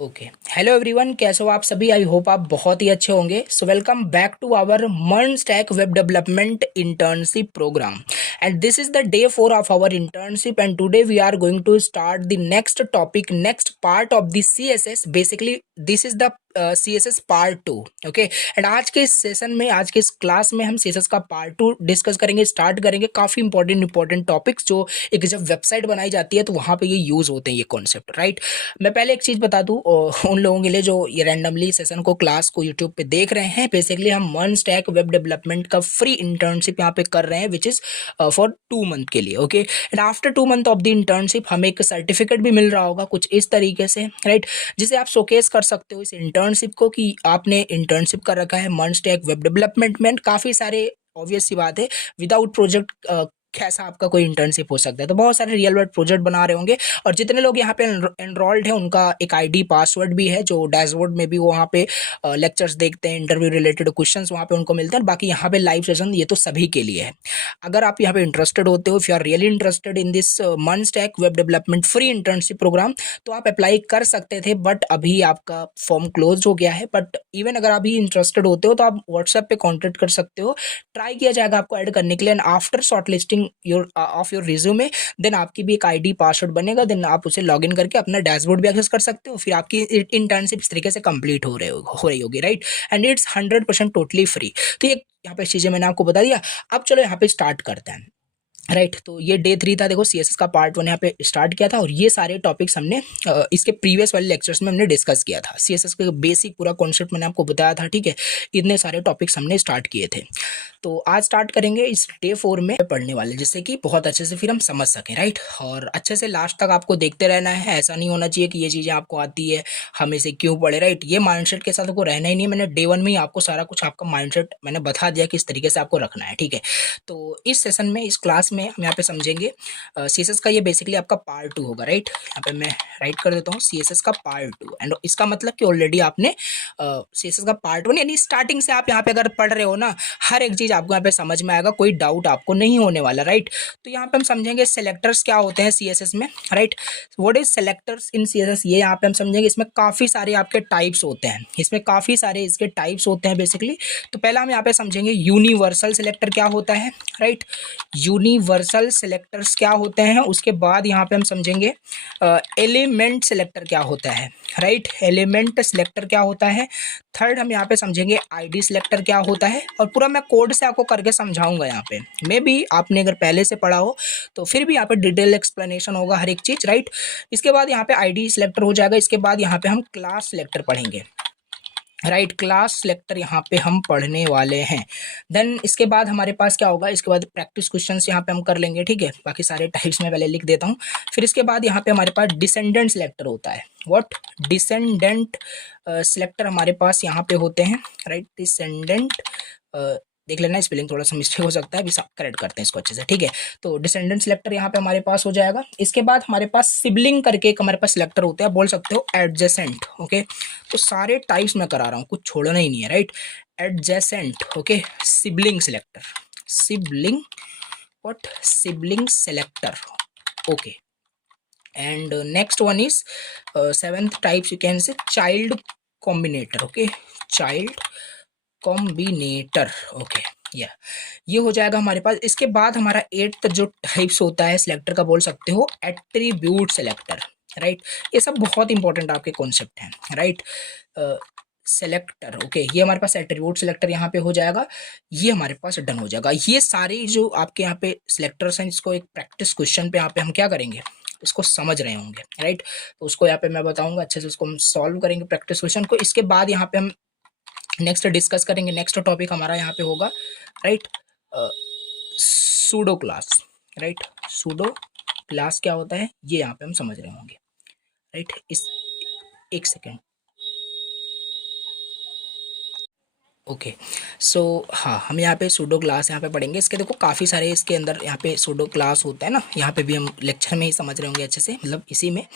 Okay. Hello everyone, कैसे हो आप सभी? आई होप आप बहुत ही अच्छे होंगे। So welcome back to our MERN stack web development internship program and this is the day 4 of our internship and today we are going to start the next topic, next part of the CSS। Basically this is the CSS part 2। Okay, and आज के इस session में, आज के इस class में हम CSS का पार्ट 2 डिस्कस करेंगे, स्टार्ट करेंगे। काफ़ी इंपॉर्टेंट टॉपिक्स जो एक जब वेबसाइट बनाई जाती है तो वहाँ पे ये यूज़ होते हैं, ये कॉन्सेप्ट, राइट। मैं पहले एक चीज़ बता दूं उन लोगों के लिए जो ये रैंडमली सेशन को, क्लास को यूट्यूब पे देख रहे हैं। बेसिकली हम मर्न स्टैक वेब डेवलपमेंट का फ्री इंटर्नशिप यहाँ पे कर रहे हैं, विच इज़ फॉर 2 मंथ के लिए। Okay, and after 2 month of the internship हमें एक सर्टिफिकेट भी मिल रहा होगा कुछ इस तरीके से, राइट, जिसे आप शोकेस कर सकते हो इस इंटर्नशिप को कि आपने इंटर्नशिप कर रखा है मर्न स्टैक वेब डेवलपमेंट में। काफ़ी सारे, ऑब्वियस सी बात है, विदाउट प्रोजेक्ट कैसा आपका कोई इंटर्नशिप हो सकता है। तो बहुत सारे रियल वर्ल्ड प्रोजेक्ट बना रहे होंगे और जितने लोग यहाँ पे एनरोल्ड है उनका एक आईडी पासवर्ड भी है जो डैशबोर्ड में भी वो वहाँ पे लेक्चर्स देखते हैं, इंटरव्यू रिलेटेड क्वेश्चंस वहाँ पे उनको मिलते हैं। बाकी यहाँ पे लाइव सेशन ये तो सभी के लिए है। अगर आप यहाँ पे इंटरेस्टेड होते हो, if you are really interested in this MERN stack web development free internship program, तो आप अप्लाई कर सकते थे, बट अभी आपका फॉर्म क्लोज हो गया है। बट इवन अगर अभी इंटरेस्टेड होते हो तो आप व्हाट्सएप पे कॉन्टेक्ट कर सकते हो, ट्राई किया जाएगा आपको ऐड करने के लिए। And after shortlisting your of your resume, then आपकी भी एक आईडी पासवर्ड बनेगा, देन आप उसे लॉगिन करके अपना डैशबोर्ड भी एक्सेस कर सकते हो। फिर आपकी इंटर्नशिप इस तरीके से कंप्लीट हो रही होगी, right. And it's 100% totally free. तो ये यहाँ पे चीज़ें मैंने आपको बता दिया। अब चलो यहाँ पे स्टार्ट करते हैं, राइट। तो ये डे 3 था। देखो, CSS का पार्ट 1 यहाँ पे स्टार्ट किया था और ये सारे टॉपिक्स हमने इसके प्रीवियस वाले लेक्चर्स में हमने डिस्कस किया था। CSS का बेसिक पूरा कॉन्सेप्ट मैंने आपको बताया था, ठीक है। इतने सारे टॉपिक्स हमने स्टार्ट किए थे। तो आज स्टार्ट करेंगे इस डे 4 में पढ़ने वाले, जिससे कि बहुत अच्छे से फिर हम समझ सकें, राइट। और अच्छे से लास्ट तक आपको देखते रहना है। ऐसा नहीं होना चाहिए कि ये चीज़ें आपको आती है, हम इसे क्यों पढ़े, राइट। ये माइंडसेट के साथ आपको रहना ही नहीं। मैंने डे 1 में ही आपको सारा कुछ, आपका माइंडसेट मैंने बता दिया किस तरीके से आपको रखना है, ठीक है। तो इस सेशन में, इस क्लास में हम यहाँ पे समझेंगे CSS का, ये बेसिकली आपका पार्ट 2 होगा, राइट। यहाँ पे मैं राइट कर देता हूँ CSS का पार्ट 2। एंड इसका मतलब कि ऑलरेडी आपने CSS का पार्ट 1 यानी स्टार्टिंग से आप यहाँ पे अगर पढ़ रहे हो ना, हर एक चीज़ आपको यहाँ पे समझ में आएगा, कोई डाउट आपको नहीं होने वाला, राइट। तो यहाँ पे हम समझेंगे सेलेक्टर्स क्या होते हैं CSS में, right. What is selectors in CSS, ये यहाँ पे हम समझेंगे। इसमें काफ़ी सारे आपके टाइप्स होते हैं, इसमें काफ़ी सारे इसके टाइप्स होते हैं बेसिकली। तो पहला हम यहाँ पे समझेंगे यूनिवर्सल सेलेक्टर क्या होता है, राइट। यूनिवर्सल सेलेक्टर्स क्या होते हैं। उसके बाद यहाँ पे हम समझेंगे एलिमेंट सेलेक्टर क्या होता है, राइट। एलिमेंट सेलेक्टर क्या होता है। थर्ड हम यहाँ पे समझेंगे आईडी सिलेक्टर क्या होता है। और पूरा मैं कोड से आपको करके समझाऊंगा यहाँ पे। मे बी आपने अगर पहले से पढ़ा हो तो फिर भी यहाँ पे डिटेल एक्सप्लेनेशन होगा हर एक चीज़, राइट। इसके बाद यहाँ पे आईडी सिलेक्टर हो जाएगा। इसके बाद यहाँ पे हम क्लास सिलेक्टर पढ़ेंगे, राइट। क्लास सिलेक्टर यहाँ पे हम पढ़ने वाले हैं। देन इसके बाद हमारे पास क्या होगा, इसके बाद प्रैक्टिस क्वेश्चंस यहाँ पे हम कर लेंगे, ठीक है। बाकी सारे टाइप्स में पहले लिख देता हूँ। फिर इसके बाद यहाँ पे हमारे पास डिसेंडेंट सिलेक्टर होता है। व्हाट, डिसेंडेंट सिलेक्टर हमारे पास यहाँ पे होते हैं, राइट। डिसेंडेंट, देख लेना, स्पेलिंग थोड़ा सा मिस्टेक हो सकता है, अभी करेक्ट करते हैं इसको अच्छे से, ठीक है। तो डिसेंडेंट सिलेक्टर यहाँ पे हमारे पास हो जाएगा। इसके बाद हमारे पास सिबलिंग करके एक हमारे पास सिलेक्टर होता है, बोल सकते हो एडजेसेंट, ओके। तो सारे टाइप्स मैं करा रहा हूँ, कुछ छोड़ना ही नहीं है, right. Adjacent, okay. Sibling selector, sibling, what, sibling selector, okay. And next one is seventh types you can say child combinator, okay. Child combinator, okay, या ये हो जाएगा हमारे पास। इसके बाद हमारा एट्थ जो टाइप्स होता है सिलेक्टर का, बोल सकते हो एट्रीब्यूट सेलेक्टर, राइट। ये सब बहुत इंपॉर्टेंट आपके कॉन्सेप्ट हैं, राइट। सेलेक्टर, ओके, ये हमारे पास एट्रीब्यूट सेलेक्टर यहाँ पे हो जाएगा। ये हमारे पास डन हो जाएगा। ये सारे जो आपके यहाँ पे सिलेक्टर्स हैं, इसको एक प्रैक्टिस क्वेश्चन पे यहाँ पे हम क्या करेंगे, इसको समझ रहे होंगे, राइट। तो उसको यहाँ पे मैं बताऊंगा अच्छे से, उसको हम सॉल्व करेंगे प्रैक्टिस क्वेश्चन को। इसके बाद यहाँ पे हम नेक्स्ट डिस्कस करेंगे। नेक्स्ट टॉपिक हमारा यहाँ पे होगा, right, pseudo class, right. Pseudo class क्या होता है ये यहाँ पे हम समझ रहे होंगे, राइट। इस एक सेकेंड, ओके। सो हाँ, हम यहाँ पे सूडो क्लास यहाँ पे पढ़ेंगे। इसके देखो काफ़ी सारे इसके अंदर यहाँ पे सूडो क्लास होता है ना, यहाँ पे भी हम लेक्चर में ही समझ रहे होंगे अच्छे से, मतलब इसी में।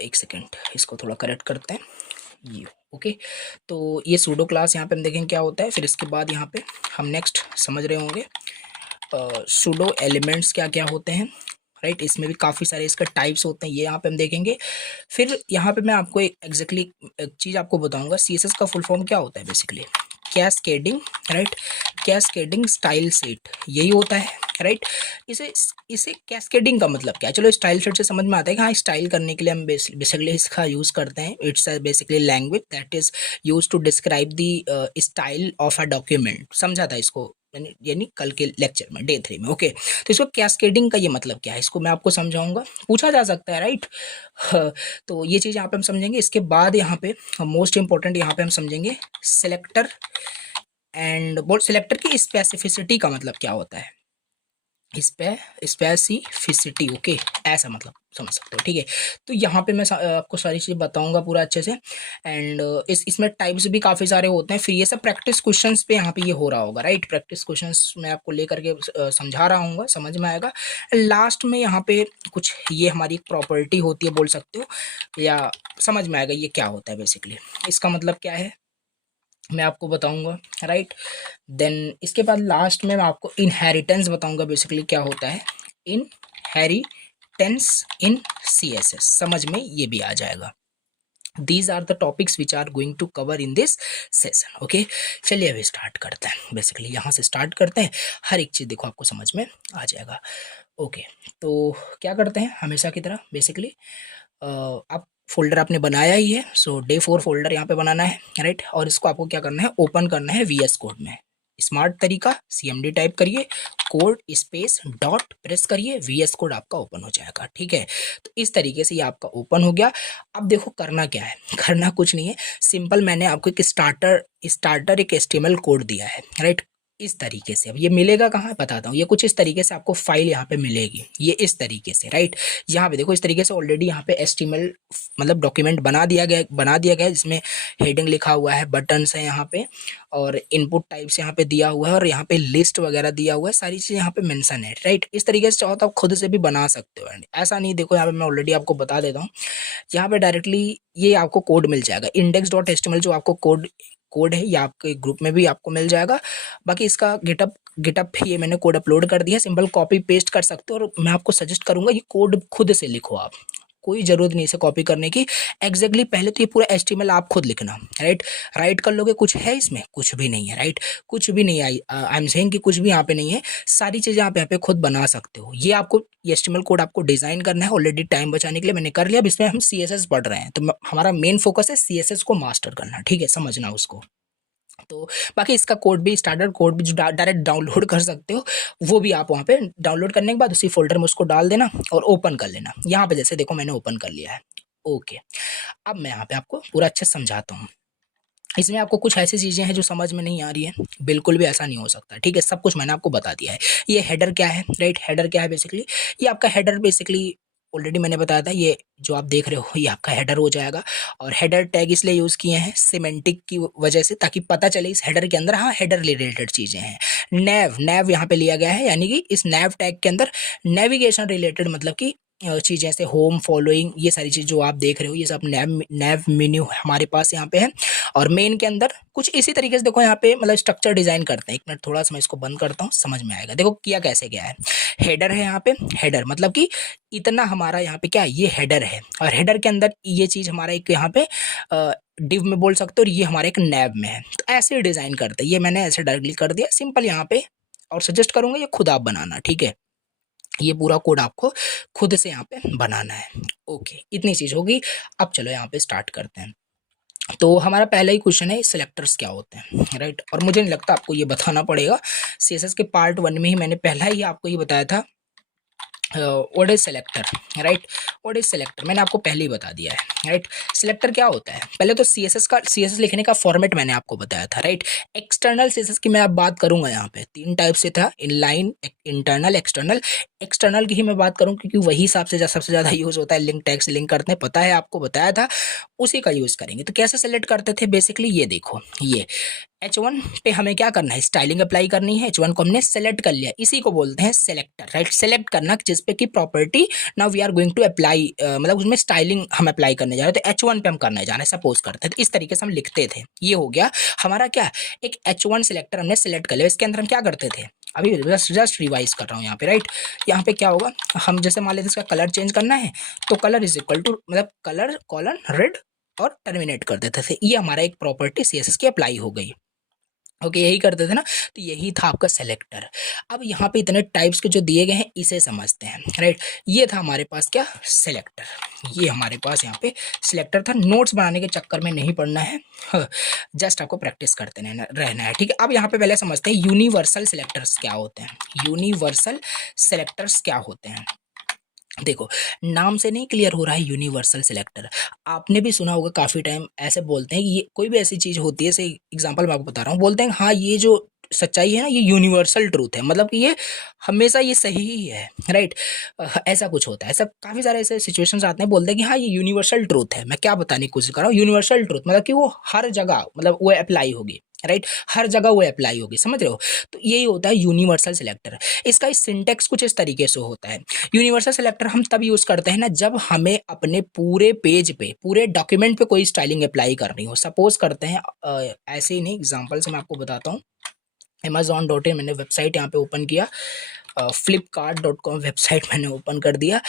एक सेकेंड, इसको थोड़ा करेक्ट करते हैं, ये ओके। तो ये सूडो क्लास यहाँ पे हम देखेंगे क्या होता है। फिर इसके बाद यहाँ पे हम नेक्स्ट समझ रहे होंगे सूडो एलिमेंट्स क्या क्या होते हैं, राइट। इसमें भी काफ़ी सारे इसके टाइप्स होते हैं, ये यहाँ पे हम देखेंगे। फिर यहाँ पे मैं आपको एक एग्जैक्टली एक चीज़ आपको बताऊंगा, सीएसएस का फुल फॉर्म क्या होता है basically, cascading, right. Cascading style set यही होता है, राइट। इसे इसे कैस्केडिंग का मतलब क्या है, चलो स्टाइल सेट से समझ में आता है कि हाँ स्टाइल करने के लिए हम बेसिकली इसका यूज़ करते हैं। It's basically language that is use to describe the style of a document, समझा था इसको यानी कल के लेक्चर में डे 3 में। ओके, तो इसको कैस्केडिंग का ये मतलब क्या है, इसको मैं आपको समझाऊंगा, पूछा जा सकता है, राइट। तो ये चीज़ यहाँ पे हम समझेंगे। इसके बाद यहाँ पे मोस्ट इंपॉर्टेंट यहाँ पे हम समझेंगे सिलेक्टर एंड बोर्ड। सिलेक्टर की स्पेसिफिसिटी का मतलब क्या होता है, स्पेसिफिसिटी, ओके, ऐसा मतलब समझ सकते हो, ठीक है। तो यहाँ पे मैं आपको सारी चीज़ बताऊंगा पूरा अच्छे से। एंड इसमें टाइप्स भी काफ़ी सारे होते हैं। फिर ये सब प्रैक्टिस क्वेश्चंस पे यहाँ पे ये हो रहा होगा, राइट। प्रैक्टिस क्वेश्चंस मैं आपको लेकर के समझा रहा हूँ, समझ में आएगा। लास्ट में यहाँ पे कुछ ये हमारी प्रॉपर्टी होती है बोल सकते हो, या समझ में आएगा ये क्या होता है बेसिकली, इसका मतलब क्या है मैं आपको बताऊंगा, राइट। देन इसके बाद लास्ट में मैं आपको इनहेरिटेंस बताऊंगा, बेसिकली क्या होता है इनहेरिटेंस इन सीएसएस, समझ में ये भी आ जाएगा। These are the topics which are going to cover in this session, okay. चलिए अभी स्टार्ट करते हैं, बेसिकली यहाँ से स्टार्ट करते हैं, हर एक चीज़ देखो आपको समझ में आ जाएगा। ओके, तो क्या करते हैं हमेशा की तरह, बेसिकली आप फोल्डर आपने बनाया ही है, सो डे 4 फोल्डर यहाँ पे बनाना है, राइट। और इसको आपको क्या करना है, ओपन करना है वीएस कोड में। स्मार्ट तरीका, सीएमडी टाइप करिए, कोड स्पेस डॉट प्रेस करिए, वीएस कोड आपका ओपन हो जाएगा, ठीक है। तो इस तरीके से ये आपका ओपन हो गया। अब देखो करना क्या है, करना कुछ नहीं है, सिंपल मैंने आपको एक स्टार्टर एक एचटीएमएल कोड दिया है, राइट। इस तरीके से अब ये मिलेगा कहाँ बताता हूँ, ये कुछ इस तरीके से आपको फाइल यहाँ पे मिलेगी, ये इस तरीके से, राइट। यहाँ पे देखो इस तरीके से ऑलरेडी यहाँ पे एचटीएमएल मतलब डॉक्यूमेंट बना दिया गया है, जिसमें हेडिंग लिखा हुआ है, बटन्स है यहाँ पे, और इनपुट टाइप्स यहाँ पे दिया हुआ है, और यहाँ पे लिस्ट वगैरह दिया हुआ है, सारी चीज़ यहाँ पे मेंशन है, राइट। इस तरीके से चाहो तो आप खुद से भी बना सकते हो, ऐसा नहीं, देखो यहाँ पे मैं ऑलरेडी आपको बता देता हूँ। यहाँ पे डायरेक्टली ये आपको कोड मिल जाएगा, index.html जो आपको कोड है, ये आपके ग्रुप में भी आपको मिल जाएगा। बाकी इसका गिटअप पे ये मैंने कोड अपलोड कर दिया, सिंपल कॉपी पेस्ट कर सकते हो। और मैं आपको सजेस्ट करूंगा ये कोड खुद से लिखो, आप कोई जरूरत नहीं इसे कॉपी करने की। एग्जैक्टली पहले तो ये पूरा एचटीएमएल आप खुद लिखना, राइट। राइट कर लोगे, कुछ है इसमें, कुछ भी नहीं है, राइट। कुछ भी नहीं, आई एम सेइंग कि कुछ भी यहाँ पे नहीं है, सारी चीजें आप यहाँ पे खुद बना सकते हो। ये आपको एचटीएमएल कोड आपको डिजाइन करना है, ऑलरेडी टाइम बचाने के लिए मैंने कर लिया। अब इसमें हम सीएसएस पढ़ रहे हैं, तो हमारा मेन फोकस है सीएसएस को मास्टर करना, ठीक है, समझना उसको। तो बाकी इसका कोड भी, स्टैंडर्ड कोड भी जो डायरेक्ट डाउनलोड कर सकते हो, वो भी आप वहाँ पे डाउनलोड करने के बाद उसी फोल्डर में उसको डाल देना और ओपन कर लेना। यहाँ पे जैसे देखो मैंने ओपन कर लिया है, ओके। अब मैं यहाँ पे आपको पूरा अच्छे से समझाता हूँ। इसमें आपको कुछ ऐसी चीज़ें हैं जो समझ में नहीं आ रही है, बिल्कुल भी ऐसा नहीं हो सकता, ठीक है। सब कुछ मैंने आपको बता दिया है। ये हेडर क्या है, राइट। हेडर क्या है बेसिकली, ये आपका हेडर बेसिकली ऑलरेडी मैंने बताया था, ये जो आप देख रहे हो ये आपका हेडर हो जाएगा। और हेडर टैग इसलिए यूज़ किए हैं सिमेंटिक की वजह से, ताकि पता चले इस हेडर के अंदर हाँ हेडर रिलेटेड चीज़ें हैं। नैव यहाँ पे लिया गया है, यानी कि इस नैव टैग के अंदर नेविगेशन रिलेटेड मतलब कि चीज़ें जैसे होम, फॉलोइंग, ये सारी चीज़ जो आप देख रहे हो, ये सब नैव मेन्यू हमारे पास यहाँ पे है। और मेन के अंदर कुछ इसी तरीके से देखो यहाँ पे मतलब स्ट्रक्चर डिजाइन करते हैं। एक मिनट थोड़ा सा मैं इसको बंद करता हूँ, समझ में आएगा। देखो किया कैसे गया है, हेडर है यहाँ पे, हेडर मतलब कि इतना हमारा यहाँ पे क्या है, ये हेडर है। और हेडर के अंदर ये चीज़ हमारा एक यहाँ पे डिव में बोल सकते हो, और ये हमारे एक नैब में है। तो ऐसे डिजाइन करते हैं, ये मैंने ऐसे डायरेक्टली कर दिया सिंपल यहाँ पे। और सजेस्ट करूंगा ये खुद आप बनाना, ठीक है। ये पूरा कोड आपको खुद से यहाँ पे बनाना है, ओके। इतनी चीज़ होगी। अब चलो यहाँ पे स्टार्ट करते हैं। तो हमारा पहला ही क्वेश्चन है सिलेक्टर्स क्या होते हैं, राइट। और मुझे नहीं लगता आपको ये बताना पड़ेगा, सीएसएस के पार्ट 1 में ही मैंने पहला ही आपको ये बताया था what is selector, right. What is selector मैंने आपको पहले ही बता दिया है, राइट। सिलेक्टर क्या होता है, पहले तो सीएसएस लिखने का फॉर्मेट मैंने आपको बताया था, राइट। एक्सटर्नल सीएसएस की मैं अब बात करूंगा, यहाँ पे 3 टाइप से था, इनलाइन, इंटरनल, एक्सटर्नल। एक्सटर्नल की ही मैं बात करूँ क्योंकि वही सबसे ज़्यादा यूज़ होता है, लिंक टैग से लिंक करते हैं, पता है आपको, बताया था, उसी का यूज़ करेंगे। तो कैसे सेलेक्ट करते थे बेसिकली, ये देखो, ये H1 पे हमें क्या करना है, स्टाइलिंग अप्लाई करनी है। H1 को हमने सेलेक्ट कर लिया, इसी को बोलते हैं सेलेक्टर, राइट। सेलेक्ट करना जिस पे की property now we are going to apply, मतलब उसमें स्टाइलिंग हम अप्लाई करने जा रहे हैं, तो H1 पे हम करने जा रहे हैं, सपोज करते हैं। तो इस तरीके से हम लिखते थे, ये हो गया हमारा क्या, एक H1 सेलेक्टर हमने सेलेक्ट कर लिया। इसके अंदर हम क्या करते थे, अभी जस्ट रिवाइज कर रहा हूँ यहाँ पे, राइट। यहाँ पे क्या होगा, हम जैसे मान लेते हैं इसका कलर चेंज करना है, तो कलर इज इक्वल टू मतलब कलर कॉलन रेड और टर्मिनेट कर देते थे। ये हमारा एक प्रॉपर्टी सीएसएस की अप्लाई हो गई। ओके, यही करते थे ना, तो यही था आपका सेलेक्टर। अब यहाँ पे इतने टाइप्स के जो दिए गए हैं इसे समझते हैं, राइट। ये था हमारे पास क्या, सेलेक्टर। ये हमारे पास यहाँ पे सिलेक्टर था। नोट्स बनाने के चक्कर में नहीं पढ़ना है, जस्ट आपको प्रैक्टिस करते रहना है, ठीक है। अब यहाँ पे पहले समझते हैं यूनिवर्सल सिलेक्टर्स क्या होते हैं। यूनिवर्सल सिलेक्टर्स क्या होते हैं, देखो नाम से नहीं क्लियर हो रहा है यूनिवर्सल सिलेक्टर। आपने भी सुना होगा, काफ़ी टाइम ऐसे बोलते हैं कि ये कोई भी ऐसी चीज़ होती है, से एग्जांपल मैं आपको बता रहा हूँ, बोलते हैं हाँ ये जो सच्चाई है ना, ये यूनिवर्सल ट्रूथ है, मतलब कि ये हमेशा ये सही ही है, राइट। ऐसा कुछ होता है, ऐसा काफ़ी सारे ऐसे सिचुएशंस आते हैं, बोलते हैं कि हाँ ये यूनिवर्सल ट्रूथ है। मैं क्या बताने की कोशिश कर रहा हूँ, यूनिवर्सल ट्रूथ मतलब कि वो हर जगह मतलब वो अप्लाई होगी, राइट, हर जगह वो अप्लाई होगी, समझ रहे हो। तो यही होता है यूनिवर्सल सिलेक्टर। इसका सिंटेक्स कुछ इस तरीके से होता है। यूनिवर्सल सिलेक्टर हम तब यूज़ करते हैं ना, जब हमें अपने पूरे पेज पे, पूरे डॉक्यूमेंट पे कोई स्टाइलिंग अप्लाई करनी हो। सपोज करते हैं ऐसे ही नहीं, एग्जांपल से मैं आपको बताता हूँ। Amazon.in मैंने वेबसाइट यहाँ पे ओपन किया, flipkart.com वेबसाइट मैंने ओपन कर दिया।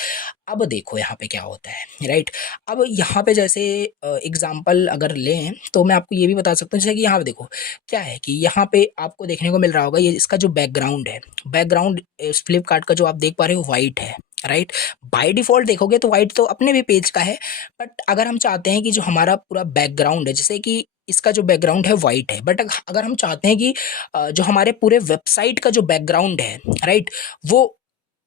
अब देखो यहाँ पे क्या होता है, राइट। अब यहाँ पे जैसे एग्जांपल अगर लें तो मैं आपको ये भी बता सकता हूँ, जैसे कि यहाँ पे देखो क्या है कि यहाँ पे आपको देखने को मिल रहा होगा, ये इसका जो बैकग्राउंड है, बैकग्राउंड फ्लिपकार्ट का जो आप देख पा रहे हो वाइट है, राइट। बाय डिफ़ॉल्ट देखोगे तो वाइट तो अपने भी पेज का है, बट अगर हम चाहते हैं कि जो हमारा पूरा बैकग्राउंड है, जैसे कि इसका जो बैकग्राउंड है वाइट है, बट अगर हम चाहते हैं कि जो हमारे पूरे वेबसाइट का जो बैकग्राउंड है, राइट, वो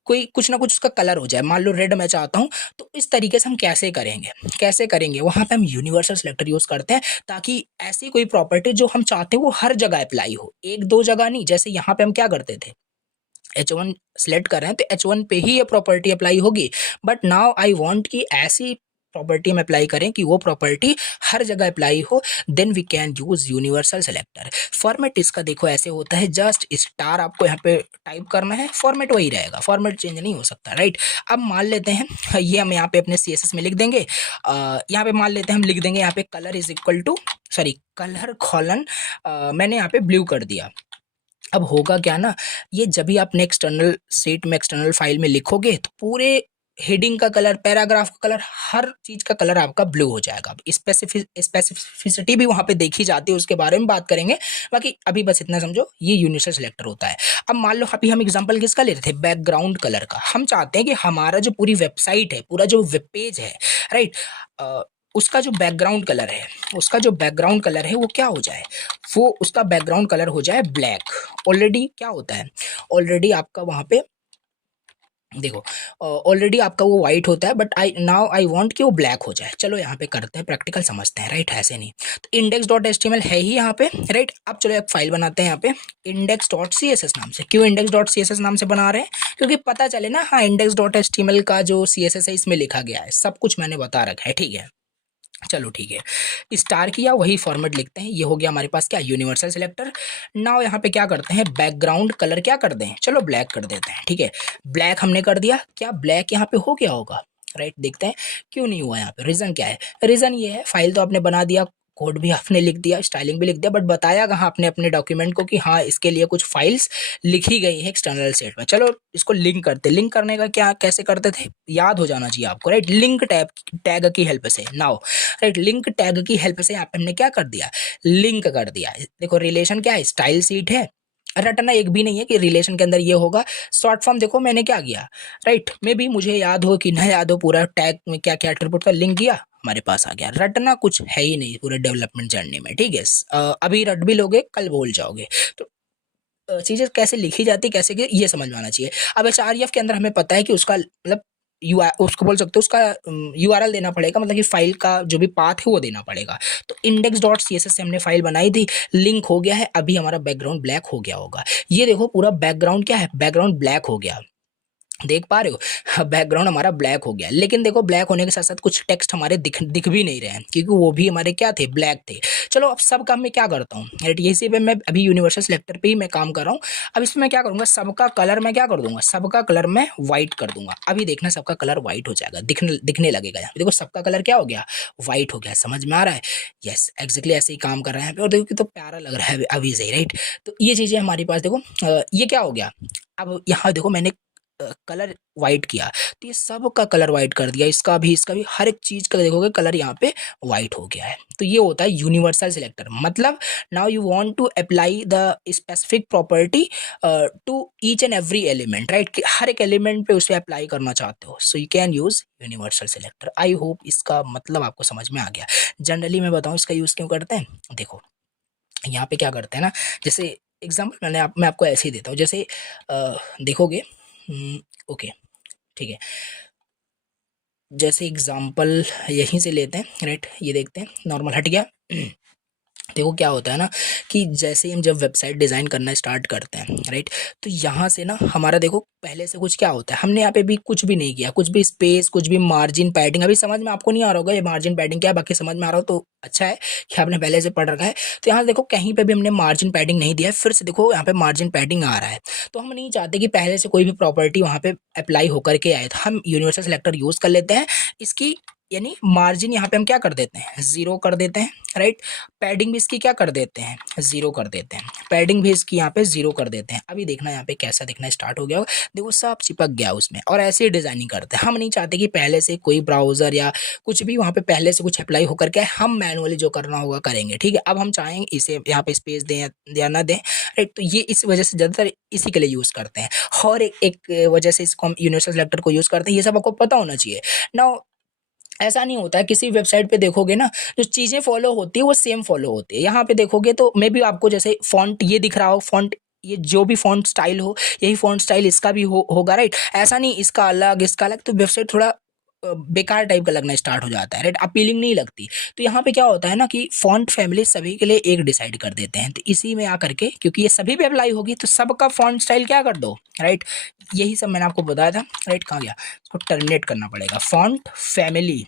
कोई कुछ ना कुछ उसका कलर हो जाए, मान लो रेड मैं चाहता हूँ, तो इस तरीके से हम कैसे करेंगे, वहाँ पे हम यूनिवर्सल सिलेक्टर यूज़ करते हैं, ताकि ऐसी कोई प्रॉपर्टी जो हम चाहते हैं वो हर जगह अप्लाई हो, एक दो जगह नहीं। जैसे यहाँ पे हम क्या करते थे, H1 सेलेक्ट कर रहे हैं तो H1 पे ही ये प्रॉपर्टी अप्लाई होगी, बट नाउ आई वांट कि ऐसी प्रॉपर्टी में अप्लाई करें कि वो प्रॉपर्टी हर जगह अप्लाई हो, then we can use universal selector. Format इसका देखो ऐसे होता है, जस्ट स्टार आपको यहाँ पे टाइप करना है, फॉर्मेट वही रहेगा, फॉर्मेट चेंज नहीं हो सकता, राइट। अब मान लेते हैं ये हम यहाँ पे अपने CSS में लिख देंगे, यहाँ पे मान लेते हैं हम लिख देंगे यहाँ पे colour is equal to, sorry colour colon मैंने यहाँ पे ब्लू कर दिया। अब होगा क्या ना, ये जब भी आपने एक्सटर्नल सीट में, एक्सटर्नल फाइल में लिखोगे, तो पूरे हेडिंग का कलर, पैराग्राफ का कलर, हर चीज का कलर आपका ब्लू हो जाएगा। स्पेसिफिसिटी भी वहां पे देखी जाती है, उसके बारे में बात करेंगे। बाकी अभी बस इतना समझो, ये यूनिवर्सल सिलेक्टर होता है। अब मान लो अभी हम एग्जांपल किसका ले रहे थे, बैकग्राउंड कलर का। हम चाहते हैं कि हमारा जो पूरी वेबसाइट है, पूरा जो वेब पेज है, राइट, उसका जो बैकग्राउंड कलर है, उसका जो बैकग्राउंड कलर है वो क्या हो जाए, वो उसका बैकग्राउंड कलर हो जाए ब्लैक। ऑलरेडी क्या होता है, ऑलरेडी आपका वहाँ पे देखो, ऑलरेडी आपका वो वाइट होता है, बट आई वांट कि वो ब्लैक हो जाए। चलो यहाँ पे करते हैं, प्रैक्टिकल समझते हैं, राइट, ऐसे नहीं। तो index.html है ही यहाँ पे, राइट। अब चलो एक फाइल बनाते हैं यहाँ पे index.css नाम से। क्यों index.css नाम से बना रहे हैं, क्योंकि पता चले ना, हाँ index.html का जो CSS है इसमें लिखा गया है, सब कुछ मैंने बता रखा है, ठीक है। चलो ठीक है, स्टार किया, वही फॉर्मेट लिखते हैं। ये हो गया हमारे पास क्या, यूनिवर्सल सिलेक्टर। नाउ यहाँ पे क्या करते हैं, बैकग्राउंड कलर क्या कर दें, चलो ब्लैक कर देते हैं, ठीक है। ब्लैक हमने कर दिया, क्या ब्लैक यहाँ पे हो गया होगा, राइट। देखते हैं क्यों नहीं हुआ यहाँ पे, रीजन क्या है। रीजन ये है, फाइल तो आपने बना दिया, कोड भी आपने लिख दिया, स्टाइलिंग भी लिख दिया, बट बताया कहाँ आपने अपने डॉक्यूमेंट को कि हाँ इसके लिए कुछ फाइल्स लिखी गई है एक्सटर्नल सेट में। चलो इसको लिंक करते, लिंक करने का क्या कैसे करते थे, याद हो जाना चाहिए आपको, राइट। लिंक टैग की हेल्प से, नाउ राइट, लिंक टैग की हेल्प से यहाँ पे हमने क्या कर दिया, लिंक कर दिया। देखो रिलेशन क्या है, स्टाइल सीट है, रटना एक भी नहीं है कि रिलेशन के अंदर ये होगा। शॉर्ट फॉर्म देखो मैंने क्या किया, राइट, मे भी मुझे याद हो कि ना याद हो, पूरा टैग में क्या क्या एट्रीब्यूट का लिंक किया, हमारे पास आ गया। रटना कुछ है ही नहीं पूरे डेवलपमेंट जर्नी में, ठीक है। अभी रट भी लोगे, कल भूल जाओगे। तो चीज़ें कैसे लिखी जाती, कैसे कि ये समझ में आना चाहिए। अब HREF के अंदर हमें पता है कि उसका मतलब उसको बोल सकते हो, उसका URL देना पड़ेगा, मतलब कि फाइल का जो भी पाथ है वो देना पड़ेगा। तो index.css से हमने फाइल बनाई थी, लिंक हो गया है, अभी हमारा बैकग्राउंड ब्लैक हो गया होगा। ये देखो पूरा बैकग्राउंड क्या है, बैकग्राउंड ब्लैक हो गया। देख पा रहे हो बैकग्राउंड हमारा ब्लैक हो गया, लेकिन देखो ब्लैक होने के साथ साथ कुछ टेक्स्ट हमारे दिख भी नहीं रहे हैं क्योंकि वो भी हमारे क्या थे, ब्लैक थे। चलो अब सब काम मैं क्या करता हूँ, राइट, इसी पे मैं अभी यूनिवर्सल सिलेक्टर पे ही मैं काम कर रहा हूँ। अब इसमें मैं क्या करूंगा, सबका कलर मैं क्या कर दूंगा, सबका कलर मैं व्हाइट कर दूंगा। अभी देखना सबका कलर व्हाइट हो जाएगा, दिखने लगेगा। यहाँ पे देखो सबका कलर क्या हो गया, व्हाइट हो गया। समझ में आ रहा है? यस एग्जैक्टली ऐसे ही काम कर रहे हैं। और देखो कि तो प्यारा लग रहा है अभी से, राइट। तो ये चीजें हमारे पास देखो, ये क्या हो गया, अब यहाँ देखो मैंने कलर वाइट किया तो ये सब का कलर वाइट कर दिया, इसका भी हर एक चीज का देखोगे कलर यहाँ पे वाइट हो गया है। तो ये होता है यूनिवर्सल सिलेक्टर। मतलब now you want to apply the specific property to each and every element, right, हर एक एलिमेंट पे उसे अप्लाई करना चाहते हो, so you can use universal selector. I hope इसका मतलब आपको समझ में आ गया। जनरली मैं बताऊं इसका यूज क्यों करते हैं, देखो यहाँ पे क्या करते हैं ना, जैसे एग्जाम्पल मैं आपको ऐसे ही देता हूँ। जैसे देखोगे, ओके ठीक है, जैसे एग्जाम्पल यहीं से लेते हैं, राइट, ये देखते हैं नॉर्मल हट गया। देखो क्या होता है ना कि जैसे ही हम जब वेबसाइट डिज़ाइन करना स्टार्ट करते हैं, राइट, तो यहाँ से ना हमारा देखो पहले से कुछ क्या होता है, हमने यहाँ पे भी कुछ भी नहीं किया, कुछ भी स्पेस, कुछ भी मार्जिन पैडिंग। अभी समझ में आपको नहीं आ रहा होगा ये मार्जिन पैडिंग क्या है, बाकी समझ में आ रहा हो तो अच्छा है कि आपने पहले से पढ़ रखा है। तो यहाँ देखो कहीं पे भी हमने मार्जिन पैडिंग नहीं दिया है, फिर से देखो यहाँ पे मार्जिन पैडिंग आ रहा है। तो हम नहीं चाहते कि पहले से कोई भी प्रॉपर्टी वहाँ पे अप्लाई होकर के आए, तो हम यूनिवर्सल सिलेक्टर यूज कर लेते हैं। इसकी यानी मार्जिन यहाँ पे हम क्या कर देते हैं, जीरो कर देते हैं, राइट। पैडिंग भी इसकी क्या कर देते हैं, जीरो कर देते हैं। पैडिंग भी इसकी यहाँ पे जीरो कर देते हैं। अभी देखना यहाँ पे कैसा दिखना स्टार्ट हो गया होगा, देखो सब चिपक गया उसमें। और ऐसे ही डिजाइनिंग करते हैं। हम नहीं चाहते कि पहले से कोई ब्राउजर या कुछ भी वहाँ पे पहले से कुछ अप्लाई होकर के, हम मैनुअली जो करना होगा करेंगे, ठीक है। अब हम चाहेंगे इसे यहाँ पे स्पेस दें या ना दें, राइट। तो ये इस वजह से ज्यादातर इसी के लिए यूज करते हैं, और एक वजह से इसको हम यूनिवर्सल सिलेक्टर को यूज करते हैं। ये सब आपको पता होना चाहिए ना। ऐसा नहीं होता है, किसी वेबसाइट पे देखोगे ना जो चीजें फॉलो होती है वो सेम फॉलो होती है। यहाँ पे देखोगे तो मे भी आपको जैसे फॉन्ट ये दिख रहा हो, फॉन्ट ये जो भी फॉन्ट स्टाइल हो यही फॉन्ट स्टाइल इसका भी होगा, राइट। ऐसा नहीं इसका अलग इसका अलग, तो वेबसाइट थोड़ा बेकार टाइप का लगना स्टार्ट हो जाता है, राइट, अपीलिंग नहीं लगती। तो यहाँ पे क्या होता है ना कि फॉन्ट फैमिली सभी के लिए एक डिसाइड कर देते हैं। तो इसी में आकर के क्योंकि ये सभी पे अप्लाई होगी तो सबका फॉन्ट स्टाइल क्या कर दो, राइट। यही सब मैंने आपको बताया था, राइट। कहाँ गया, इसको टर्मिनेट करना पड़ेगा, font family,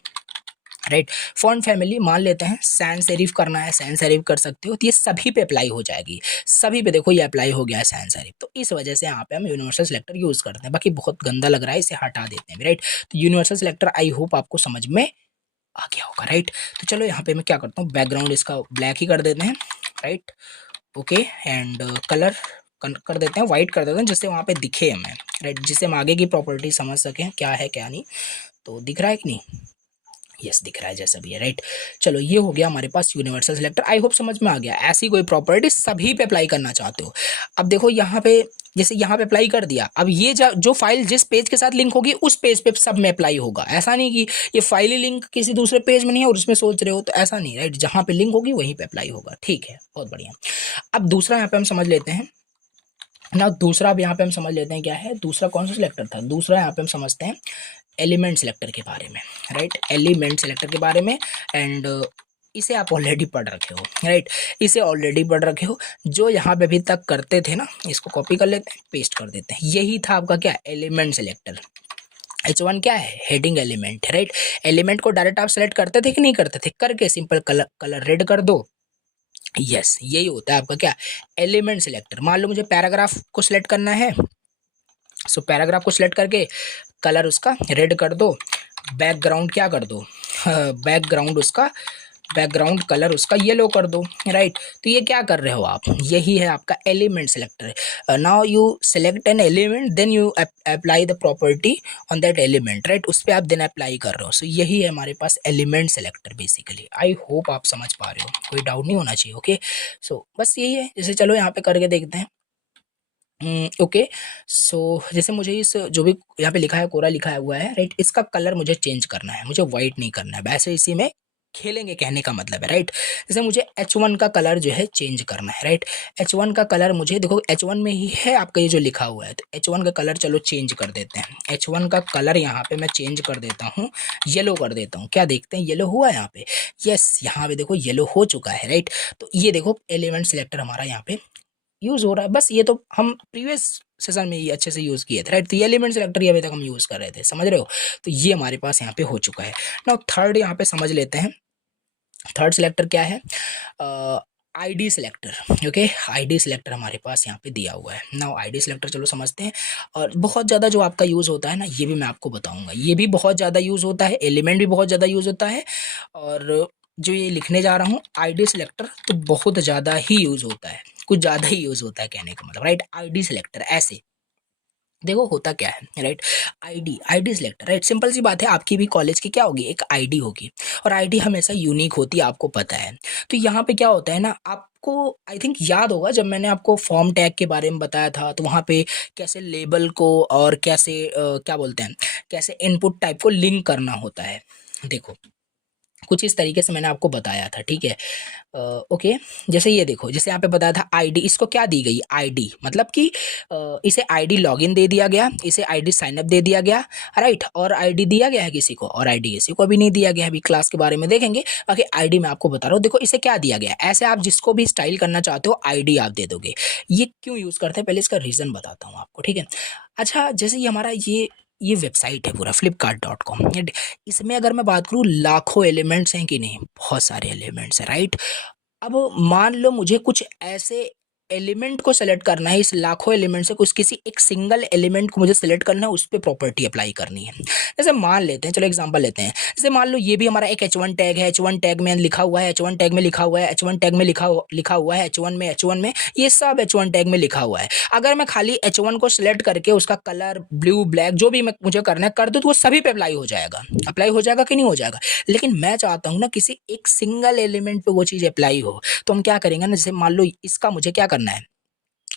right. Font family मान लेते हैं सैन सेरिफ करना है, सैन सेरिफ कर सकते हो, तो ये सभी पे अप्लाई हो जाएगी। सभी पे देखो ये अप्लाई हो गया है सैन सेरिफ, तो इस वजह से यहाँ पे हम यूनिवर्सल सिलेक्टर यूज करते हैं। बाकी बहुत गंदा लग रहा है, इसे हटा देते हैं, राइट। तो यूनिवर्सल सिलेक्टर आई होप आपको समझ में आ गया होगा, राइट। तो चलो यहाँ पे मैं क्या करता हूँ, बैकग्राउंड इसका ब्लैक ही कर देते हैं, राइट, ओके। एंड कलर कर देते हैं, व्हाइट कर देते हैं, जिससे वहाँ पे दिखे हमें, राइट, जिससे हम आगे की प्रॉपर्टी समझ सकें क्या है क्या नहीं। तो दिख रहा है कि नहीं, यस दिख रहा है जैसा भी है, राइट। चलो ये हो गया हमारे पास यूनिवर्सल सिलेक्टर। आई होप समझ में आ गया। ऐसी कोई प्रॉपर्टी सभी पे अप्लाई करना चाहते हो। अब देखो यहाँ पे जैसे यहाँ पे अप्लाई कर दिया, अब ये जो फाइल जिस पेज के साथ लिंक होगी उस पेज पे सब में अप्लाई होगा। ऐसा नहीं कि ये फाइल ही लिंक किसी दूसरे पेज में नहीं है और उसमें सोच रहे हो, तो ऐसा नहीं, राइट। जहाँ पे लिंक होगी वहीं पे अप्लाई होगा, ठीक है, बहुत बढ़िया। अब दूसरा यहाँ पे हम समझ लेते हैं ना, दूसरा अब यहाँ पे हम समझ लेते हैं क्या है, दूसरा कौन सा सिलेक्टर था, दूसरा यहाँ पे हम समझते हैं एलिमेंट सिलेक्टर के बारे में, राइट, एलिमेंट सिलेक्टर के बारे में। एंड इसे आप ऑलरेडी पढ़ रखे हो, राइट, इसे ऑलरेडी पढ़ रखे हो। जो यहाँ पे अभी तक करते थे ना, इसको कॉपी कर लेते हैं, पेस्ट कर देते हैं। यही था आपका क्या, एलिमेंट सिलेक्टर। H1 क्या है, हेडिंग एलिमेंट, राइट। एलिमेंट को डायरेक्ट आप सेलेक्ट करते थे कि नहीं करते थे, करके सिंपल कलर रेड कर दो, यस यही होता है आपका क्या, एलिमेंट सिलेक्टर। मान लो मुझे पैराग्राफ को सिलेक्ट करना है, सो पैराग्राफ को सिलेक्ट करके कलर उसका रेड कर दो, बैकग्राउंड क्या कर दो, बैकग्राउंड कलर उसका येलो कर दो, राइट। तो ये क्या कर रहे हो आप, यही है आपका element selector. Now you select an element, then you apply the property on that element, right, उस पर आप देन अप्लाई कर रहे हो। सो यही है हमारे पास element selector basically. I hope आप समझ पा रहे हो, कोई डाउट नहीं होना चाहिए, ओके। सो बस यही है। जैसे चलो यहाँ पे करके देखते हैं, ओके। सो जैसे मुझे इस जो भी यहाँ पे लिखा है, कोरा लिखा हुआ है, राइट, इसका कलर मुझे चेंज करना है, मुझे वाइट नहीं करना है, वैसे इसी में खेलेंगे कहने का मतलब है, राइट। जैसे मुझे H1 का कलर जो है चेंज करना है, राइट। H1 का कलर मुझे देखो H1 में ही है आपका ये जो लिखा हुआ है, तो H1 का कलर चलो चेंज कर देते हैं। H1 का कलर यहाँ पे मैं चेंज कर देता हूँ, येलो कर देता हूँ। क्या देखते हैं, येलो हुआ यहाँ पे, यस यहाँ पे देखो येलो हो चुका है, राइट। तो ये देखो एलिमेंट सिलेक्टर हमारा यहाँ पे यूज हो रहा है, बस ये तो हम प्रीवियस सेशन में ये अच्छे से यूज किए थे, राइट। तो ये एलिमेंट सेलेक्टर ये अभी तक हम यूज कर रहे थे, समझ रहे हो। तो ये हमारे पास यहाँ पे हो चुका है। नाउ थर्ड यहाँ पे समझ लेते हैं, थर्ड सिलेक्टर क्या है, ID selector. Okay, ID selector हमारे पास यहाँ पे दिया हुआ है। नाउ आईडी सिलेक्टर चलो समझते हैं। और बहुत ज़्यादा जो आपका यूज़ होता है ना, ये भी मैं आपको बताऊंगा, ये भी बहुत ज़्यादा यूज़ होता है, एलिमेंट भी बहुत ज़्यादा यूज़ होता है। और जो ये लिखने जा रहा हूँ आईडी सिलेक्टर, तो बहुत ज़्यादा ही यूज़ होता है, कुछ ज़्यादा ही यूज़ होता है कहने का मतलब, राइट। आईडी सिलेक्टर ऐसे देखो होता क्या है, right. ID, ID selector, right. Simple सी बात है, आपकी भी कॉलेज की क्या होगी, एक आईडी होगी, और आईडी हमेशा यूनिक होती है, आपको पता है। तो यहाँ पे क्या होता है ना, आपको आई थिंक याद होगा जब मैंने आपको फॉर्म टैग के बारे में बताया था, तो वहाँ पे कैसे लेबल को और कैसे क्या बोलते हैं, कैसे इनपुट टाइप को लिंक करना होता है। देखो कुछ इस तरीके से मैंने आपको बताया था, ठीक है। ओके, जैसे ये देखो, जैसे यहाँ पे बताया था आईडी, इसको क्या दी गई, आईडी, मतलब कि इसे आईडी लॉगिन दे दिया गया, इसे आईडी साइनअप दे दिया गया, राइट। और आईडी दिया गया है किसी को, और आईडी किसी को अभी नहीं दिया गया है, अभी क्लास के बारे में देखेंगे। बाकी आईडी मैं आपको बता रहा हूँ, देखो इसे क्या दिया गया है। ऐसे आप जिसको भी स्टाइल करना चाहते हो आईडी आप दे दोगे। ये क्यों यूज़ करते हैं, पहले इसका रीज़न बताता हूँ आपको, ठीक है। अच्छा, जैसे ये हमारा ये वेबसाइट है पूरा flipkart.com, इसमें अगर मैं बात करूँ, लाखों एलिमेंट्स हैं कि नहीं, बहुत सारे एलिमेंट्स हैं, राइट। अब मान लो मुझे कुछ ऐसे एलिमेंट को सेलेक्ट करना है, इस लाखों एलिमेंट से कुछ किसी एक सिंगल एलिमेंट को मुझे सेलेक्ट करना है, उस पर प्रॉपर्टी अप्लाई करनी है। जैसे मान लेते हैं, चलो एग्जांपल लेते हैं, जैसे मान लो ये भी हमारा एक H1 टैग है, H1 टैग में लिखा हुआ है, H1 टैग में लिखा हुआ है, H1 टैग में लिखा हुआ है, H1 में ये सब H1 टैग में लिखा हुआ है। अगर मैं खाली H1 को सिलेक्ट करके उसका कलर ब्लू ब्लैक जो भी मुझे करना है कर दूँ, तो वो सभी पे अप्लाई हो जाएगा, अप्लाई हो जाएगा कि नहीं हो जाएगा। लेकिन मैं चाहता हूँ ना किसी एक सिंगल एलिमेंट पे वो चीज़ अप्लाई हो, तो हम क्या करेंगे ना, जैसे मान लो इसका मुझे क्या करना है,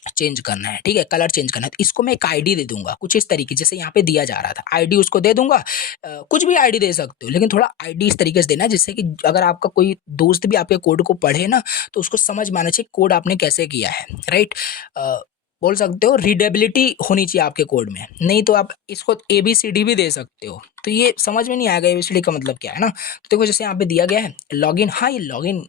चेंज करना है, ठीक है, कलर चेंज करना है, तो इसको मैं एक आईडी दे दूंगा कुछ इस तरीके, जैसे यहाँ पे दिया जा रहा था, आईडी उसको दे दूंगा। कुछ भी आईडी दे सकते हो, लेकिन थोड़ा आईडी इस तरीके से देना है जिससे कि अगर आपका कोई दोस्त भी आपके कोड को पढ़े ना, तो उसको समझ में आना चाहिए कोड आपने कैसे किया है, राइट। बोल सकते हो रीडेबिलिटी होनी चाहिए आपके कोड में, नहीं तो आप इसको ABCD भी दे सकते हो, तो ये समझ में नहीं आएगा ABCD का मतलब क्या है ना। तो देखो जैसे यहाँ पे दिया गया है लॉगिन, हाँ ये लॉगिन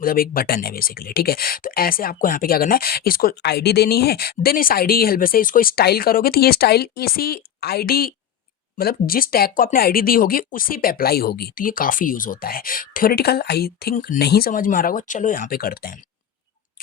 मतलब एक बटन है बेसिकली, ठीक है। तो ऐसे आपको यहाँ पे क्या करना है, इसको आईडी देनी है, देन इस आईडी की हेल्प से इसको स्टाइल करोगे, तो ये स्टाइल इसी आईडी मतलब जिस टैग को आपने आईडी दी होगी उसी पे अप्लाई होगी। तो ये काफ़ी यूज़ होता है। थ्योरेटिकल आई थिंक नहीं समझ में आ रहा होगा, चलो यहाँ पे करते हैं,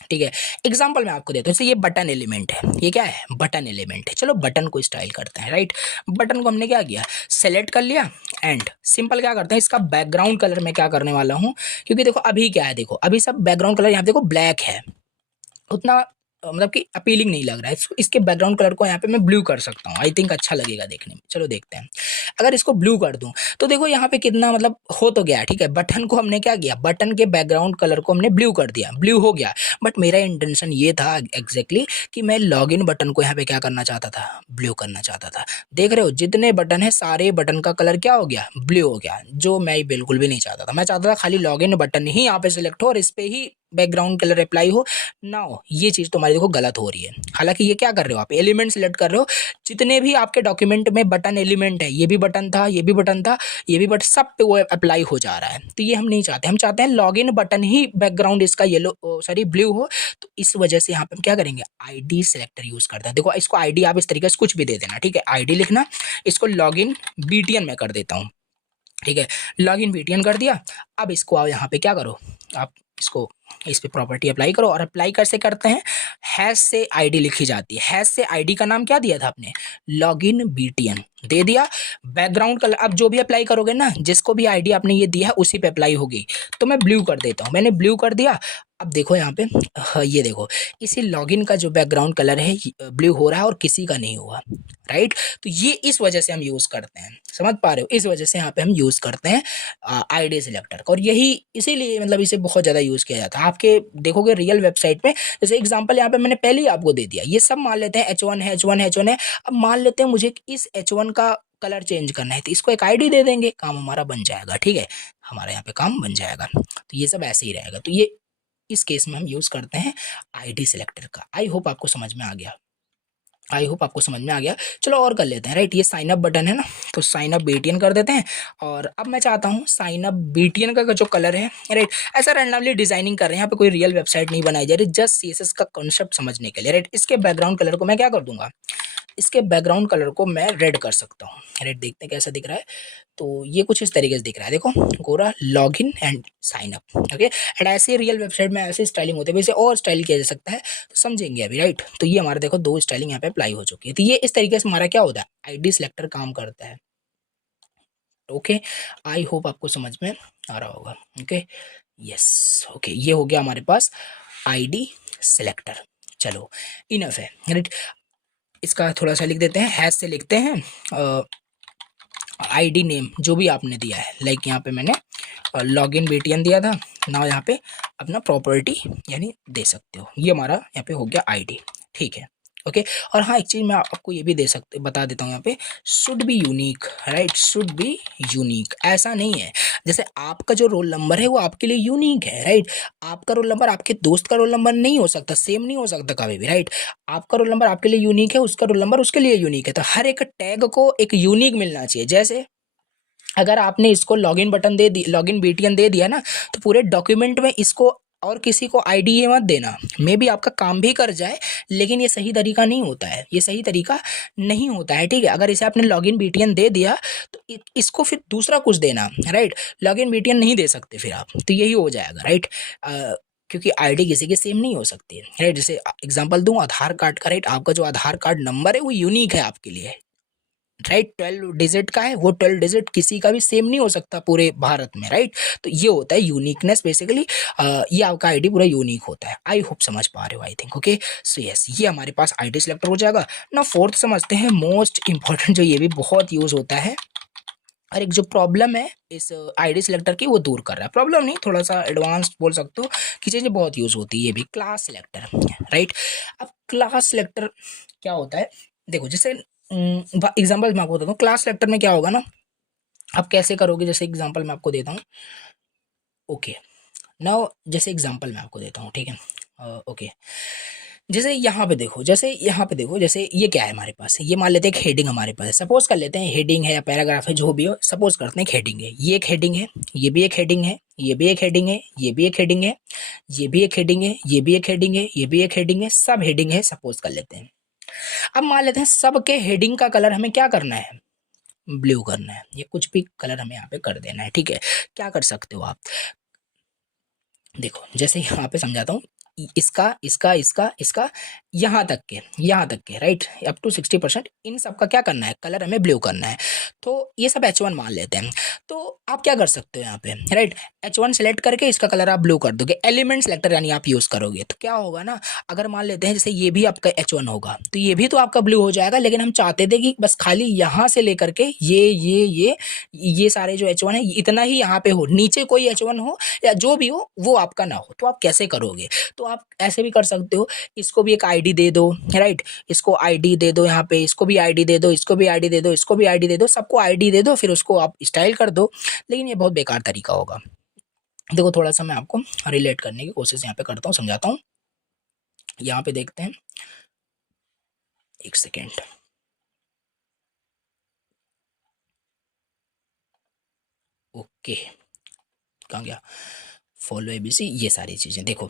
ठीक है। एग्जाम्पल मैं आपको देता हूँ, जैसे ये बटन एलिमेंट है, ये क्या है, बटन एलिमेंट है। चलो बटन को स्टाइल करते हैं, राइट। बटन को हमने क्या किया, सेलेक्ट कर लिया, एंड सिंपल क्या करते हैं, इसका बैकग्राउंड कलर मैं क्या करने वाला हूँ, क्योंकि देखो अभी क्या है, देखो अभी सब बैकग्राउंड कलर यहाँ पे देखो ब्लैक है, उतना मतलब कि अपीलिंग नहीं लग रहा है। इसके बैकग्राउंड कलर को यहाँ पे मैं ब्लू कर सकता हूँ, आई थिंक अच्छा लगेगा देखने में। चलो देखते हैं, अगर इसको ब्लू कर दूं तो देखो यहाँ पे कितना मतलब हो तो गया, ठीक है। बटन को हमने क्या किया, बटन के बैकग्राउंड कलर को हमने ब्लू कर दिया, ब्लू हो गया। बट मेरा इंटेंशन ये था एग्जैक्टली कि मैं लॉगिन बटन को यहाँ पे क्या करना चाहता था, ब्लू करना चाहता था। देख रहे हो जितने बटन है सारे बटन का कलर क्या हो गया, ब्लू हो गया, जो मैं बिल्कुल भी नहीं चाहता था। मैं चाहता था खाली लॉगिन बटन ही यहाँ पे सिलेक्ट हो और इस पे ही बैकग्राउंड कलर अप्लाई हो। नाउ ये चीज़ तुम्हारी देखो गलत हो रही है। हालांकि ये क्या कर रहे हो, आप एलिमेंट सिलेक्ट कर रहे हो, जितने भी आपके डॉक्यूमेंट में बटन एलिमेंट है, ये भी बटन था, ये भी बटन था, ये भी बटन, सब पे वो अप्लाई हो जा रहा है। तो ये हम नहीं चाहते, हम चाहते हैं लॉगिन बटन ही बैकग्राउंड इसका येलो सॉरी ब्लू हो। तो इस वजह से यहाँ पे हम क्या करेंगे, आईडी सेलेक्टर यूज करते हैं। देखो इसको आईडी आप इस तरीके से कुछ भी दे देना, ठीक है, आईडी लिखना, इसको लॉगिन BTN में कर देता हूँ, ठीक है। लॉगिन BTN कर दिया। अब इसको आप यहाँ पे क्या करो, आप इसको इस पे प्रॉपर्टी अप्लाई करो, और अप्लाई कैसे करते हैं, हैश से आईडी लिखी जाती है। हैश से आईडी का नाम क्या दिया था आपने, लॉगिन BTN दे दिया। बैकग्राउंड कलर अब जो भी अप्लाई करोगे ना, जिसको भी आईडी आपने ये दिया है उसी पे अप्लाई होगी। तो मैं ब्लू कर देता हूँ, मैंने ब्लू कर दिया। अब देखो यहाँ पे हाँ, ये देखो इसी लॉगिन का जो बैकग्राउंड कलर है ब्लू हो रहा है और किसी का नहीं हुआ, राइट। तो ये इस वजह से हम यूज करते हैं, समझ पा रहे हो, इस वजह से यहाँ पे हम यूज करते हैं आईडी सिलेक्टर का। और यही इसीलिए मतलब इसे बहुत ज़्यादा यूज़ किया जाता है। आपके देखोगे रियल वेबसाइट में, जैसे एग्जांपल यहाँ पे मैंने पहले ही आपको दे दिया, ये सब मान लेते हैं H1 है, H1 है। अब मान लेते हैं मुझे इस H1 का कलर चेंज करना है, तो इसको एक आईडी दे देंगे, काम हमारा बन जाएगा, ठीक है, हमारा यहाँ पे काम बन जाएगा। तो ये सब ऐसे ही रहेगा। तो ये इस केस में हम यूज़ करते हैं आईडी सिलेक्टर का। आई होप आपको समझ में आ गया। आई होप आपको समझ में आ गया। चलो और कर लेते हैं, राइट। ये साइन अप बटन है ना, तो साइन अप बीटीएन कर देते हैं। और अब मैं चाहता हूँ साइन अप बीटीएन का जो कलर है, राइट, ऐसा रैंडमली डिजाइनिंग कर रहे हैं, यहाँ पे कोई रियल वेबसाइट नहीं बनाई जा रही, जस्ट सीएसएस का कॉन्सेप्ट समझने के लिए, राइट। इसके बैकग्राउंड कलर को मैं क्या कर दूंगा, इसके बैकग्राउंड कलर को मैं रेड कर सकता हूँ, रेड। देखते हैं कैसा दिख रहा है। तो ये कुछ इस तरीके से दिख रहा है, देखो, Quora log in and sign up, okay. And ऐसे रियल वेबसाइट में ऐसे स्टाइलिंग होती है, वैसे और स्टाइल किया जा सकता है, तो समझेंगे अभी, राइट। तो ये हमारा देखो दो स्टाइलिंग यहाँ पे अप्लाई हो चुकी है। तो ये इस तरीके से हमारा क्या होता है, आईडी सिलेक्टर काम करता है, ओके। आई होप आपको समझ में आ रहा होगा, ओके। यस, ओके, ये हो गया हमारे पास आईडी सिलेक्टर। चलो, इनफ है, राइट। इसका थोड़ा सा लिख देते हैं, हैश से लिखते हैं आईडी नेम जो भी आपने दिया है, लाइक यहाँ पे मैंने लॉगिन बीटीएन दिया था ना, यहाँ पे अपना प्रॉपर्टी यानी दे सकते हो। ये हमारा यहाँ पे हो गया आईडी, ठीक है, ओके। और हाँ, एक चीज़ मैं आपको ये भी बता देता हूँ यहाँ पे, should be unique, right, should be unique. ऐसा नहीं है जैसे आपका जो रोल नंबर है वो आपके लिए यूनिक है, राइट। आपका रोल नंबर आपके दोस्त का रोल नंबर नहीं हो सकता, सेम नहीं हो सकता कभी भी, राइट। आपका रोल नंबर आपके लिए यूनिक है, उसका रोल नंबर उसके लिए यूनिक है। तो हर एक टैग को एक यूनिक मिलना चाहिए। जैसे अगर आपने इसको लॉगिन बटन दे दी, लॉगिन बीटीएन दे दिया ना, तो पूरे डॉक्यूमेंट में इसको और किसी को आईडी ये मत देना। मे भी आपका काम भी कर जाए, लेकिन ये सही तरीका नहीं होता है, ये सही तरीका नहीं होता है, ठीक है। अगर इसे आपने लॉगिन बीटीएन दे दिया तो इसको फिर दूसरा कुछ देना, राइट। लॉगिन बीटीएन नहीं दे सकते फिर आप, तो यही हो जाएगा, राइट। क्योंकि आईडी किसी की सेम नहीं हो सकती है, राइट। जैसे एग्जांपल दूं आधार कार्ड का, राइट। आपका जो आधार कार्ड नंबर है वो यूनिक है आपके लिए, राइट। 12 डिजिट का है, वो 12 डिजिट किसी का भी सेम नहीं हो सकता पूरे भारत में, राइट। तो ये होता है यूनिकनेस बेसिकली। ये आपका आईडी पूरा यूनिक होता है। आई होप समझ पा रहे हो, I think, okay. So yes, ये हमारे पास आईडी सिलेक्टर हो जाएगा ना। फोर्थ समझते हैं, मोस्ट इंपॉर्टेंट, जो ये भी बहुत यूज होता है और एक जो प्रॉब्लम है इस आईडी सिलेक्टर की, वो दूर कर रहा है। प्रॉब्लम नहीं, थोड़ा सा एडवांस बोल सकते हो कि चीज़ें बहुत यूज होती है। ये भी क्लास सिलेक्टर, राइट। अब क्लास सिलेक्टर क्या होता है, देखो, जैसे एग्जाम्पल मैं आपको देता हूँ। क्लास सेक्टर में क्या होगा ना, आप कैसे करोगे, जैसे एग्जाम्पल मैं आपको देता हूँ, ओके। नाउ जैसे एग्जाम्पल मैं आपको देता हूँ, ठीक है, ओके। जैसे यहाँ पे देखो, जैसे यहाँ पे देखो, जैसे ये क्या है हमारे पास, ये मान लेते हैं एक हेडिंग हमारे पास है। सपोज कर लेते हैं हेडिंग है या पैराग्राफ है, जो भी हो, सपोज करते हैं एक हेडिंग है। ये एक हेडिंग है, ये भी एक हेडिंग है, ये भी एक हेडिंग है, ये भी एक हेडिंग है, ये भी एक हेडिंग है, ये भी एक हेडिंग है, ये भी एक हेडिंग है, सब हेडिंग है, सपोज कर लेते हैं। अब मान लेते हैं सबके हेडिंग का कलर हमें क्या करना है, ब्लू करना है। ये कुछ भी कलर हमें यहाँ पे कर देना है, ठीक है। क्या कर सकते हो आप, देखो, जैसे यहाँ पे समझाता हूँ, इसका इसका इसका इसका यहाँ तक के, राइट, अप टू 60%, इन सब का क्या करना है, कलर हमें ब्लू करना है। तो ये सब H1 मान लेते हैं। तो आप क्या कर सकते हो यहाँ पे, राइट, H1 सेलेक्ट करके इसका कलर आप ब्लू कर दोगे, एलिमेंट सेलेक्टर यानी आप यूज करोगे। तो क्या होगा ना, अगर मान लेते हैं जैसे ये भी आपका H1 होगा, तो ये भी तो आपका ब्लू हो जाएगा, लेकिन हम चाहते थे कि बस खाली यहाँ से लेकर के ये सारे जो H1 है इतना ही यहाँ पे हो, नीचे कोई H1 हो या जो भी हो वो आपका ना हो। तो आप कैसे करोगे, तो आप ऐसे भी कर सकते हो, इसको भी एक आईडी दे दो, राइट। इसको आईडी दे दो, यहाँ पे इसको भी आईडी दे दो, इसको भी आईडी दे दो, इसको भी आईडी दे दो, सबको आईडी दे दो, फिर उसको आप स्टाइल कर दो। लेकिन ये बहुत बेकार तरीका होगा। देखो, थोड़ा सा मैं आपको रिलेट करने की कोशिश यहाँ पे करता हूँ, समझाता हूँ। यहाँ पे देखते हैं, एक सेकेंड, ओके, कहाँ गया, फॉलो एबीसी, ये सारी चीज़ें देखो।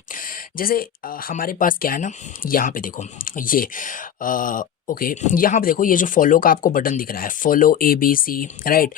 जैसे हमारे पास क्या है ना, यहाँ पे देखो, ये ओके, यहाँ पे देखो, ये जो फॉलो का आपको बटन दिख रहा है, follow ABC, right,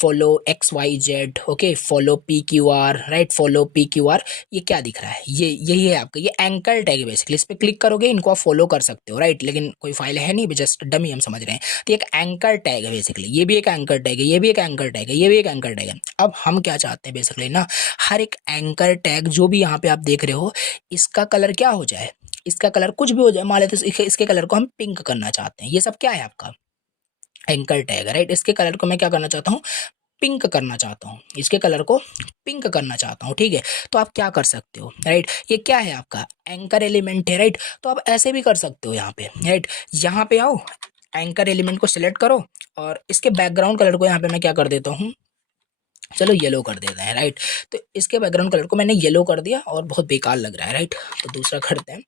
follow XYZ, okay, follow PQR, right, follow PQR, ये क्या दिख रहा है, ये यही है आपका, ये एंकर टैग है बेसिकली। इस पर क्लिक करोगे, इनको आप फॉलो कर सकते हो, राइट। लेकिन कोई फाइल है नहीं, जस्ट डमी हम समझ रहे हैं। तो एक एंकर टैग है बेसिकली, ये भी एक एंकर टैग है, ये भी एक एंकर टैग है, ये भी एक एंकर टैग है। अब हम क्या चाहते हैं बेसिकली ना, हर एक एंकर टैग जो भी यहाँ पे आप देख रहे हो, इसका कलर क्या हो जाए, इसका कलर कुछ भी हो जाए, मान लेते हैं इसके कलर को हम पिंक करना चाहते हैं। ये सब क्या है, आपका एंकर टैग, राइट। इसके कलर को मैं क्या करना चाहता हूँ, पिंक करना चाहता हूँ, इसके कलर को पिंक करना चाहता हूँ, ठीक है। तो आप क्या कर सकते हो, राइट, ये क्या है, आपका एंकर एलिमेंट है, राइट। तो आप ऐसे भी कर सकते हो, यहाँ पे, राइट, यहाँ पे आओ, एंकर एलिमेंट को सिलेक्ट करो और इसके बैकग्राउंड कलर को यहाँ पे मैं क्या कर देता हूँ, चलो येलो कर देते हैं, राइट। तो इसके बैकग्राउंड कलर को मैंने येलो कर दिया और बहुत बेकार लग रहा है, राइट। तो दूसरा करते हैं,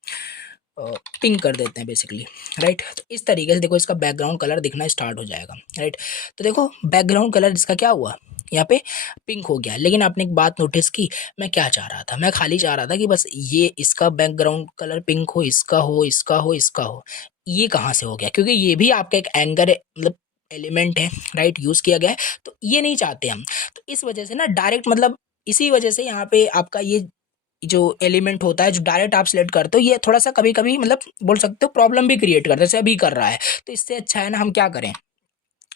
पिंक कर देते हैं बेसिकली, राइट। तो इस तरीके से देखो इसका बैकग्राउंड कलर दिखना स्टार्ट हो जाएगा, राइट। तो देखो बैकग्राउंड कलर इसका क्या हुआ, यहाँ पे पिंक हो गया। लेकिन आपने एक बात नोटिस की, मैं क्या चाह रहा था, मैं खाली चाह रहा था कि बस ये इसका बैकग्राउंड कलर पिंक हो, इसका हो, इसका हो, इसका हो। ये कहाँ से हो गया, क्योंकि ये भी आपका एक एंगर मतलब एलिमेंट है, राइट, यूज किया गया है। तो ये नहीं चाहते हम। तो इस वजह से ना डायरेक्ट मतलब इसी वजह से यहाँ पे आपका ये जो एलिमेंट होता है जो डायरेक्ट आप सिलेक्ट करते हो, ये थोड़ा सा कभी कभी मतलब बोल सकते हो प्रॉब्लम भी क्रिएट करता है, जैसे अभी कर रहा है। तो इससे अच्छा है ना हम क्या करें,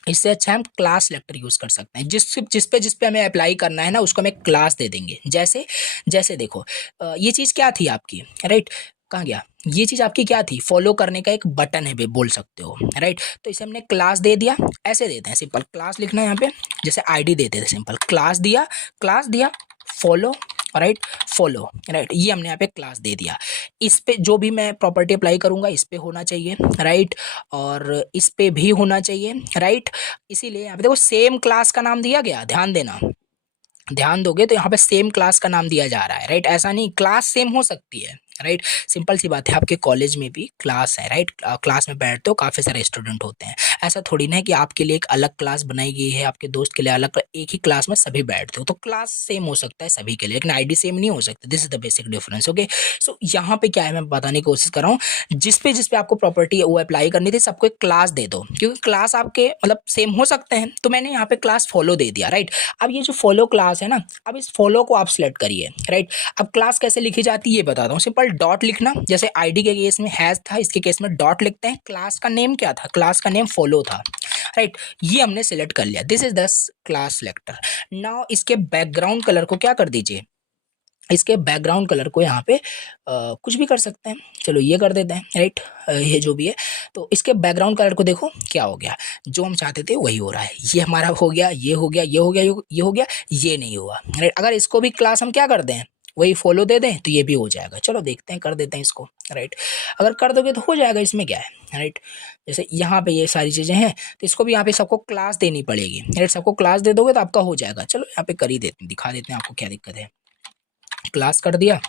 इससे अच्छा हम क्लास सेलेक्टर यूज कर सकते हैं। जिस पे हमें अप्लाई करना है ना उसको हमें क्लास दे देंगे। जैसे जैसे देखो ये चीज क्या थी आपकी, राइट, कहाँ गया, ये चीज आपकी क्या थी, फॉलो करने का एक बटन है बोल सकते हो, राइट। तो इसे हमने क्लास दे दिया, ऐसे देते हैं सिंपल क्लास लिखना है यहाँ पे, जैसे आईडी देते थे सिंपल क्लास दिया फॉलो, राइट, फॉलो, राइट, ये हमने यहाँ पे क्लास दे दिया। इस पे जो भी मैं प्रॉपर्टी अप्लाई करूंगा इस पे होना चाहिए, राइट, और इस पे भी होना चाहिए, राइट। इसीलिए यहाँ पे देखो सेम क्लास का नाम दिया गया, ध्यान देना, ध्यान दोगे तो यहाँ पे सेम क्लास का नाम दिया जा रहा है, राइट। ऐसा नहीं, क्लास सेम हो सकती है, राइट, सिंपल सी बात है। आपके कॉलेज में भी क्लास है, राइट, क्लास में बैठते हो काफ़ी सारे स्टूडेंट होते हैं। ऐसा थोड़ी ना है कि आपके लिए एक अलग क्लास बनाई गई है, आपके दोस्त के लिए अलग, एक ही क्लास में सभी बैठते हो। तो क्लास सेम हो सकता है सभी के लिए, लेकिन आईडी सेम नहीं हो सकती। This is the basic difference, okay. So यहाँ पे क्या है मैं बताने की कोशिश कर रहा हूँ, जिस पे आपको प्रॉपर्टी वो अप्लाई करनी थी सबको एक क्लास दे दो, क्योंकि क्लास आपके मतलब सेम हो सकते हैं। तो मैंने यहाँ पे क्लास फॉलो दे दिया, राइट। अब ये जो फॉलो क्लास है ना, अब इस फॉलो को आप सिलेक्ट करिए, राइट। अब क्लास कैसे लिखी जाती है ये बताता हूँ, सिंपल डॉट लिखना, जैसे आईडी के केस में हैज था, इसके केस में डॉट लिखते हैं। क्लास का नेम क्या था, क्लास का नेम फॉलो था, राइट। ये हमने सिलेक्ट कर लिया, this is the class selector. Now इसके बैकग्राउंड कलर को क्या कर दीजिए, इसके बैकग्राउंड कलर को यहाँ पे कुछ भी कर सकते हैं, चलो ये कर देते हैं, राइट। ये जो भी है, तो इसके बैकग्राउंड कलर को देखो क्या हो गया, जो हम चाहते थे वही हो रहा है। ये हमारा हो गया, ये हो गया, ये हो गया, ये हो गया, ये नहीं हुआ, राइट। अगर इसको भी क्लास हम क्या कर दें, वही फॉलो दे दें तो ये भी हो जाएगा। चलो देखते हैं, कर देते हैं इसको, राइट। अगर कर दोगे तो हो जाएगा, इसमें क्या है, राइट। जैसे यहाँ पे ये सारी चीज़ें हैं तो इसको भी यहाँ पे सबको क्लास देनी पड़ेगी, राइट। सबको क्लास दे दोगे तो आपका हो जाएगा। चलो यहाँ पे कर ही देते हैं, दिखा देते हैं आपको क्या दिक्कत है। क्लास कर दिया,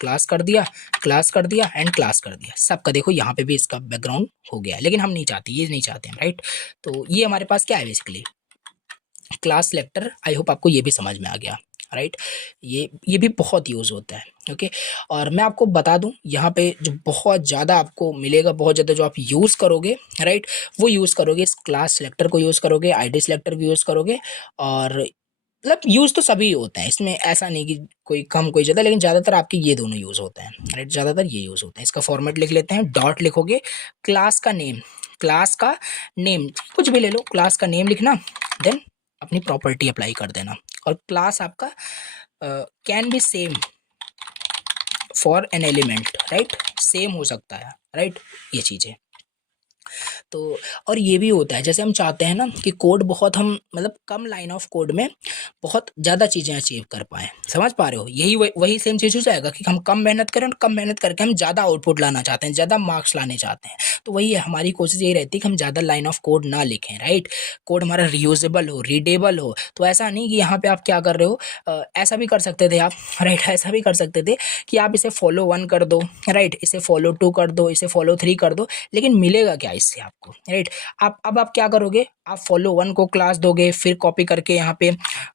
क्लास कर दिया, क्लास कर दिया एंड क्लास कर दिया, सबका देखो यहाँ पे भी इसका बैकग्राउंड हो गया। लेकिन हम नहीं चाहते, ये नहीं चाहते हैं, राइट। तो ये हमारे पास क्या है basically class selector. I hope आपको ये भी समझ में आ गया, राइट। ये भी बहुत यूज़ होता है, ओके। और मैं आपको बता दूं यहाँ पे जो बहुत ज़्यादा आपको मिलेगा, बहुत ज़्यादा जो आप यूज़ करोगे, राइट, वो यूज़ करोगे इस क्लास सेलेक्टर को यूज़ करोगे, आईडी सेलेक्टर भी यूज़ करोगे। और मतलब यूज़ तो सभी होते हैं, इसमें ऐसा नहीं कि कोई कम कोई ज़्यादा, लेकिन ज़्यादातर आपके ये दोनों यूज़ होते हैं, राइट। ज़्यादातर ये यूज़ होते हैं। इसका फॉर्मेट लिख लेते हैं, डॉट लिखोगे, क्लास का नेम, क्लास का नेम कुछ भी ले लो, क्लास का नेम लिखना, देन अपनी प्रॉपर्टी अप्लाई कर देना। और क्लास आपका can be same for an element, right, same हो सकता है, राइट, ये चीज़ें। तो और ये भी होता है, जैसे हम चाहते हैं ना कि कोड बहुत हम मतलब कम लाइन ऑफ कोड में बहुत ज़्यादा चीज़ें अचीव कर पाएँ, समझ पा रहे हो। यही वही सेम चीज़ हो जाएगा कि हम कम मेहनत करें और कम मेहनत करके हम ज़्यादा आउटपुट लाना चाहते हैं, ज़्यादा मार्क्स लाने चाहते हैं। तो वही है, हमारी कोशिश यही रहती है कि हम ज़्यादा लाइन ऑफ कोड ना लिखें, राइट। कोड हमारा रीयूजेबल हो, रीडेबल हो। तो ऐसा नहीं कि यहाँ पे आप क्या कर रहे हो, ऐसा भी कर सकते थे आप, राइट, ऐसा भी कर सकते थे कि आप इसे फॉलो 1 कर दो, राइट, इसे फॉलो 2 कर दो, इसे फॉलो 3 कर दो, लेकिन मिलेगा क्या इससे आपको, राइट। आप अब आप क्या करोगे, आप फॉलो 1 को क्लास दोगे, फिर कॉपी करके यहाँ पे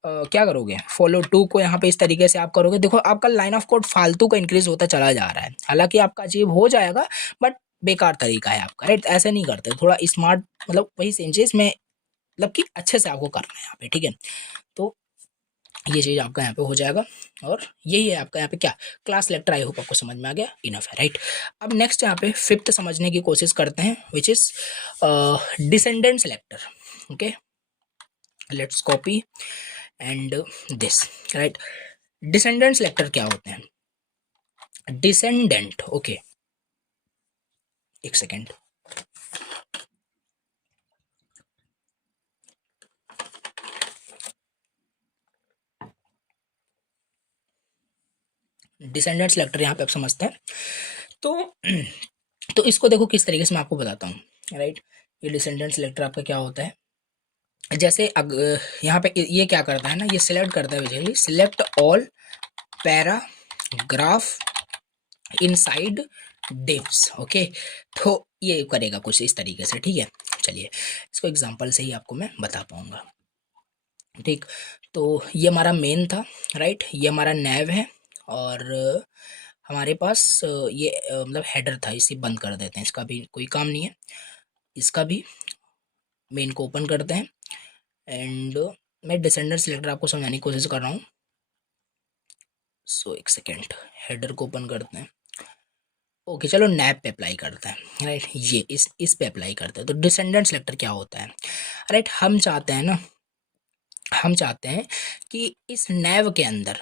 क्या करोगे, फॉलो 2 को यहाँ पे इस तरीके से आप करोगे। देखो आपका लाइन ऑफ कोड फालतू का इंक्रीज होता चला जा रहा है। हालांकि आपका अचीव हो जाएगा बट बेकार तरीका है आपका, राइट। ऐसे नहीं करते, थोड़ा स्मार्ट मतलब वही सेम चीज में मतलब कि अच्छे से आपको करना है यहाँ पे, ठीक है। तो ये चीज़ आपका यहाँ पे हो जाएगा। और यही है आपका यहाँ पे क्या क्लास सेलेक्टर। आई होप आपको समझ में आ गया, इनफ है, राइट। अब नेक्स्ट यहाँ पे फिफ्थ समझने की कोशिश करते हैं, which is descendant selector, okay. Let's copy and this, right. Descendant selector क्या होते हैं, डिसेंडेंट, ओके, एक सेकेंड। डिसेंडेंट सेलेक्टर यहाँ पे आप समझते हैं। तो तो इसको देखो किस तरीके से मैं आपको बताता हूँ, राइट। ये डिसेंडेंट सेलेक्टर आपका क्या होता है, जैसे यहाँ पे ये क्या करता है ना, ये सिलेक्ट करता है basically, select all paragraph inside divs। Okay, तो ये करेगा कुछ इस तरीके से, ठीक है। चलिए इसको एग्जांपल से ही आपको मैं बता पाऊंगा, ठीक। तो ये हमारा मेन था, राइट, ये हमारा नैव है, और हमारे पास ये मतलब हेडर था, इसे बंद कर देते हैं, इसका भी कोई काम नहीं है। इसका भी मेन को ओपन करते हैं, एंड मैं डिसेंडर सिलेक्टर आपको समझाने की कोशिश कर रहा हूँ। सो एक सेकेंड, हेडर को ओपन करते हैं। ओके चलो नैब पे अप्लाई करते हैं, राइट, ये इस पे अप्लाई करते हैं। तो डिसेंडेंट सिलेक्टर क्या होता है, राइट, हम चाहते हैं ना, हम चाहते हैं कि इस नैव के अंदर,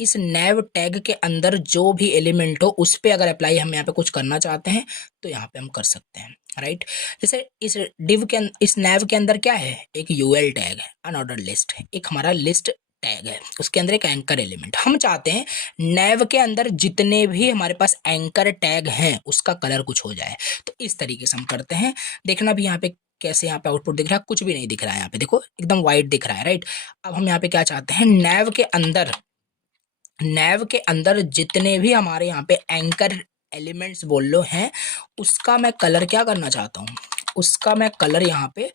इस नैव टैग के अंदर जो भी एलिमेंट हो उस पे अगर अप्लाई हम यहाँ पे कुछ करना चाहते हैं तो यहाँ पे हम कर सकते हैं, राइट। जैसे इस डिव के इस नैव के अंदर क्या है, एक यूएल टैग है, अनऑर्डर्ड लिस्ट है, एक हमारा लिस्ट टैग है, उसके अंदर एक एंकर एलिमेंट। हम चाहते हैं नैव के अंदर जितने भी हमारे पास एंकर टैग हैं उसका कलर कुछ हो जाए। तो इस तरीके से हम करते हैं। देखना भी यहाँ पे कैसे, यहाँ पे आउटपुट दिख रहा है, कुछ भी नहीं दिख रहा है, यहाँ पे देखो एकदम व्हाइट दिख रहा है, राइट। अब हम यहाँ पे क्या चाहते हैं, नैव के अंदर, नैव के अंदर जितने भी हमारे यहाँ पे एंकर एलिमेंट्स बोल लो हैं, उसका मैं कलर क्या करना चाहता हूँ, उसका मैं कलर यहाँ पे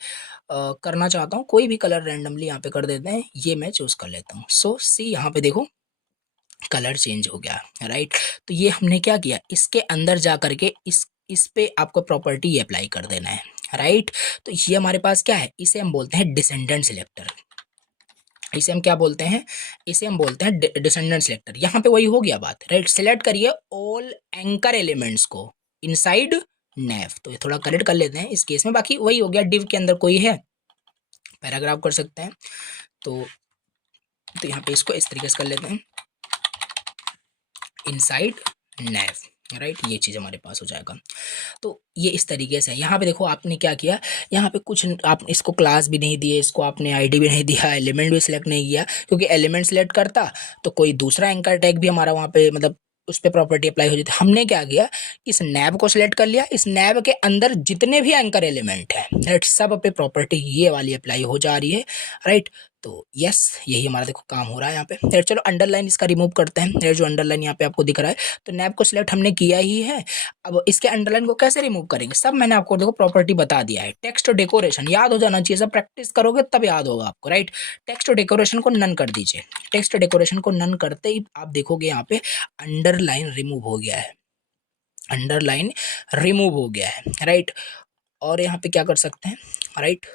करना चाहता हूँ। कोई भी कलर रैंडमली यहाँ पे कर देते हैं, ये मैं चूज कर लेता हूँ। सो सी यहाँ पे देखो कलर चेंज हो गया, राइट। तो ये हमने क्या किया, इसके अंदर जा करके इस पे आपको प्रॉपर्टी अप्लाई कर देना है, राइट। तो ये हमारे पास क्या है, इसे हम बोलते हैं डिसेंडेंट सिलेक्टर। इसे हम क्या बोलते हैं, इसे हम बोलते हैं डिसेंडेंट सिलेक्टर। यहाँ पे वही हो गया बात, राइट। सिलेक्ट करिए ऑल एंकर एलिमेंट्स को इनसाइड नैव। तो ये थोड़ा करेक्ट कर लेते हैं इस केस में, बाकी वही हो गया। डिव के अंदर कोई है, पैराग्राफ कर सकते हैं। तो यहाँ पे इसको इस तरीके से कर लेते हैं, इनसाइड नैव, राइट। ये चीज़ हमारे पास हो जाएगा। तो ये इस तरीके से, यहाँ पे देखो आपने क्या किया, यहाँ पे कुछ आप इसको क्लास भी नहीं दिए, इसको आपने आईडी भी नहीं दिया, एलिमेंट भी सिलेक्ट नहीं किया, क्योंकि एलिमेंट सिलेक्ट करता तो कोई दूसरा एंकर टैग भी हमारा वहाँ पे मतलब उस पर प्रॉपर्टी अप्लाई हो जाती। हमने क्या किया, इस नैब को सिलेक्ट कर लिया, इस नैब के अंदर जितने भी एंकर एलिमेंट है, राइट, सब पे प्रॉपर्टी ये वाली अप्लाई हो जा रही है, राइट। तो यस, यही हमारा देखो काम हो रहा है यहाँ पे, राइट। चलो अंडरलाइन इसका रिमूव करते हैं, राइट, जो अंडरलाइन यहाँ पे आपको दिख रहा है। तो नैब को सिलेक्ट हमने किया ही है, अब इसके अंडरलाइन को कैसे रिमूव करेंगे, सब मैंने आपको देखो प्रॉपर्टी बता दिया है। टेक्स्ट डेकोरेशन याद हो जाना चाहिए, सब प्रैक्टिस करोगे तब याद होगा आपको, राइट। टेक्स्ट डेकोरेशन को नन कर दीजिए। टेक्स्ट डेकोरेशन को नन करते ही आप देखोगे यहाँ पे अंडरलाइन रिमूव हो गया है, अंडरलाइन रिमूव हो गया है, राइट। और यहाँ पे क्या कर सकते हैं, राइट।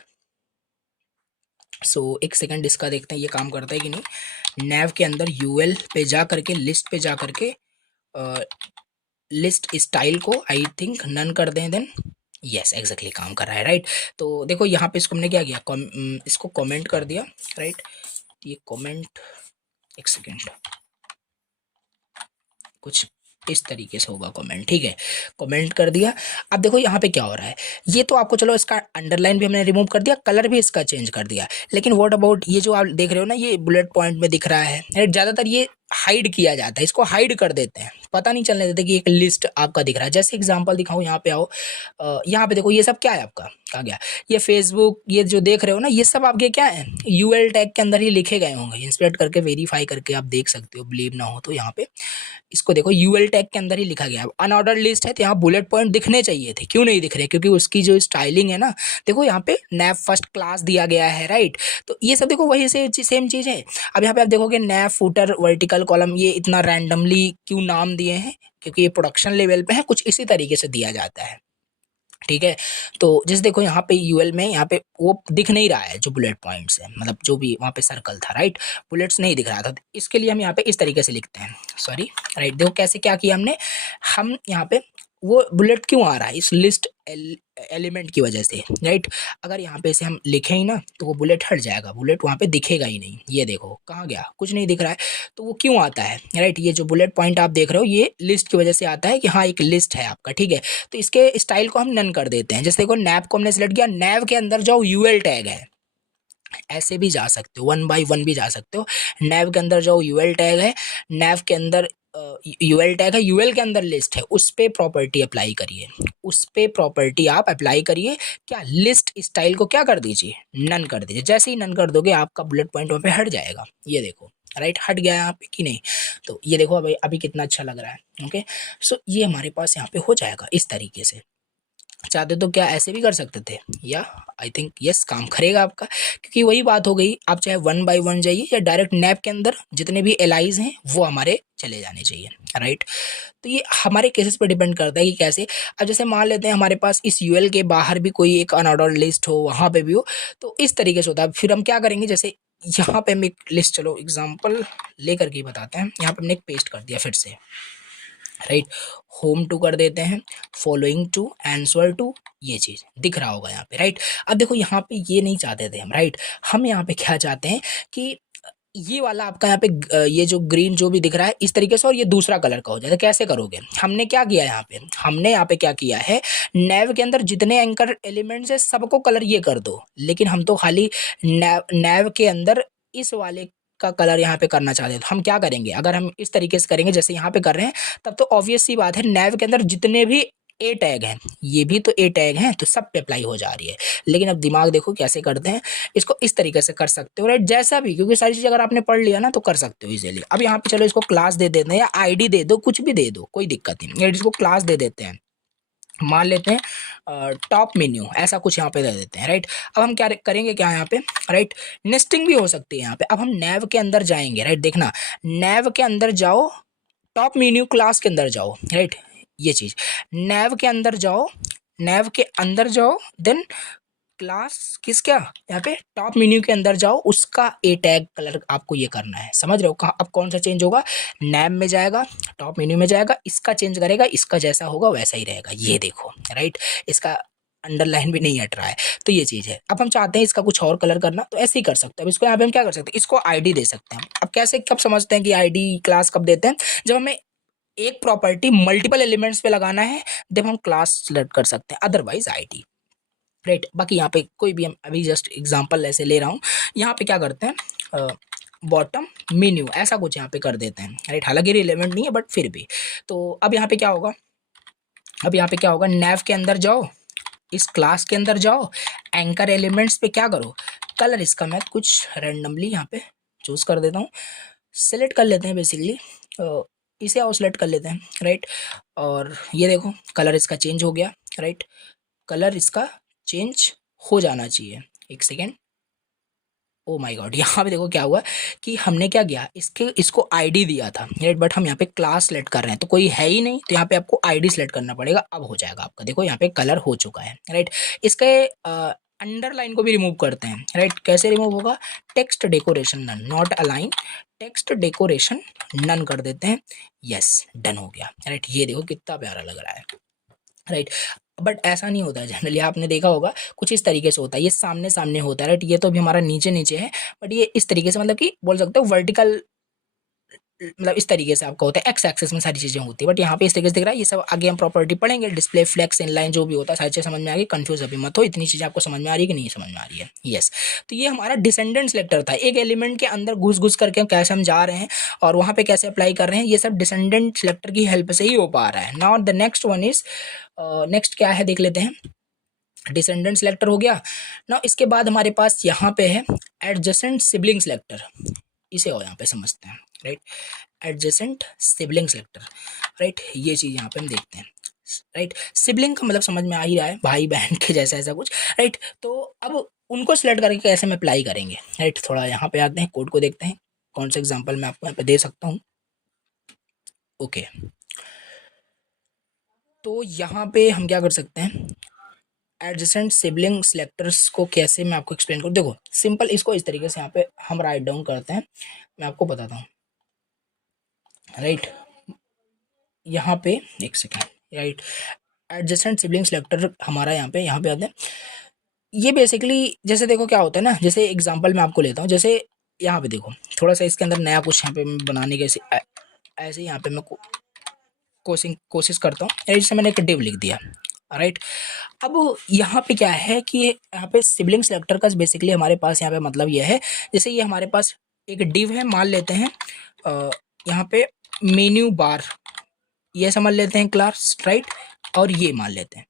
सो एक सेकंड इसका देखते हैं ये काम करता है कि नहीं। नैव के अंदर यूएल पे जा करके, लिस्ट पे जा करके लिस्ट स्टाइल को आई थिंक नन कर दें, देन यस एग्जैक्टली काम कर रहा है, राइट। तो देखो यहाँ पे इसको हमने क्या किया, इसको कमेंट कर दिया, राइट। ये कमेंट, एक सेकेंड, कुछ इस तरीके से होगा कमेंट, ठीक है, कमेंट कर दिया। अब देखो यहाँ पे क्या हो रहा है, ये तो आपको चलो इसका अंडरलाइन भी हमने रिमूव कर दिया, कलर भी इसका चेंज कर दिया, लेकिन व्हाट अबाउट ये जो आप देख रहे हो ना, ये बुलेट पॉइंट में दिख रहा है, ज़्यादातर ये हाइड किया जाता है, इसको हाइड कर देते हैं, पता नहीं चलने देते कि एक लिस्ट आपका दिख रहा है। जैसे एग्जांपल दिखाऊं, यहाँ पे आओ, यहाँ पे देखो ये सब क्या है आपका, कहाँ गया ये फेसबुक, ये जो देख रहे हो ना, ये सब आपके क्या है, यूएल टैग के अंदर ही लिखे गए होंगे। इंस्पेक्ट करके वेरीफाई करके आप देख सकते हो, बिलीव ना हो तो यहाँ पे इसको देखो यूएल टैग के अंदर ही लिखा गया है। अनऑर्डर्ड लिस्ट है तो यहाँ बुलेट पॉइंट दिखने चाहिए थे, क्यों नहीं दिख रहे, क्योंकि उसकी जो स्टाइलिंग है ना, देखो यहाँ पे नैव फर्स्ट क्लास दिया गया है, राइट। तो ये सब देखो वही से सेम चीज़ है। अब यहाँ पे आप देखोगे नैव फुटर वर्टिकल कॉलम, ये इतना रैंडमली क्यों नाम दिए हैं, क्योंकि ये प्रोडक्शन लेवल पे है, कुछ इसी तरीके से दिया जाता है, ठीक है। तो जैसे देखो यहाँ पे यूएल में यहाँ पे वो दिख नहीं रहा है जो बुलेट पॉइंट्स है, मतलब जो भी वहाँ पे सर्कल था, राइट, बुलेट्स नहीं दिख रहा था। तो इसके लिए हम यहाँ पे इस तरीके से लिखते हैं, सॉरी, राइट। देखो कैसे क्या किया हमने, हम यहाँ पे वो बुलेट क्यों आ रहा है, इस लिस्ट एलिमेंट की वजह से, राइट। अगर यहाँ पे इसे हम लिखें ही ना तो वो बुलेट हट जाएगा, बुलेट वहाँ पे दिखेगा ही नहीं। ये देखो कहाँ गया, कुछ नहीं दिख रहा है, तो वो क्यों आता है, राइट। ये जो बुलेट पॉइंट आप देख रहे हो ये लिस्ट की वजह से आता है कि हाँ एक लिस्ट है आपका, ठीक है। तो इसके स्टाइल को हम नन कर देते हैं। जैसे देखो नैव को हमने सेलेक्ट किया, नैव के अंदर जाओ यूएल टैग है, ऐसे भी जा सकते हो, 1 by 1 भी जा सकते हो। नैव के अंदर जाओ यूएल टैग है, नैव के अंदर यूएल टैग है, यूएल के अंदर लिस्ट है, उस पे प्रॉपर्टी अप्लाई करिए, उस पे प्रॉपर्टी आप अप्लाई करिए। क्या लिस्ट स्टाइल को क्या कर दीजिए, नन कर दीजिए। जैसे ही नन कर दोगे आपका बुलेट पॉइंट वहाँ पे हट जाएगा। ये देखो राइट, हट गया यहाँ पे कि नहीं। तो ये देखो अभी अभी कितना अच्छा लग रहा है। ओके, सो ये हमारे पास यहाँ पे हो जाएगा इस तरीके से। चाहते तो क्या ऐसे भी कर सकते थे, या आई थिंक यस काम करेगा आपका, क्योंकि वही बात हो गई। आप चाहे 1 बाय 1 जाइए या डायरेक्ट नैप के अंदर जितने भी एलाइज हैं वो हमारे चले जाने चाहिए, राइट। तो ये हमारे केसेस पे डिपेंड करता है कि कैसे। अब जैसे मान लेते हैं हमारे पास इस यूएल के बाहर भी कोई एक अनऑर्डर्ड लिस्ट हो, वहाँ पे भी हो, तो इस तरीके से होता है। फिर हम क्या करेंगे, जैसे यहाँ पे हम एक लिस्ट, चलो एग्जाम्पल लेकर के बताते हैं। यहाँ पे हमने एक पेस्ट कर दिया फिर से, राइट। होम टू कर देते हैं, फॉलोइंग टू, आंसर टू, ये चीज दिख रहा होगा यहाँ पे, राइट। अब देखो यहाँ पे ये नहीं चाहते थे हम, राइट। हम यहाँ पे क्या चाहते हैं कि ये वाला आपका यहाँ पे ये जो ग्रीन जो भी दिख रहा है इस तरीके से, और ये दूसरा कलर का हो जाए। तो कैसे करोगे, हमने क्या किया यहाँ पे, हमने यहाँ पे क्या किया है, नैव के अंदर जितने एंकर एलिमेंट्स है सबको कलर ये कर दो। लेकिन हम तो खाली नैव के अंदर इस वाले का कलर यहाँ पे करना चाहते हैं। तो हम क्या करेंगे, अगर हम इस तरीके से करेंगे जैसे यहाँ पे कर रहे हैं, तब तो ऑब्वियस सी बात है नैव के अंदर जितने भी ए टैग हैं, ये भी तो ए टैग हैं, तो सब पे अप्लाई हो जा रही है। लेकिन अब दिमाग देखो कैसे करते हैं, इसको इस तरीके से कर सकते हो, राइट। जैसा भी, क्योंकि सारी चीज़ अगर आपने पढ़ लिया ना तो कर सकते हो इजीली। अब यहाँ पे चलो इसको क्लास दे देते हैं, या आईडी दे दो, कुछ भी दे दो, कोई दिक्कत नहीं। इसको क्लास दे देते हैं, मान लेते हैं टॉप मेन्यू, ऐसा कुछ यहाँ पे दे देते हैं, राइट। अब हम क्या करेंगे, क्या यहाँ पे, राइट, नेस्टिंग भी हो सकती है यहाँ पे। अब हम नैव के अंदर जाएंगे, राइट, देखना नैव के अंदर जाओ, टॉप मेन्यू क्लास के अंदर जाओ, राइट। ये चीज नैव के अंदर जाओ, नैव के अंदर जाओ, देन क्लास किस, क्या यहाँ पे टॉप मेन्यू के अंदर जाओ, उसका ए टैग कलर आपको ये करना है। समझ रहे हो, कहाँ अब कौन सा चेंज होगा, नैव में जाएगा, टॉप मेन्यू में जाएगा, इसका चेंज करेगा, इसका जैसा होगा वैसा ही रहेगा। ये देखो, राइट, इसका अंडरलाइन भी नहीं हट रहा है। तो ये चीज है। अब हम चाहते हैं इसका कुछ और कलर करना, तो ऐसे ही कर सकते हैं। अब इसको यहाँ पे हम क्या कर सकते हैं, इसको आईडी दे सकते हैं। अब कैसे, कब समझते हैं कि आईडी क्लास कब देते हैं, जब हमें एक प्रॉपर्टी मल्टीपल एलिमेंट्स पे लगाना है, जब हम क्लास सेलेक्ट कर सकते हैं, अदरवाइज आईडी, राइट। बाकी यहाँ पे कोई भी, हम अभी जस्ट एग्जांपल ऐसे ले रहा हूँ। यहाँ पे क्या करते हैं, बॉटम मेन्यू ऐसा कुछ यहाँ पे कर देते हैं, राइट। हालांकि रिलेवेंट नहीं है बट फिर भी। तो अब यहाँ पे क्या होगा, अब यहाँ पे क्या होगा, नैव के अंदर जाओ, इस क्लास के अंदर जाओ, एंकर एलिमेंट्स पे क्या करो, कलर इसका मैं कुछ रैंडमली यहाँ पे चूज कर देता हूँ, सेलेक्ट कर लेते हैं बेसिकली, इसे आओ सेलेक्ट कर लेते हैं, राइट। और ये देखो कलर इसका चेंज हो गया, राइट। कलर इसका चेंज हो जाना चाहिए, एक सेकेंड। ओ माय गॉड, यहाँ पे देखो क्या हुआ कि हमने क्या किया, इसको आईडी दिया था, राइट, बट हम यहाँ पे क्लास सेलेक्ट कर रहे हैं तो कोई है ही नहीं, तो यहाँ पे आपको आईडी सेलेक्ट करना पड़ेगा। अब हो जाएगा आपका, देखो यहाँ पे कलर हो चुका है, राइट। इसके अंडरलाइन को भी रिमूव करते हैं, राइट। कैसे रिमूव होगा, text decoration none, not align, text decoration none कर देते हैं, यस डन हो गया, राइट। ये देखो कितना प्यारा लग रहा है, राइट। बट ऐसा नहीं होता है जनरली, आपने देखा होगा कुछ इस तरीके से होता है, ये सामने सामने होता है, राइट। ये तो भी हमारा नीचे नीचे है, बट ये इस तरीके से, मतलब कि बोल सकते हो वर्टिकल, मतलब इस तरीके से आपका होता है, एक्स एक्सेस में सारी चीजें होती है। बट यहाँ पे इस तरीके से दिख रहा है। ये सब आगे हम प्रॉपर्टी पढ़ेंगे, डिस्प्ले फ्लेक्स इनलाइन जो भी होता है, सारी चीजें समझ में आ गई। कंफ्यूज अभी मत हो, इतनी चीजें आपको समझ में आ रही है कि नहीं समझ में आ रही है, यस। तो ये हमारा डिसेंडेंट सिलेक्टर था, एक एलिमेंट के अंदर घुस घुस करके कैसे हम जा रहे हैं और वहां पे कैसे अप्लाई कर रहे हैं, ये सब डिसेंडेंट सिलेक्टर की हेल्प से ही हो पा रहा है। Now the next one is, next क्या है देख लेते हैं। डिसेंडेंट सिलेक्टर हो गया ना। इसके बाद हमारे पास यहाँ पे है एडजेसेंट सिबलिंग सिलेक्टर, इसे और यहाँ पे समझते हैं, right. Adjacent sibling selector, right. ये चीज यहाँ पे हम देखते हैं, राइट। सिबलिंग का मतलब समझ में आ ही रहा है, भाई बहन के जैसा ऐसा कुछ, राइट। तो अब उनको सिलेक्ट करके कैसे हम अप्लाई करेंगे, राइट। थोड़ा यहाँ पे आते हैं, कोड को देखते हैं, कौन सा एग्जाम्पल मैं आपको यहाँ पे दे सकता हूँ। ओके, तो यहाँ पे हम क्या कर सकते हैं, एडजेसेंट सिबलिंग सिलेक्टर्स को कैसे मैं आपको एक्सप्लेन करूँ। देखो सिंपल, इसको इस तरीके से यहाँ पे हम राइट डाउन करते हैं, मैं आपको बताता हूँ, राइट। यहाँ पे एक second, right. Adjacent sibling selector हमारा यहाँ पे आते हैं। ये बेसिकली जैसे देखो क्या होता है ना, जैसे एग्जांपल मैं आपको लेता हूँ, जैसे यहाँ पे देखो थोड़ा सा इसके अंदर नया कुछ यहाँ पे बनाने के ऐसे यहाँ पे मैं कोशिश करता हूँ। जैसे मैंने एक डिव लिख दिया, राइट। अब यहाँ पे क्या है कि यहाँ पे सिबलिंग सिलेक्टर का बेसिकली हमारे पास यहाँ पे मतलब ये है, जैसे ये हमारे पास एक डिव है, मान लेते हैं यहाँ पे मेन्यू बार, ये समझ लेते हैं क्लास, राइट। और ये मान लेते हैं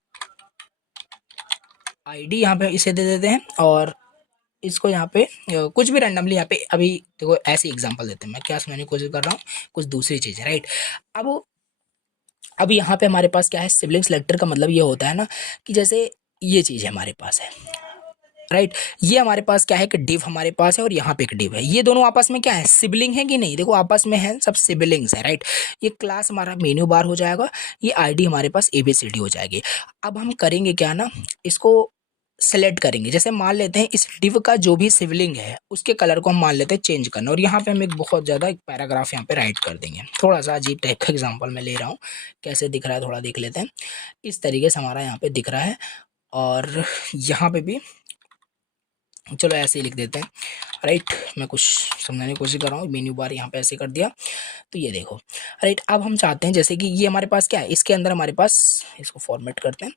आईडी, यहाँ पे इसे दे देते हैं और इसको यहाँ पे कुछ भी रैंडमली यहाँ पे, अभी देखो ऐसे एग्जांपल देते हैं, मैं क्या समझाने की कोशिश कर रहा हूँ, कुछ दूसरी चीज़ है, राइट। अब यहाँ पे हमारे पास क्या है, सिबलिंग सेलेक्टर का मतलब ये होता है ना कि जैसे ये चीज़ है हमारे पास है, राइट। ये हमारे पास क्या है कि डिव हमारे पास है और यहाँ पे एक डिव है, ये दोनों आपस में क्या है, सिबलिंग है कि नहीं, देखो आपस में है, सब सिबलिंग्स है, राइट। ये क्लास हमारा मेन्यू बार हो जाएगा, ये आईडी हमारे पास एबीसीडी हो जाएगी। अब हम करेंगे क्या ना, इसको सेलेक्ट करेंगे, जैसे मान लेते हैं इस डिव का जो भी सिबलिंग है उसके कलर को हम मान लेते हैं चेंज करना, और यहाँ पे हम एक बहुत ज़्यादा एक पैराग्राफ यहाँ पे राइट कर देंगे, थोड़ा सा अजीब टाइप का एग्जाम्पल मैं ले रहा हूँ, कैसे दिख रहा है थोड़ा देख लेते हैं। इस तरीके से हमारा यहाँ पे दिख रहा है, और यहाँ पे भी चलो ऐसे ही लिख देते हैं, राइट। मैं कुछ समझाने की कोशिश कर रहा हूँ, मेन्यू बार यहाँ पे ऐसे कर दिया, तो ये देखो, राइट। अब हम चाहते हैं जैसे कि ये हमारे पास क्या है, इसके अंदर हमारे पास, इसको फॉर्मेट करते हैं,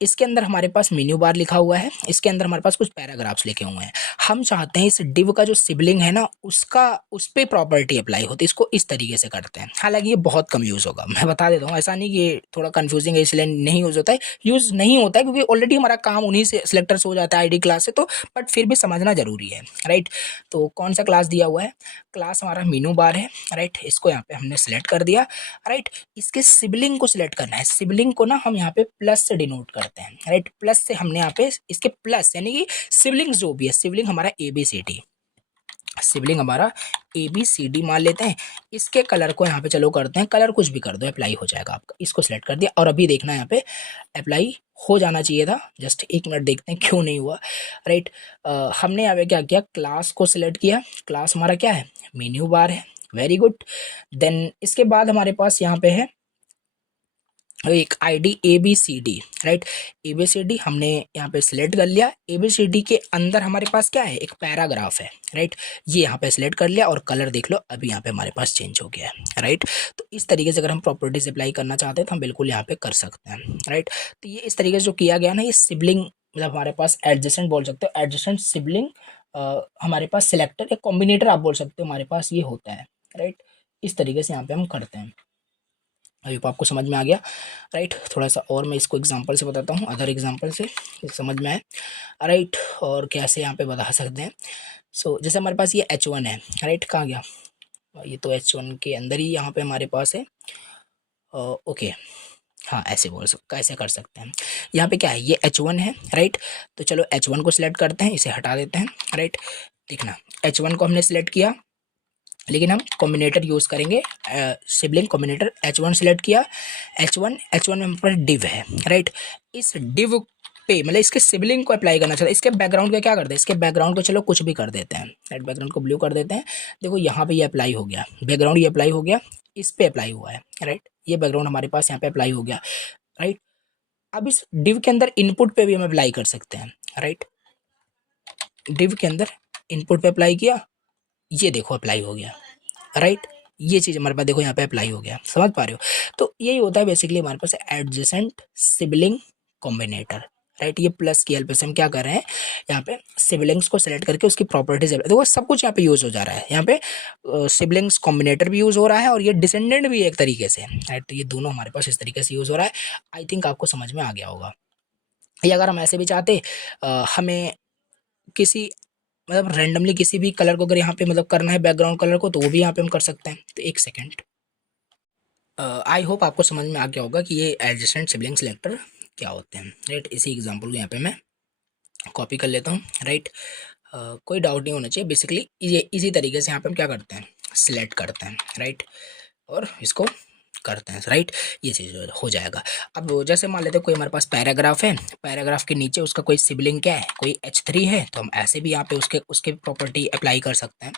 इसके अंदर हमारे पास मेन्यू बार लिखा हुआ है, इसके अंदर हमारे पास कुछ पैराग्राफ्स लिखे हुए हैं। हम चाहते हैं इस डिव का जो सिबलिंग है ना, उसका उस पे प्रॉपर्टी अप्लाई होती है, इसको इस तरीके से करते हैं। हालांकि ये बहुत कम यूज़ होगा, मैं बता देता हूँ, ऐसा नहीं कि ये थोड़ा कंफ्यूजिंग है इसलिए नहीं यूज़ होता है, यूज़ नहीं होता है क्योंकि ऑलरेडी हमारा काम उन्हीं से सिलेक्टर से हो जाता है आईडी क्लास से, तो बट फिर भी समझना जरूरी है, राइट। तो कौन सा क्लास दिया हुआ है, क्लास हमारा मेनू बार है, राइट। इसको यहाँ पे हमने सेलेक्ट कर दिया, राइट। इसके सिबलिंग को सिलेक्ट करना है, सिबलिंग को ना हम यहाँ पे प्लस से डिनोट करते हैं, राइट। प्लस से हमने यहाँ पे इसके प्लस यानी कि सिबलिंग जो भी है, सिबलिंग हमारा एबीसीडी, सिबलिंग हमारा एबीसीडी मान लेते हैं। इसके कलर को यहाँ पे चलो करते हैं, कलर कुछ भी कर दो अप्लाई हो जाएगा आपका, इसको सिलेक्ट कर दिया, और अभी देखना यहाँ पे अप्लाई हो जाना चाहिए था, जस्ट एक मिनट देखते हैं क्यों नहीं हुआ, राइट। हमने यहाँ पे क्या किया, क्लास को सिलेक्ट किया, क्लास हमारा क्या है, मेन्यू बार है, वेरी गुड। देन इसके बाद हमारे पास यहाँ पे है एक आईडी एबीसीडी, राइट। एबीसीडी हमने यहाँ पे सिलेक्ट कर लिया, एबीसीडी के अंदर हमारे पास क्या है, एक पैराग्राफ है, राइट। ये यहाँ पे सिलेक्ट कर लिया और कलर देख लो अभी यहाँ पे हमारे पास चेंज हो गया है, राइट। तो इस तरीके से अगर हम प्रॉपर्टीज अप्लाई करना चाहते हैं तो हम बिल्कुल यहाँ पे कर सकते हैं, राइट। तो ये इस तरीके से जो किया गया ना, ये सिबलिंग मतलब हमारे पास एडजेसेंट बोल सकते हो, एडजेसेंट सिबलिंग हमारे पास सिलेक्टर या कॉम्बिनेटर आप बोल सकते हो, हमारे पास ये होता है, राइट। इस तरीके से यहाँ पे हम करते हैं। अभी आपको समझ में आ गया, राइट। थोड़ा सा और मैं इसको एग्जांपल से बताता हूँ, अदर एग्जांपल से समझ में आए, राइट। और कैसे यहाँ पे बता सकते हैं। सो जैसे हमारे पास ये H1 है, राइट। कहाँ गया, ये तो H1 के अंदर ही यहाँ पे हमारे पास है, ओके। हाँ ऐसे बोल सकते, ऐसे कर सकते हैं। यहाँ पे क्या है, ये H1 है, राइट। तो चलो H1 को सिलेक्ट करते हैं, इसे हटा देते हैं, राइट। देखना H1 को हमने सिलेक्ट किया, लेकिन हम कॉम्बिनेटर यूज़ करेंगे, सिबलिंग कॉम्बिनेटर। H1 सिलेक्ट किया, H1 में हमारे पास डिव है, राइट। इस डिव पे मतलब इसके सिबलिंग को अप्लाई करना चाहते हैं, इसके बैकग्राउंड का क्या करते हैं, इसके बैकग्राउंड को चलो कुछ भी कर देते हैं, राइट। बैकग्राउंड को ब्लू कर देते हैं, देखो यहाँ पे ये अप्लाई हो गया, बैकग्राउंड ये अप्लाई हो गया, इस पे अप्लाई हुआ है, राइट। ये बैकग्राउंड हमारे पास यहाँ पे अप्लाई हो गया, राइट। अब इस डिव के अंदर इनपुट पे भी हम अप्लाई कर सकते हैं, राइट। डिव के अंदर इनपुट पे अप्लाई किया, ये देखो अप्लाई हो गया, राइट। ये चीज़ हमारे पास देखो यहाँ पे अप्लाई हो गया, समझ पा रहे हो। तो यही होता है बेसिकली हमारे पास एडजेसेंट सिबलिंग कॉम्बिनेटर, राइट। ये प्लस की हेल्प से हम क्या कर रहे हैं, यहाँ पे सिबलिंग्स को सिलेक्ट करके उसकी प्रॉपर्टीज, देखो सब कुछ यहाँ पे यूज हो जा रहा है, यहाँ पे सिबलिंग्स कॉम्बिनेटर भी यूज हो रहा है और ये डिसेंडेंट भी एक तरीके से, राइट। तो ये दोनों हमारे पास इस तरीके से यूज हो रहा है। आई थिंक आपको समझ में आ गया होगा। या अगर हम ऐसे भी चाहते हमें किसी मतलब रैंडमली किसी भी कलर को अगर यहाँ पे मतलब करना है बैकग्राउंड कलर को, तो वो भी यहाँ पे हम कर सकते हैं। तो एक सेकेंड, आई होप आपको समझ में आ गया होगा कि ये एडजेसेंट सिबलिंग सेलेक्टर क्या होते हैं, राइट। इसी एग्जांपल को यहाँ पे मैं कॉपी कर लेता हूँ, राइट। कोई डाउट नहीं होना चाहिए, बेसिकली ये इसी तरीके से यहाँ पे हम क्या करते हैं, सिलेक्ट करते हैं, राइट। और इसको करते हैं, राइट। ये चीज़ हो जाएगा। अब जैसे मान लेते हैं कोई हमारे पास पैराग्राफ है, पैराग्राफ के नीचे उसका कोई सिबलिंग क्या है, कोई H3 है, तो हम ऐसे भी यहाँ पे उसके उसके प्रॉपर्टी अप्लाई कर सकते हैं।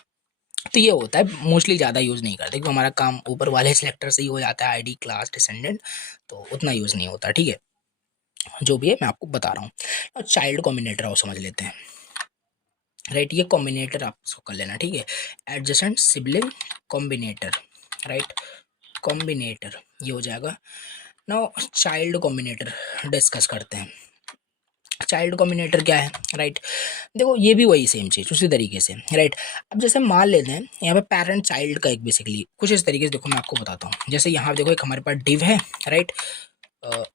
तो ये होता है, मोस्टली ज़्यादा यूज़ नहीं करते क्योंकि हमारा काम ऊपर वाले सिलेक्टर से ही हो जाता है, आईडी क्लास डिसेंडेंट, तो उतना यूज़ नहीं होता, ठीक है। जो भी है मैं आपको बता रहा हूँ। और चाइल्ड कॉम्बिनेटर आओ समझ लेते हैं, राइट। ये कॉम्बिनेटर आप इसको कर लेना, ठीक है। Adjacent sibling combinator, right. Combinator ये हो जाएगा। नाउ चाइल्ड कॉम्बिनेटर डिस्कस करते हैं। चाइल्ड कॉम्बिनेटर क्या है, राइट। देखो ये भी वही सेम चीज़ उसी तरीके से, राइट। अब जैसे मान लेते हैं यहाँ पे पेरेंट चाइल्ड का एक बेसिकली कुछ इस तरीके से, देखो मैं आपको बताता हूँ। जैसे यहाँ देखो एक हमारे पास डिव है, राइट।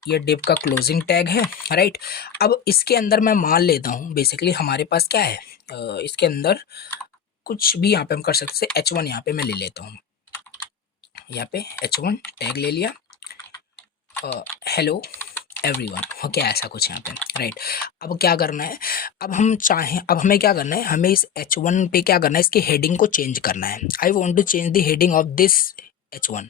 ये डिव का क्लोजिंग टैग है, राइट। अब इसके अंदर मैं मान लेता हूँ बेसिकली हमारे पास क्या है, इसके अंदर कुछ भी यहाँ पे हम कर सकते हैं। H1 यहाँ पे मैं ले लेता हूँ, यहाँ पे H1 टैग ले लिया, हेलो एवरीवन, ओके ऐसा कुछ यहाँ पे, राइट। अब क्या करना है, अब हम चाहें, अब हमें क्या करना है, हमें इस H1 पे क्या करना है, इसकी हेडिंग को चेंज करना है। I want to change the heading of this H1,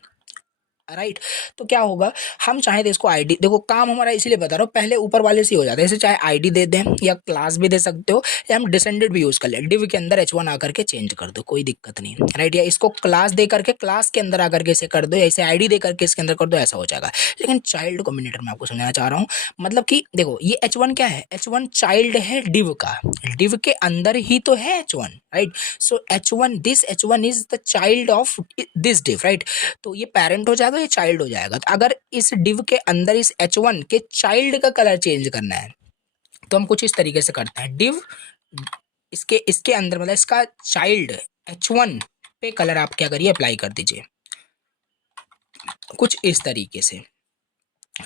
right. तो क्या होगा, हम चाहे तो इसको आईडी, देखो काम हमारा इसीलिए बता रहा हूँ, पहले ऊपर वाले से हो जाता है। इसे चाहे आईडी दे दें या क्लास भी दे सकते हो, या हम डिसेंडेड भी यूज कर ले, डिव के अंदर H1 आकर के चेंज कर दो, कोई दिक्कत नहीं, राइट। या इसको क्लास दे करके क्लास के अंदर आकर के इसे कर दो, या इसे आईडी दे करके इसके अंदर कर दो, ऐसा हो जाएगा। लेकिन चाइल्ड कॉम्बिनेटर में आपको समझाना चाह रहा हूँ, मतलब कि देखो ये H1 क्या है, H1 चाइल्ड है डिव का, डिव के अंदर ही तो है H1, right. So H1, this H1 is the child of this div, right. तो ये पेरेंट हो जाएगा, ये चाइल्ड हो जाएगा। तो अगर इस डिव के अंदर इस H1 के चाइल्ड का कलर चेंज करना है तो हम कुछ इस तरीके से करते हैं, डिव इसके इसके अंदर मतलब इसका चाइल्ड H1 पे कलर आप क्या करिए, अप्लाई कर दीजिए कुछ इस तरीके से।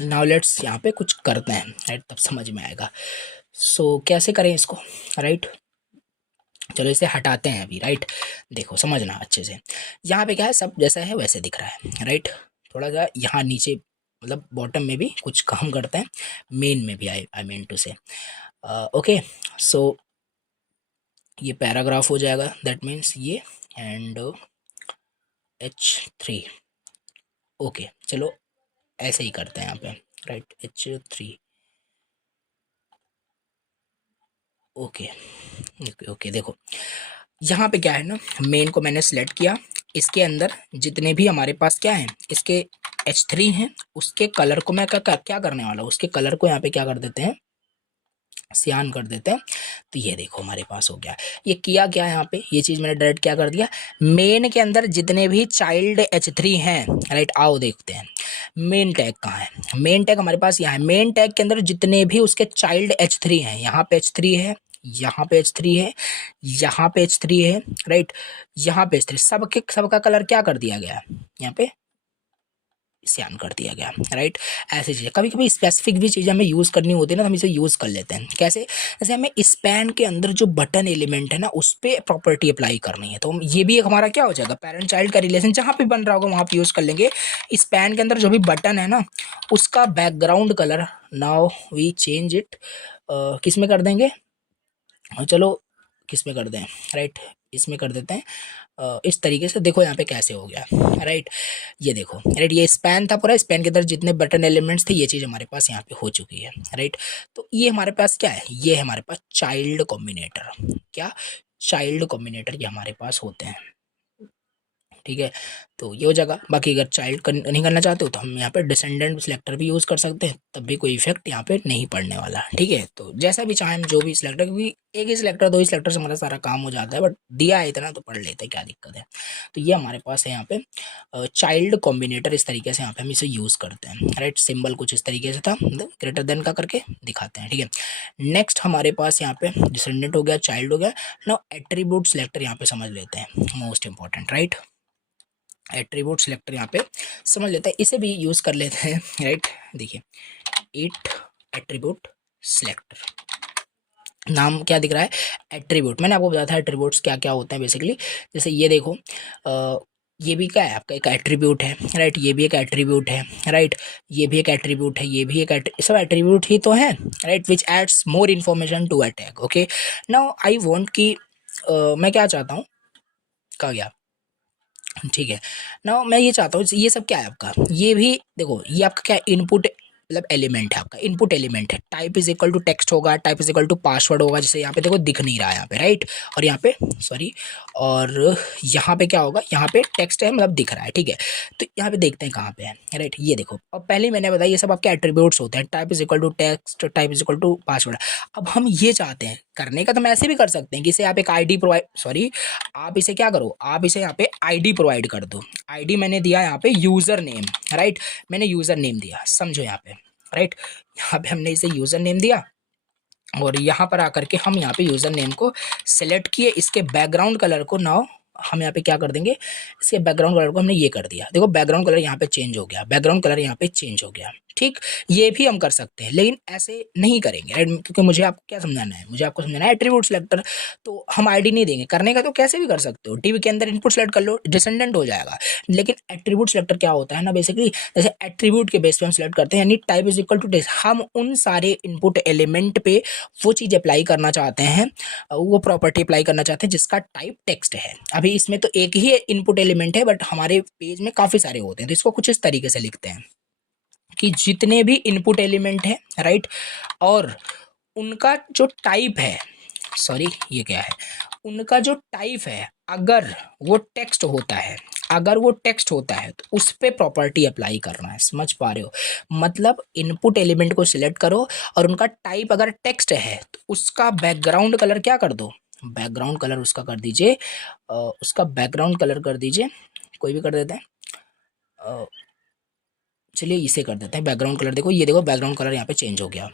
नाउ लेट्स यहाँ पे कुछ करते हैं, राइट, तब समझ में आएगा। सो कैसे करें इसको, राइट। चलो इसे हटाते हैं अभी, राइट। देखो समझना अच्छे से, यहाँ पे क्या है, सब जैसा है वैसे दिख रहा है, राइट। थोड़ा सा यहाँ नीचे मतलब बॉटम में भी कुछ काम करते हैं, मेन में भी, आई मीन टू से, ओके। सो ये पैराग्राफ हो जाएगा, दैट मीन्स ये, एंड H3, ओके। चलो ऐसे ही करते हैं यहाँ पे, right, H3, okay okay okay. देखो यहाँ पे क्या है ना, मेन को मैंने सेलेक्ट किया, इसके अंदर जितने भी हमारे पास क्या है, इसके H3 हैं, उसके कलर को मैं क्या करने वाला हूँ, उसके कलर को यहाँ पे क्या कर देते हैं, सियान कर देते हैं। तो ये देखो हमारे पास हो गया। ये किया क्या है यहाँ पे, ये चीज़ मैंने डायरेक्ट क्या कर दिया, मेन के अंदर जितने भी चाइल्ड H3 हैं, राइट। आओ देखते हैं मेन टैग कहाँ है, मेन टैग हमारे पास यहाँ है। मेन टैग के अंदर जितने भी उसके चाइल्ड H3 हैं, यहाँ पे H3 है, यहाँ पे H3 है, यहाँ पे H3 है, राइट, यहाँ पे H3, सबका कलर क्या कर दिया गया, यहाँ पे सियान कर दिया गया, राइट। ऐसी चीज़ें कभी कभी स्पेसिफिक भी चीज़ें हमें यूज़ करनी होती है ना, तो हम इसे यूज़ कर लेते हैं। कैसे, जैसे हमें स्पैन के अंदर जो बटन एलिमेंट है ना, उस पर प्रॉपर्टी अप्लाई करनी है, तो ये भी एक हमारा क्या हो जाएगा, पेरेंट चाइल्ड का रिलेशन जहाँ पे बन रहा होगा वहाँ पे यूज़ कर लेंगे। स्पैन के अंदर जो भी बटन है ना, उसका background colour, now we change it, किस में कर देंगे, चलो किस में कर दें, राइट, इसमें कर देते हैं, इस तरीके से। देखो यहाँ पे कैसे हो गया, राइट। ये देखो, राइट, ये स्पैन था पूरा, स्पैन के अंदर जितने बटन एलिमेंट्स थे, ये चीज़ हमारे पास यहाँ पे हो चुकी है, राइट। तो ये हमारे पास क्या है, ये है हमारे पास चाइल्ड कॉम्बिनेटर, क्या, चाइल्ड कॉम्बिनेटर ये हमारे पास होते हैं, ठीक है। तो ये हो जाएगा। बाकी अगर चाइल्ड नहीं करना चाहते हो तो हम यहाँ पे डिसेंडेंट सिलेक्टर भी यूज़ कर सकते हैं, तब भी कोई इफेक्ट यहाँ पे नहीं पड़ने वाला, ठीक है। तो जैसा भी चाहें हम जो भी सिलेक्टर, क्योंकि एक ही सिलेक्टर दो ही सिलेक्टर से हमारा सारा काम हो जाता है, बट दिया है इतना तो पढ़ लेते हैं, क्या दिक्कत है। तो ये हमारे पास है यहाँ पे चाइल्ड कॉम्बिनेटर, इस तरीके से यहाँ पे हम इसे यूज़ करते हैं, राइट। सिंबल कुछ इस तरीके से था, ग्रेटर देन का करके दिखाते हैं, ठीक है। नेक्स्ट हमारे पास यहाँ पे डिसेंडेंट हो गया, चाइल्ड हो गया। नाउ एट्रीब्यूट सिलेक्टर यहाँ पे समझ लेते हैं, most important, right. Attribute selector यहाँ पे समझ लेते हैं, इसे भी यूज़ कर लेते हैं, राइट। देखिए इट एट्रीब्यूट सिलेक्टर, नाम क्या दिख रहा है, एट्रीब्यूट। मैंने आपको बताया था एट्रीब्यूट्स क्या क्या होते हैं बेसिकली। जैसे ये देखो, ये भी क्या है आपका एक एट्रीब्यूट है, राइट, ये भी एक एट्रीब्यूट है, राइट, ये भी एक एट्रीब्यूट है, ये भी एक सब एट्रीब्यूट ही तो है, right, which adds more information to a tag, okay. Now I want कि मैं क्या चाहता हूँ, कहा गया, ठीक है ना। मैं ये चाहता हूँ, ये सब क्या है आपका, ये भी देखो, ये आपका क्या इनपुट मतलब एलिमेंट है, आपका इनपुट एलिमेंट है। Type is equal to text होगा, type is equal to password होगा, जैसे यहाँ पे देखो दिख नहीं रहा है यहाँ पे, राइट। और यहाँ पे सॉरी, और यहाँ पे क्या होगा, यहाँ पे टेक्स्ट है मतलब दिख रहा है, ठीक है। तो यहाँ पे देखते हैं कहाँ पे है, राइट। ये देखो, और पहले मैंने बताया ये सब आपके एट्रीब्यूट्स होते हैं, type is equal to text, type is equal to password. अब हम ये चाहते हैं करने का, तो हम ऐसे भी कर सकते हैं कि इसे आप एक आईडी प्रोवाइड, सॉरी, आप इसे क्या करो, आप इसे यहाँ पे आईडी प्रोवाइड कर दो। आईडी मैंने दिया यहाँ पे यूजर नेम, राइट, मैंने यूजर नेम दिया, समझो यहाँ पे, राइट। यहाँ पे हमने इसे यूजर नेम दिया, और यहाँ पर आकर के हम यहाँ पे यूज़र नेम को सेलेक्ट किए, इसके बैकग्राउंड कलर को नाउ हम यहाँ पे क्या कर देंगे, इसके बैकग्राउंड कलर को हमने ये कर दिया, देखो बैकग्राउंड कलर यहाँ पे चेंज हो गया, बैकग्राउंड कलर यहाँ पे चेंज हो गया। ठीक, ये भी हम कर सकते हैं, लेकिन ऐसे नहीं करेंगे राइट, क्योंकि मुझे आपको क्या समझाना है, मुझे आपको समझाना है एट्रीब्यूट सिलेक्टर। तो हम आईडी नहीं देंगे, करने का तो कैसे भी कर सकते हो, टीवी के अंदर इनपुट सेलेक्ट कर लो, डिसेंडेंट हो जाएगा। लेकिन एट्रीब्यूट सिलेक्टर क्या होता है ना, बेसिकली जैसे एट्रीब्यूट के बेस पे हम सिलेक्ट करते हैं, यानी type is equal to text, हम उन सारे इनपुट एलिमेंट पे वो चीज़ अप्लाई करना चाहते हैं, वो प्रॉपर्टी अप्लाई करना चाहते हैं जिसका टाइप टेक्स्ट है। अभी इसमें तो एक ही इनपुट एलिमेंट है, बट हमारे पेज में काफ़ी सारे होते हैं, तो इसको कुछ इस तरीके से लिखते हैं कि जितने भी इनपुट एलिमेंट है राइट, और उनका जो टाइप है, सॉरी ये क्या है, उनका जो टाइप है, अगर वो टेक्स्ट होता है, अगर वो टेक्स्ट होता है तो उस पर प्रॉपर्टी अप्लाई करना है। समझ पा रहे हो, मतलब इनपुट एलिमेंट को सिलेक्ट करो और उनका टाइप अगर टेक्स्ट है तो उसका बैकग्राउंड कलर क्या कर दो, बैकग्राउंड कलर उसका कर दीजिए, उसका बैकग्राउंड कलर कर दीजिए, कोई भी कर देते हैं, चलिए इसे कर देते हैं बैकग्राउंड कलर। देखो ये देखो बैकग्राउंड कलर यहाँ पे चेंज हो गया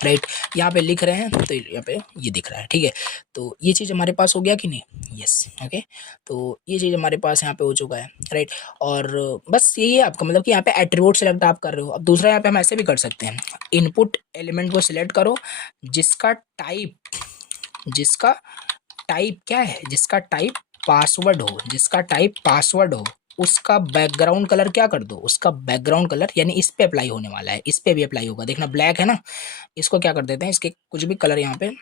राइट, यहाँ पे लिख रहे हैं तो यहाँ पे ये दिख रहा है। ठीक है, तो ये चीज़ हमारे पास हो गया कि नहीं, यस ओके, तो ये चीज़ हमारे पास यहाँ पे हो चुका है राइट। और बस यही है आपका, मतलब कि यहाँ पे एट्रीब्यूट सेलेक्ट आप कर रहे हो। अब दूसरा यहाँ पे हम ऐसे भी कर सकते हैं, इनपुट एलिमेंट को सिलेक्ट करो जिसका टाइप, जिसका टाइप क्या है, जिसका टाइप पासवर्ड हो, जिसका टाइप पासवर्ड हो, उसका बैकग्राउंड कलर क्या कर दो, उसका बैकग्राउंड कलर यानी इस पे अप्लाई होने वाला है, इस पे भी अप्लाई होगा, देखना ब्लैक है ना, इसको क्या कर देते हैं, इसके कुछ भी कलर यहाँ पे,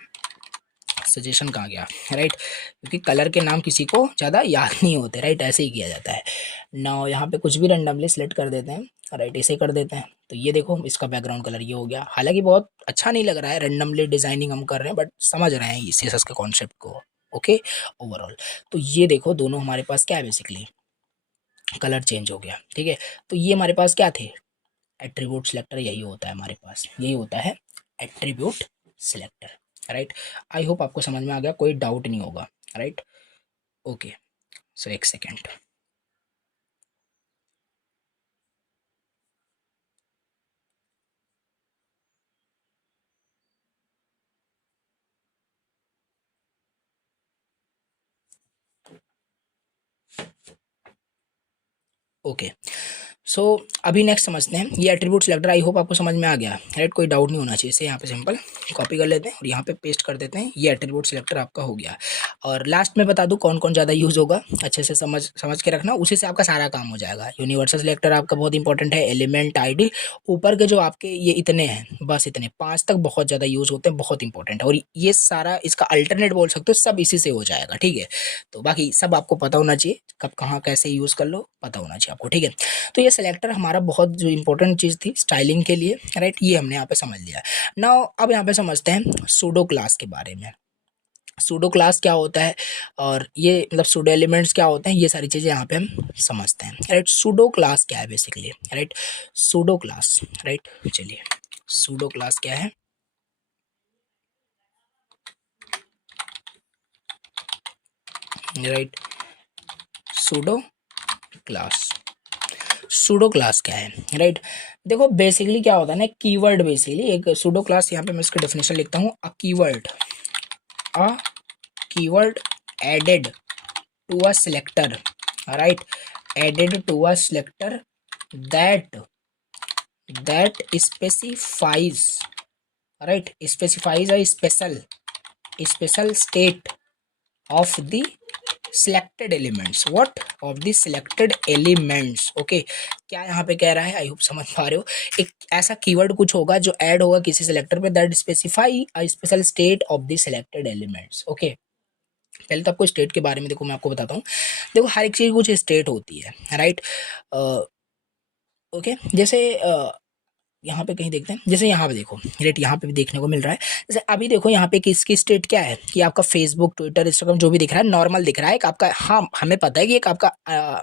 सजेशन कहाँ गया राइट, क्योंकि कलर के नाम किसी को ज़्यादा याद नहीं होते राइट, ऐसे ही किया जाता है ना। यहाँ पे कुछ भी रैंडमली सिलेक्ट कर देते हैं राइट, ऐसे कर देते हैं, तो ये देखो इसका बैकग्राउंड कलर ये हो गया। हालांकि बहुत अच्छा नहीं लग रहा है, रैंडमली डिजाइनिंग हम कर रहे हैं, बट समझ रहे हैं CSS के कॉन्सेप्ट को ओके ओवरऑल। तो ये देखो दोनों हमारे पास क्या है, बेसिकली कलर चेंज हो गया। ठीक है, तो ये हमारे पास क्या थे, एट्रीब्यूट सिलेक्टर, यही होता है हमारे पास, यही होता है attribute selector right. I hope आपको समझ में आ गया, कोई डाउट नहीं होगा राइट। ओके, सो एक सेकेंड, ओके सो अभी नेक्स्ट समझते हैं ये एट्रीब्यूट सिलेक्टर। आई होप आपको समझ में आ गया राइट, कोई डाउट नहीं होना चाहिए। इसे यहाँ पे सिंपल कॉपी कर लेते हैं और यहाँ पे पेस्ट कर देते हैं, ये एट्रीब्यूट सिलेक्टर आपका हो गया। और लास्ट में बता दूं कौन कौन ज़्यादा यूज़ होगा, अच्छे से समझ के रखना, उसी से आपका सारा काम हो जाएगा। यूनिवर्सल सिलेक्टर आपका बहुत इंपॉर्टेंट है, एलिमेंट ID, ऊपर के जो आपके ये इतने हैं, बस इतने 5 तक बहुत ज़्यादा यूज़ होते हैं, बहुत इंपॉर्टेंट है। और ये सारा इसका अल्टरनेट बोल सकते हो, सब इसी से हो जाएगा। ठीक है, तो बाकी सब आपको पता होना चाहिए, कब कहाँ कैसे यूज़ कर लो पता होना चाहिए आपको। ठीक है, तो ये सिलेक्टर हमारा बहुत जो इंपॉर्टेंट चीज़ थी स्टाइलिंग के लिए राइट, ये हमने यहाँ पे समझ लिया। नाउ अब यहाँ पे समझते हैं सूडो क्लास के बारे में। सूडो क्लास क्या होता है और ये मतलब सूडो एलिमेंट्स क्या होते हैं, ये सारी चीज़ें यहाँ पे हम समझते हैं राइट। सूडो क्लास क्या है basically right, pseudo class right, चलिए सूडो क्लास क्या है right, pseudo class, pseudo class क्या है राइट। देखो बेसिकली क्या होता है ना, कीवर्ड, बेसिकली एक सूडो क्लास, यहाँ पे मैं इसका डेफिनेशन लिखता हूँ, a keyword added to a selector right, added to a selector that specifies right, specifies a special state of the selected elements, what of the selected elements। Okay, क्या यहाँ पे कह रहा है, आई होप समझ पा रहे हो। एक ऐसा कीवर्ड कुछ होगा जो ऐड होगा किसी सिलेक्टर पे, that specify a special state of the selected elements. Okay, पहले तो आपको स्टेट के बारे में देखो, मैं आपको बताता हूँ। देखो हर एक चीज़ कुछ स्टेट होती है राइट। ओके, जैसे यहाँ पे कहीं देखते हैं, जैसे यहाँ पे देखो राइट, यहाँ पे भी देखने को मिल रहा है। जैसे अभी देखो यहाँ पे किसकी स्टेट क्या है, कि आपका फेसबुक, ट्विटर, इंस्टाग्राम जो भी दिख रहा है नॉर्मल दिख रहा है, एक आपका, हाँ हमें पता है कि एक आपका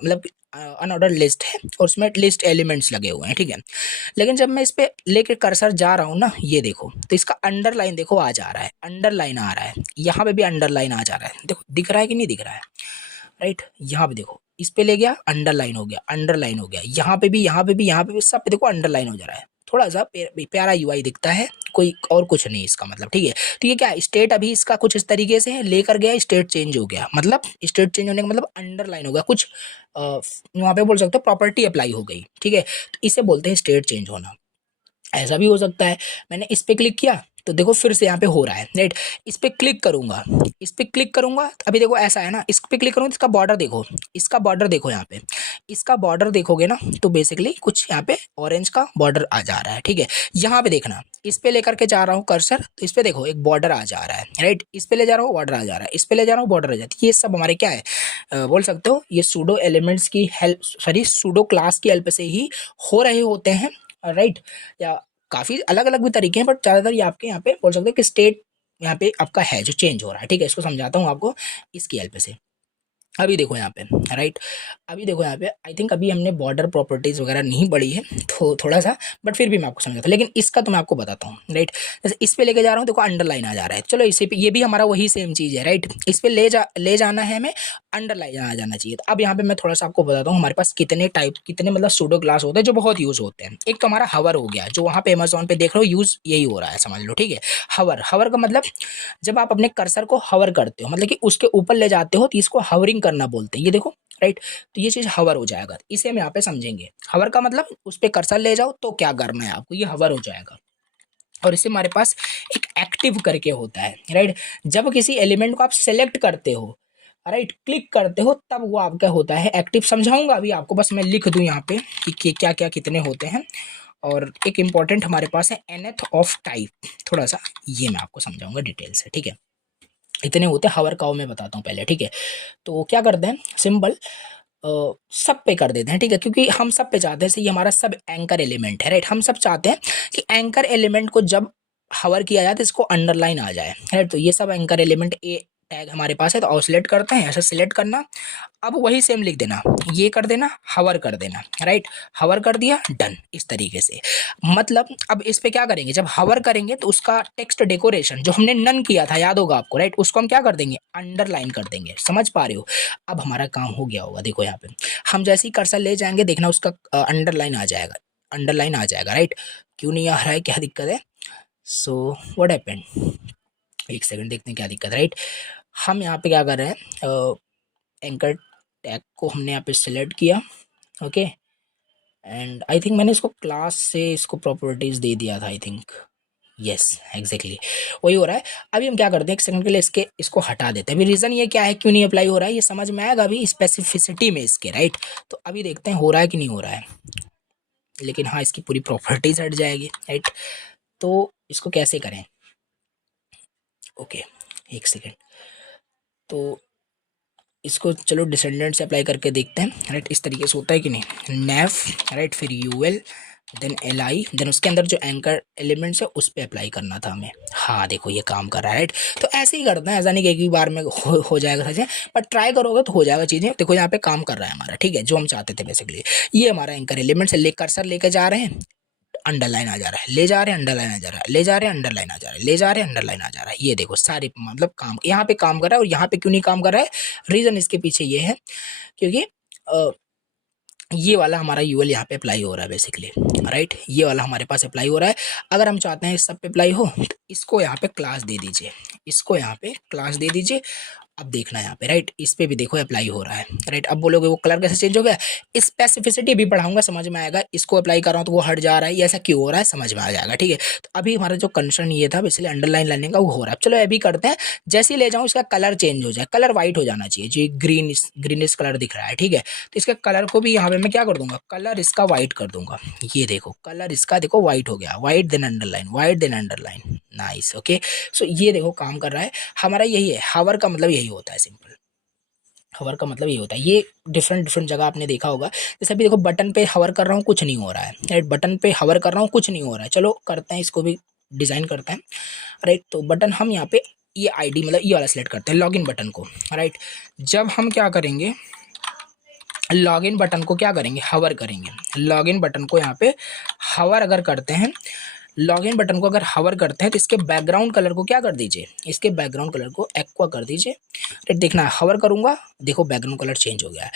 मतलब अनऑर्डर लिस्ट है और उसमें लिस्ट एलिमेंट्स लगे हुए हैं। ठीक है, लेकिन जब मैं इस पे लेके कर्सर जा रहा हूँ ना, ये देखो तो इसका अंडरलाइन देखो आ जा रहा है, अंडरलाइन आ रहा है, यहाँ पे भी अंडरलाइन आ जा रहा है, देखो दिख रहा है कि नहीं दिख रहा है राइट। यहाँ पे देखो इस पे ले गया, अंडरलाइन हो गया, अंडरलाइन हो गया, यहाँ पे भी, यहाँ पे भी, यहाँ पे भी, सब पे देखो अंडरलाइन हो जा रहा है। थोड़ा सा प्यारा यूआई दिखता है, कोई और कुछ नहीं इसका मतलब, ठीक है। तो ये क्या स्टेट अभी इसका कुछ इस तरीके से है, लेकर गया स्टेट चेंज हो गया, मतलब स्टेट चेंज होने का मतलब अंडरलाइन हो गया कुछ, वहाँ पे बोल सकते हो प्रॉपर्टी अप्लाई हो गई, ठीक है। तो इसे बोलते हैं स्टेट चेंज होना। ऐसा भी हो सकता है, मैंने इस पे क्लिक किया तो देखो फिर से यहाँ पे हो रहा है, राइट। इस पे क्लिक करूंगा, इस पे क्लिक करूंगा तो अभी देखो ऐसा है ना, इस पे क्लिक करूंगा तो इसका बॉर्डर देखो, इसका बॉर्डर देखो यहाँ पे, इसका बॉर्डर देखोगे ना तो बेसिकली कुछ यहाँ पे ऑरेंज का बॉर्डर आ जा रहा है, ठीक है। यहाँ पे देखना, इस पे लेकर के जा रहा हूँ कर्सर, तो इस पे देखो एक बॉर्डर आ जा रहा है, राइट। इस पे ले जा रहा हूँ बॉर्डर आ जा रहा है, इस पे ले जा रहा हूँ बॉर्डर आ जाती है। ये सब हमारे क्या है, बोल सकते हो ये सूडो एलिमेंट्स की हेल्प, सॉरी सूडो क्लास की हेल्प से ही हो रहे होते हैं, राइट। या काफ़ी अलग अलग भी तरीके हैं, बट ज़्यादातर ये आपके यहाँ पे बोल सकते हैं कि स्टेट यहाँ पे आपका है जो चेंज हो रहा है, ठीक है। इसको समझाता हूँ आपको इसकी हेल्प से। अभी देखो यहाँ पे, राइट। अभी देखो यहाँ पे आई थिंक अभी हमने बॉर्डर प्रॉपर्टीज वगैरह नहीं पढ़ी है तो थोड़ा सा, बट फिर भी मैं आपको समझाता हूँ, लेकिन इसका तो मैं आपको बताता हूँ, राइट। जैसे इस पे लेके जा रहा हूँ, देखो अंडरलाइन आ जा रहा है, चलो इसे पे ये भी हमारा वही सेम चीज़ है, राइट। इस पे ले जाना है हमें, अंडरलाइन आ जाना चाहिए। तो अब यहाँ पे मैं थोड़ा सा आपको बताता हूँ हमारे पास कितने टाइप, कितने मतलब सूडो क्लास होते हैं जो बहुत यूज़ होते हैं। एक तो हमारा हवर हो गया, जो वहाँ पे अमेजोन पे देख रहे हो यूज़ यही हो रहा है, समझ लो, ठीक है। हवर, हवर का मतलब जब आप अपने कर्सर को हवर करते हो, मतलब कि उसके ऊपर ले जाते हो, तो इसको हवरिंग करना बोलते हैं, ये देखो, राइट। तो ये चीज़ हवर हो जाएगा, इसे हम यहाँ पे समझेंगे। हवर का मतलब उस पर कर्सर ले जाओ तो क्या करना है आपको, ये हवर हो जाएगा। और इससे हमारे पास एक एक्टिव करके होता है, राइट। जब किसी एलिमेंट को आप सेलेक्ट करते हो, राइट, क्लिक करते हो, तब वो आपका होता है एक्टिव। समझाऊंगा अभी आपको, बस मैं लिख दूं यहाँ पे कि क्या क्या कितने होते हैं। और एक इंपॉर्टेंट हमारे पास है nth ऑफ टाइप, थोड़ा सा ये मैं आपको समझाऊंगा डिटेल से, ठीक है। इतने होते हैं हवर का, मैं बताता हूँ पहले, ठीक है। तो क्या करते हैं, सिंपल सब पे कर देते हैं, ठीक है, क्योंकि हम सब पे चाहते हैं, ये हमारा सब एंकर एलिमेंट है, राइट। हम सब चाहते हैं कि एंकर एलिमेंट को जब हवर किया जाए तो इसको अंडरलाइन आ जाए, राइट। तो ये सब एंकर एलिमेंट ए टैग हमारे पास है, तो ऑसिलेट करते हैं, ऐसा सिलेक्ट करना। अब वही सेम लिख देना, ये कर देना, हवर कर देना, राइट। हवर कर दिया, डन, इस तरीके से। मतलब अब इस पे क्या करेंगे, जब हवर करेंगे तो उसका टेक्स्ट डेकोरेशन जो हमने नन किया था, याद होगा आपको, राइट, उसको हम क्या कर देंगे, अंडरलाइन कर देंगे, समझ पा रहे हो। अब हमारा काम हो गया होगा, देखो यहाँ पे हम जैसे ही कर्सर ले जाएंगे, देखना उसका अंडरलाइन आ जाएगा, अंडरलाइन आ जाएगा, राइट। क्यों नहीं आ रहा है, क्या दिक्कत है, सो व्हाट हैपेंड, एक सेकंड देखते हैं क्या दिक्कत है, राइट। हम यहाँ पे क्या कर रहे हैं, एंकर टैग को हमने यहाँ पे सिलेक्ट किया, ओके। एंड आई थिंक मैंने इसको क्लास से इसको प्रॉपर्टीज दे दिया था, आई थिंक, यस एग्जैक्टली वही हो रहा है। अभी हम क्या करते हैं, एक सेकंड के लिए इसको हटा देते हैं। अभी रीज़न ये क्या है, क्यों नहीं अप्लाई हो रहा है, ये समझ में आएगा अभी स्पेसिफिसिटी में इसके, राइट। तो अभी देखते हैं हो रहा है कि नहीं हो रहा है, लेकिन हाँ इसकी पूरी प्रॉपर्टीज हट जाएगी, राइट। तो इसको कैसे करें, ओके, एक सेकेंड। तो इसको चलो डिसेंडेंट से अप्लाई करके देखते हैं, राइट। इस तरीके से होता है कि नहीं, नेफ, राइट, फिर UL, then L I, then उसके अंदर जो एंकर एलिमेंट्स है उस पर अप्लाई करना था हमें। हाँ देखो ये काम कर रहा है, राइट। तो ऐसे ही करते हैं, ऐसा नहीं कि एक ही बार में हो जाएगा चीज़ें, बट ट्राई करोगे तो हो जाएगा चीज़ें। देखो यहाँ पे काम कर रहा है हमारा, ठीक है, जो हम चाहते थे बेसिकली। ये हमारा एंकर एलिमेंट्स है, कर्सर लेके जा रहे हैं, अंडरलाइन आ जा रहा है, ले जा रहे हैं, अंडरलाइन आ जा रहा है, ले जा रहे हैं, अंडरलाइन आ जा रहा है, ले जा रहे हैं, अंडरलाइन आ जा रहा है। ये देखो सारे मतलब काम यहाँ पे काम कर रहा है, और यहाँ पे क्यों नहीं काम कर रहा है, रीजन इसके पीछे ये है क्योंकि ये वाला हमारा यूएल यहाँ पे अप्लाई हो रहा है बेसिकली, राइट। ये वाला हमारे पास अप्लाई हो रहा है। अगर हम चाहते हैं इस सब पे अप्लाई हो तो इसको यहाँ पे क्लास दे दीजिए, इसको यहाँ पे क्लास दे दीजिए। अब देखना यहाँ पे, राइट, इस पे भी देखो अप्लाई हो रहा है, राइट। अब बोलोगे वो कलर कैसे चेंज हो गया, स्पेसिफिसिटी भी पढ़ाऊंगा, समझ में आएगा। इसको अप्लाई कर रहा हूँ तो वो हट जा रहा है, ये ऐसा क्यों हो रहा है, समझ में आ जाएगा, ठीक है। तो अभी हमारा जो कंसर्न ये था इसलिए अंडरलाइन लाने का, वो हो रहा है। चलो अभी करते हैं, जैसे ही ले जाऊँ इसका कलर चेंज हो जाए, कलर व्हाइट हो जाना चाहिए, जो ग्रीनिश कलर दिख रहा है, ठीक है। तो इसके कलर को भी यहाँ पे मैं क्या कर दूंगा, कलर इसका व्हाइट कर दूंगा। ये देखो कलर इसका देखो व्हाइट हो गया, white then underline, white then underline, nice, okay. So ये देखो काम कर रहा है हमारा, यही है हवर का मतलब, यही होता है सिंपल। हवर का मतलब ये होता है, ये डिफरेंट जगह आपने देखा होगा। जैसे अभी देखो बटन पे हवर कर रहा हूँ, कुछ नहीं हो रहा है, राइट। बटन पे हवर कर रहा हूँ, कुछ नहीं हो रहा है। चलो करते हैं, इसको भी डिज़ाइन करते हैं, राइट। तो बटन हम यहाँ पे ये आईडी मतलब ये वाला सिलेक्ट करते हैं, लॉगिन बटन को, राइट। जब हम क्या करेंगे, लॉगिन बटन को क्या करेंगे, हवर करेंगे। लॉगिन बटन को यहाँ पे हवर अगर करते हैं लॉगिन बटन को अगर हवर करते हैं तो इसके बैकग्राउंड कलर को क्या कर दीजिए, इसके बैकग्राउंड कलर को एक्वा कर दीजिए। राइट, देखना है हवर करूंगा, देखो बैकग्राउंड कलर चेंज हो गया है।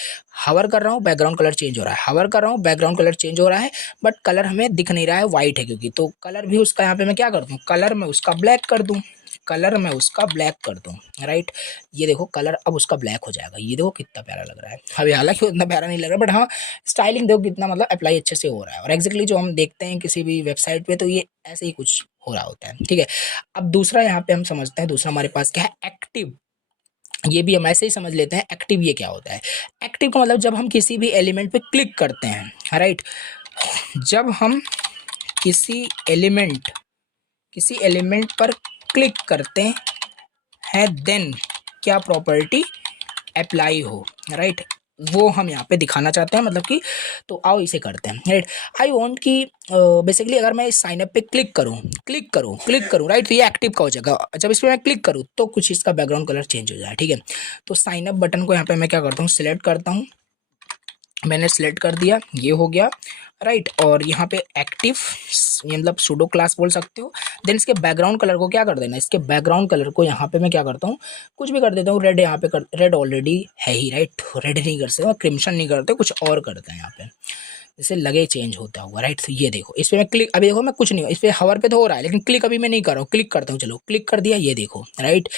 हवर कर रहा हूँ, बैकग्राउंड कलर चेंज हो रहा है। हवर कर रहा हूँ, बैकग्राउंड कलर चेंज हो रहा है, बट कलर हमें दिख नहीं रहा है, वाइट है क्योंकि। तो कलर भी उसका यहाँ पे मैं क्या कर दूँ, कलर में उसका ब्लैक कर दूँ, कलर मैं उसका ब्लैक कर दूँ। राइट, ये देखो कलर अब उसका ब्लैक हो जाएगा। ये देखो कितना प्यारा लग रहा है। अभी हालांकि उतना प्यारा नहीं लग रहा, बट हाँ स्टाइलिंग देखो कितना मतलब अप्लाई अच्छे से हो रहा है। और एग्जैक्टली जो हम देखते हैं किसी भी वेबसाइट पे, तो ये ऐसे ही कुछ हो रहा होता है। ठीक है, अब दूसरा यहाँ पे हम समझते हैं, दूसरा हमारे पास क्या है, एक्टिव। ये भी हम ऐसे ही समझ लेते हैं, एक्टिव ये क्या होता है। एक्टिव का मतलब जब हम किसी भी एलिमेंट पे क्लिक करते हैं। राइट, जब हम किसी एलिमेंट पर क्लिक करते हैं, देन क्या प्रॉपर्टी अप्लाई हो। राइट, वो हम यहाँ पे दिखाना चाहते हैं, मतलब कि तो आओ इसे करते हैं। राइट, आई वांट कि बेसिकली अगर मैं इस साइन अप पे क्लिक करूँ राइट, तो ये एक्टिव का हो जाएगा। जब इस पर मैं क्लिक करूँ तो कुछ इसका बैकग्राउंड कलर चेंज हो जाए। ठीक है, तो साइन अप बटन को यहाँ पे मैं क्या करता हूँ, सिलेक्ट करता हूँ। मैंने सिलेक्ट कर दिया, ये हो गया। राइट, और यहाँ पे एक्टिव मतलब सूडो क्लास बोल सकते हो। देन इसके बैकग्राउंड कलर को क्या कर देना, इसके बैकग्राउंड कलर को यहाँ पे मैं क्या करता हूँ, कुछ भी कर देता हूँ। रेड यहाँ पे कर, रेड ऑलरेडी है ही। राइट, रेड नहीं कर सकते, क्रिम्सन नहीं करते, कुछ और करते हैं यहाँ पे, जैसे लगे चेंज होता हुआ। राइट, तो ये देखो इस पर मैं क्लिक, अभी देखो मैं कुछ नहीं, इस पर हवर पे तो हो रहा है, लेकिन क्लिक अभी मैं नहीं कर रहा हूँ। क्लिक करता हूँ, चलो क्लिक कर दिया, ये देखो। राइट,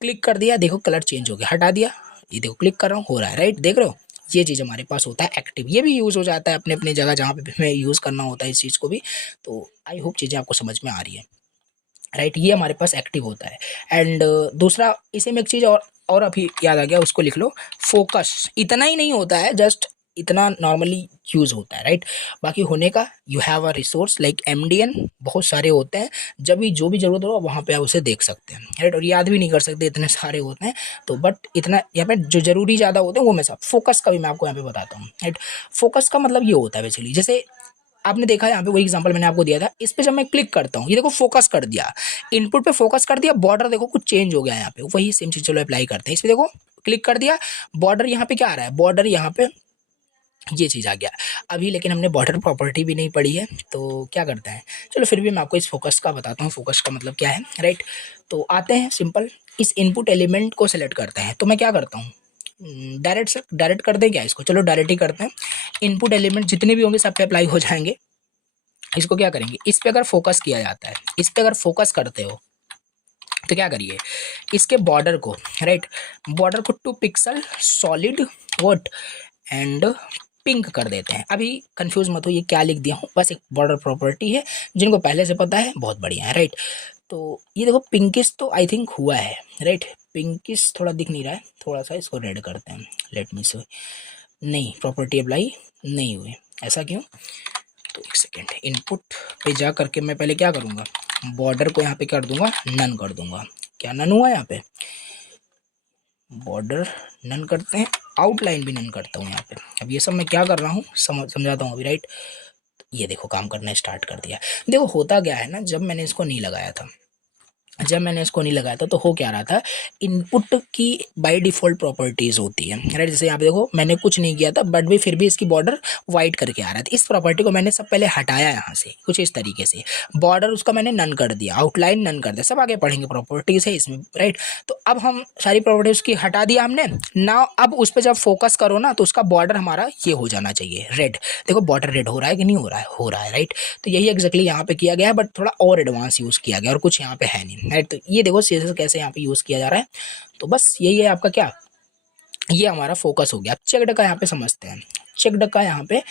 क्लिक कर दिया, देखो कलर चेंज हो गया, हटा दिया, ये देखो क्लिक कर रहा हूँ, हो रहा है। राइट, देख रहे हो, ये चीज़ हमारे पास होता है एक्टिव। ये भी यूज़ हो जाता है अपने अपने जगह जहाँ पे हमें यूज़ करना होता है इस चीज़ को भी। तो आई होप चीज़ें आपको समझ में आ रही है। राइट, ये हमारे पास एक्टिव होता है। एंड दूसरा इसी में एक चीज़ और अभी याद आ गया, उसको लिख लो, फोकस। इतना ही नहीं होता है, जस्ट इतना नॉर्मली यूज़ होता है। राइट, बाकी होने का, you have a resource like MDN, बहुत सारे होते हैं, जब भी जो भी ज़रूरत हो वहाँ पे आप उसे देख सकते हैं। राइट, और याद भी नहीं कर सकते, इतने सारे होते हैं। तो बट इतना यहाँ पे जो ज़रूरी ज़्यादा होते हैं वो मैं सब, फोकस का भी मैं आपको यहाँ पे बताता हूँ। राइट, फोकस का मतलब ये होता है बेसिकली, जैसे आपने देखा है यहाँ पे, वही एग्जांपल मैंने आपको दिया था, इस पे जब मैं क्लिक करता हूँ, ये देखो फोकस कर दिया, इनपुट पे फोकस कर दिया, बॉर्डर देखो कुछ चेंज हो गया है यहाँ पे, वही सेम चीज चलो अप्लाई करते हैं। इस पे देखो क्लिक कर दिया, बॉर्डर यहाँ पे क्या आ रहा है, बॉर्डर यहाँ पे ये चीज़ आ गया अभी। लेकिन हमने बॉर्डर प्रॉपर्टी भी नहीं पढ़ी है, तो क्या करते हैं, चलो फिर भी मैं आपको इस फोकस का बताता हूँ, फोकस का मतलब क्या है। राइट, तो आते हैं सिंपल, इस इनपुट एलिमेंट को सिलेक्ट करते हैं। तो मैं क्या करता हूँ, डायरेक्ट कर दें क्या इसको, चलो डायरेक्ट ही करते हैं। इनपुट एलिमेंट जितने भी होंगे सब पे अप्लाई हो जाएंगे। इसको क्या करेंगे, इस पे अगर फोकस किया जाता है, इस पे अगर फोकस करते हो तो क्या करिए, इसके बॉर्डर को, राइट, बॉर्डर को 2 pixel solid vote and pink कर देते हैं। अभी कंफ्यूज मत हो, ये क्या लिख दिया हूँ, बस एक बॉर्डर प्रॉपर्टी है, जिनको पहले से पता है बहुत बढ़िया है। राइट, तो ये देखो पिंकिश तो आई थिंक हुआ है। राइट, पिंकिश थोड़ा दिख नहीं रहा है, थोड़ा सा इसको रेड करते हैं, लेट मी से, नहीं प्रॉपर्टी अप्लाई नहीं हुई, ऐसा क्यों, तो एक सेकेंड, इनपुट पे जा करके मैं पहले क्या करूँगा, बॉर्डर को यहाँ पे कर दूंगा, नन कर दूंगा। क्या नन हुआ यहाँ पे, बॉर्डर नन करते हैं, आउटलाइन भी नन करता हूँ यहाँ पे। अब ये सब मैं क्या कर रहा हूँ समझाता हूँ अभी। राइट, ये देखो काम करना स्टार्ट कर दिया। देखो होता क्या है ना, जब मैंने इसको नहीं लगाया था तो हो क्या रहा था, इनपुट की बाय डिफ़ॉल्ट प्रॉपर्टीज़ होती है। राइट, जैसे यहाँ पे देखो मैंने कुछ नहीं किया था, बट भी फिर भी इसकी बॉर्डर वाइट करके आ रहा था। इस प्रॉपर्टी को मैंने सब पहले हटाया यहाँ से, कुछ इस तरीके से, बॉर्डर उसका मैंने नन कर दिया, आउटलाइन नन कर दिया, सब आगे पढ़ेंगे प्रॉपर्टीज़ है इसमें। राइट, तो अब हम सारी प्रॉपर्टी उसकी हटा दिया हमने ना। अब उस पर जब फोकस करो ना, तो उसका बॉर्डर हमारा ये हो जाना चाहिए, रेड। देखो बॉर्डर रेड हो रहा है कि नहीं हो रहा है, हो रहा है। राइट, तो यही एग्जैक्टली यहाँ पे किया गया है, बट थोड़ा और एडवांस यूज़ किया गया और कुछ यहाँ पे है नहीं। राइट, तो ये देखो सीएसएस कैसे यहाँ पे यूज़ किया जा रहा है। तो बस यही है आपका क्या, ये हमारा फोकस हो गया। चेकड का यहाँ पे समझते हैं, चेकड का यहाँ पे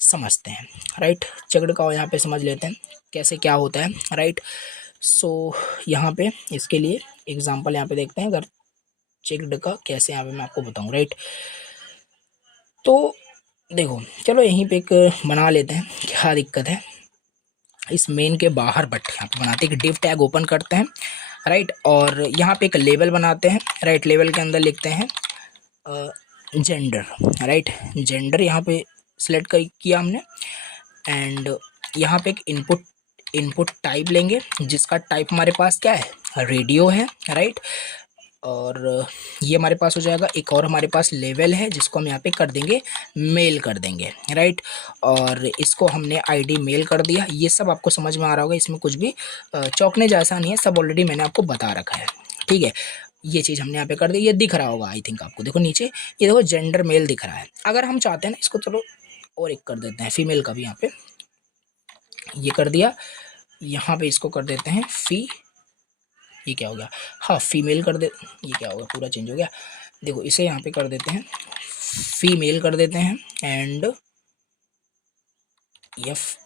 समझते हैं। राइट, चेकड का यहाँ पे समझ लेते हैं कैसे क्या होता है। राइट, सो यहाँ पे इसके लिए एग्जाम्पल यहाँ पे देखते हैं, अगर चेकड का कैसे यहाँ पे मैं आपको बताऊँ। राइट, तो देखो चलो यहीं पे एक बना लेते हैं, क्या दिक्कत है, इस मेन के बाहर बट यहाँ पे बनाते हैं, एक डिव टैग ओपन करते हैं। राइट, और यहाँ पे एक लेबल बनाते हैं। राइट, लेबल के अंदर लिखते हैं जेंडर। राइट, जेंडर यहाँ पे सिलेक्ट किया हमने, एंड यहाँ पे एक इनपुट टाइप लेंगे, जिसका टाइप हमारे पास क्या है, रेडियो है। राइट, और ये हमारे पास हो जाएगा। एक और हमारे पास लेवल है जिसको हम यहाँ पे कर देंगे मेल कर देंगे, राइट। और इसको हमने आईडी मेल कर दिया। ये सब आपको समझ में आ रहा होगा, इसमें कुछ भी चौंकने जैसा नहीं है, सब ऑलरेडी मैंने आपको बता रखा है, ठीक है। ये चीज़ हमने यहाँ पे कर दी। ये दिख रहा होगा आई थिंक आपको, देखो नीचे ये देखो जेंडर मेल दिख रहा है। अगर हम चाहते हैं ना इसको, चलो और एक कर देते हैं फीमेल का भी, यहाँ पे ये कर दिया। यहाँ पे इसको कर देते हैं ये क्या हो गया, हाँ फीमेल कर दे, ये क्या हो गया पूरा चेंज हो गया। देखो इसे यहाँ पे कर देते हैं फीमेल कर देते हैं एंड एफ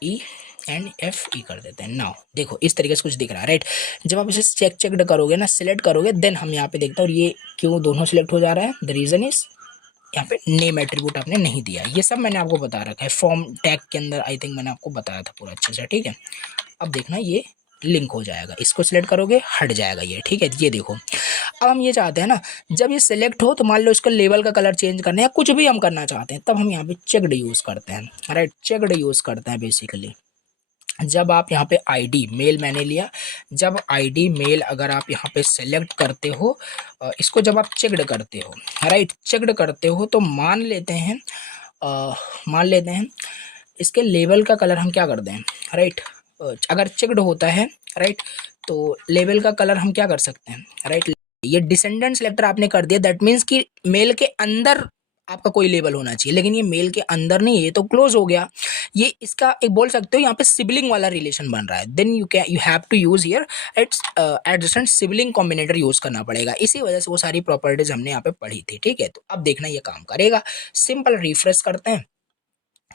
ई कर देते हैं। नाउ देखो इस तरीके से कुछ दिख रहा है, राइट। जब आप इसे चेक्ड करोगे ना, सिलेक्ट करोगे, देन हम यहाँ पे देखते हैं। और ये क्यों दोनों सिलेक्ट हो जा रहा है, द रीज़न इज यहाँ पे नेम एट्रीब्यूट आपने नहीं दिया। ये सब मैंने आपको बता रखा है फॉर्म टैग के अंदर, आई थिंक मैंने आपको बताया था पूरा अच्छे से, ठीक है। अब देखना ये लिंक हो जाएगा, इसको सिलेक्ट करोगे हट जाएगा ये, ठीक है। ये देखो अब हम ये चाहते हैं ना, जब ये सिलेक्ट हो तो मान लो इसका लेवल का कलर चेंज करना है या कुछ भी हम करना चाहते हैं, तब हम यहाँ पे चेक्ड यूज़ करते हैं, राइट। चेक्ड यूज़ करते हैं बेसिकली जब आप यहाँ पे आईडी मेल मैंने लिया, जब आईडी मेल अगर आप यहाँ पे सेलेक्ट करते हो, इसको जब आप चेक्ड करते हो, राइट, चेक्ड करते हो तो मान लेते हैं इसके लेवल का कलर हम क्या कर दें, राइट। अगर चेक्ड होता है, राइट, तो लेवल का कलर हम क्या कर सकते हैं, राइट। ये डिसेंडेंट सेलेक्टर आपने कर दिया, दैट मीन्स कि मेल के अंदर आपका कोई लेबल होना चाहिए, लेकिन ये मेल के अंदर नहीं है, ये तो क्लोज हो गया। ये इसका एक बोल सकते हो यहाँ पे सिबलिंग वाला रिलेशन बन रहा है। Then you have to use here it's adjacent sibling combinator use करना पड़ेगा। इसी वजह से वो सारी प्रॉपर्टीज हमने यहाँ पे पढ़ी थी, ठीक है। तो अब देखना ये काम करेगा। सिंपल रिफ्रेश करते हैं,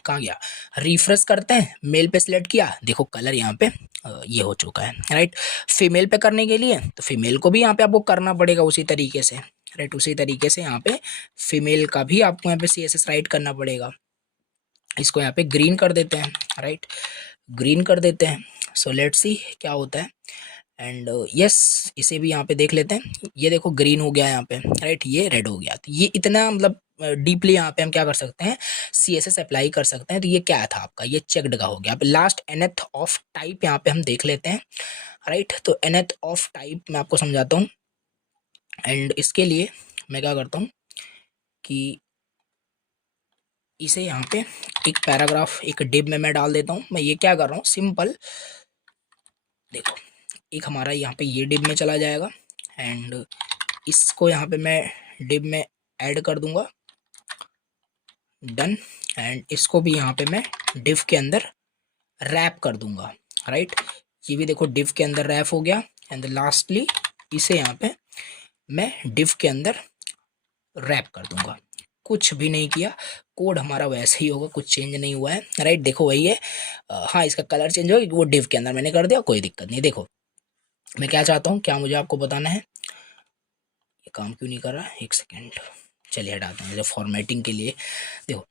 कहाँ गया, रिफ्रेश करते हैं, मेल पे सिलेक्ट किया, देखो कलर यहाँ पे ये हो चुका है, राइट। फीमेल पे करने के लिए तो फीमेल को भी यहाँ पे आपको करना पड़ेगा उसी तरीके से, राइट। उसी तरीके से यहाँ पे फीमेल का भी आपको यहाँ पे CSS राइट करना पड़ेगा। इसको यहाँ पे ग्रीन कर देते हैं, राइट, ग्रीन कर देते हैं। सो लेट्स सी क्या होता है। एंड यस इसे भी यहाँ पे देख लेते हैं। ये देखो ग्रीन हो गया यहाँ पे, राइट, ये रेड हो गया। तो ये इतना मतलब डीपली यहाँ पे हम क्या कर सकते हैं, CSS अप्लाई कर सकते हैं। तो ये क्या था आपका, ये चेक्ड का हो गया। अब लास्ट nth ऑफ टाइप यहाँ पे हम देख लेते हैं, राइट। तो nth ऑफ टाइप मैं आपको समझाता हूँ। एंड इसके लिए मैं क्या करता हूँ कि इसे यहाँ पे एक पैराग्राफ एक डिव में मैं डाल देता हूँ। मैं ये क्या कर रहा हूँ, सिंपल देखो एक हमारा यहाँ पे ये डिव में चला जाएगा एंड इसको यहाँ पे मैं डिव में ऐड कर दूंगा, डन। एंड इसको भी यहाँ पे मैं डिव के अंदर रैप कर दूंगा, राइट। ये भी देखो डिव के अंदर रैप हो गया। एंड लास्टली इसे यहाँ पे मैं डिव के अंदर रैप कर दूंगा। कुछ भी नहीं किया, कोड हमारा वैसे ही होगा, कुछ चेंज नहीं हुआ है, राइट। देखो वही है, हाँ इसका कलर चेंज होगा, वो डिव के अंदर मैंने कर दिया, कोई दिक्कत नहीं। देखो मैं क्या चाहता हूँ, क्या मुझे आपको बताना है, ये काम क्यों नहीं कर रहा, एक सेकेंड, चलिए हटाते हैं फॉर्मेटिंग के लिए। देखो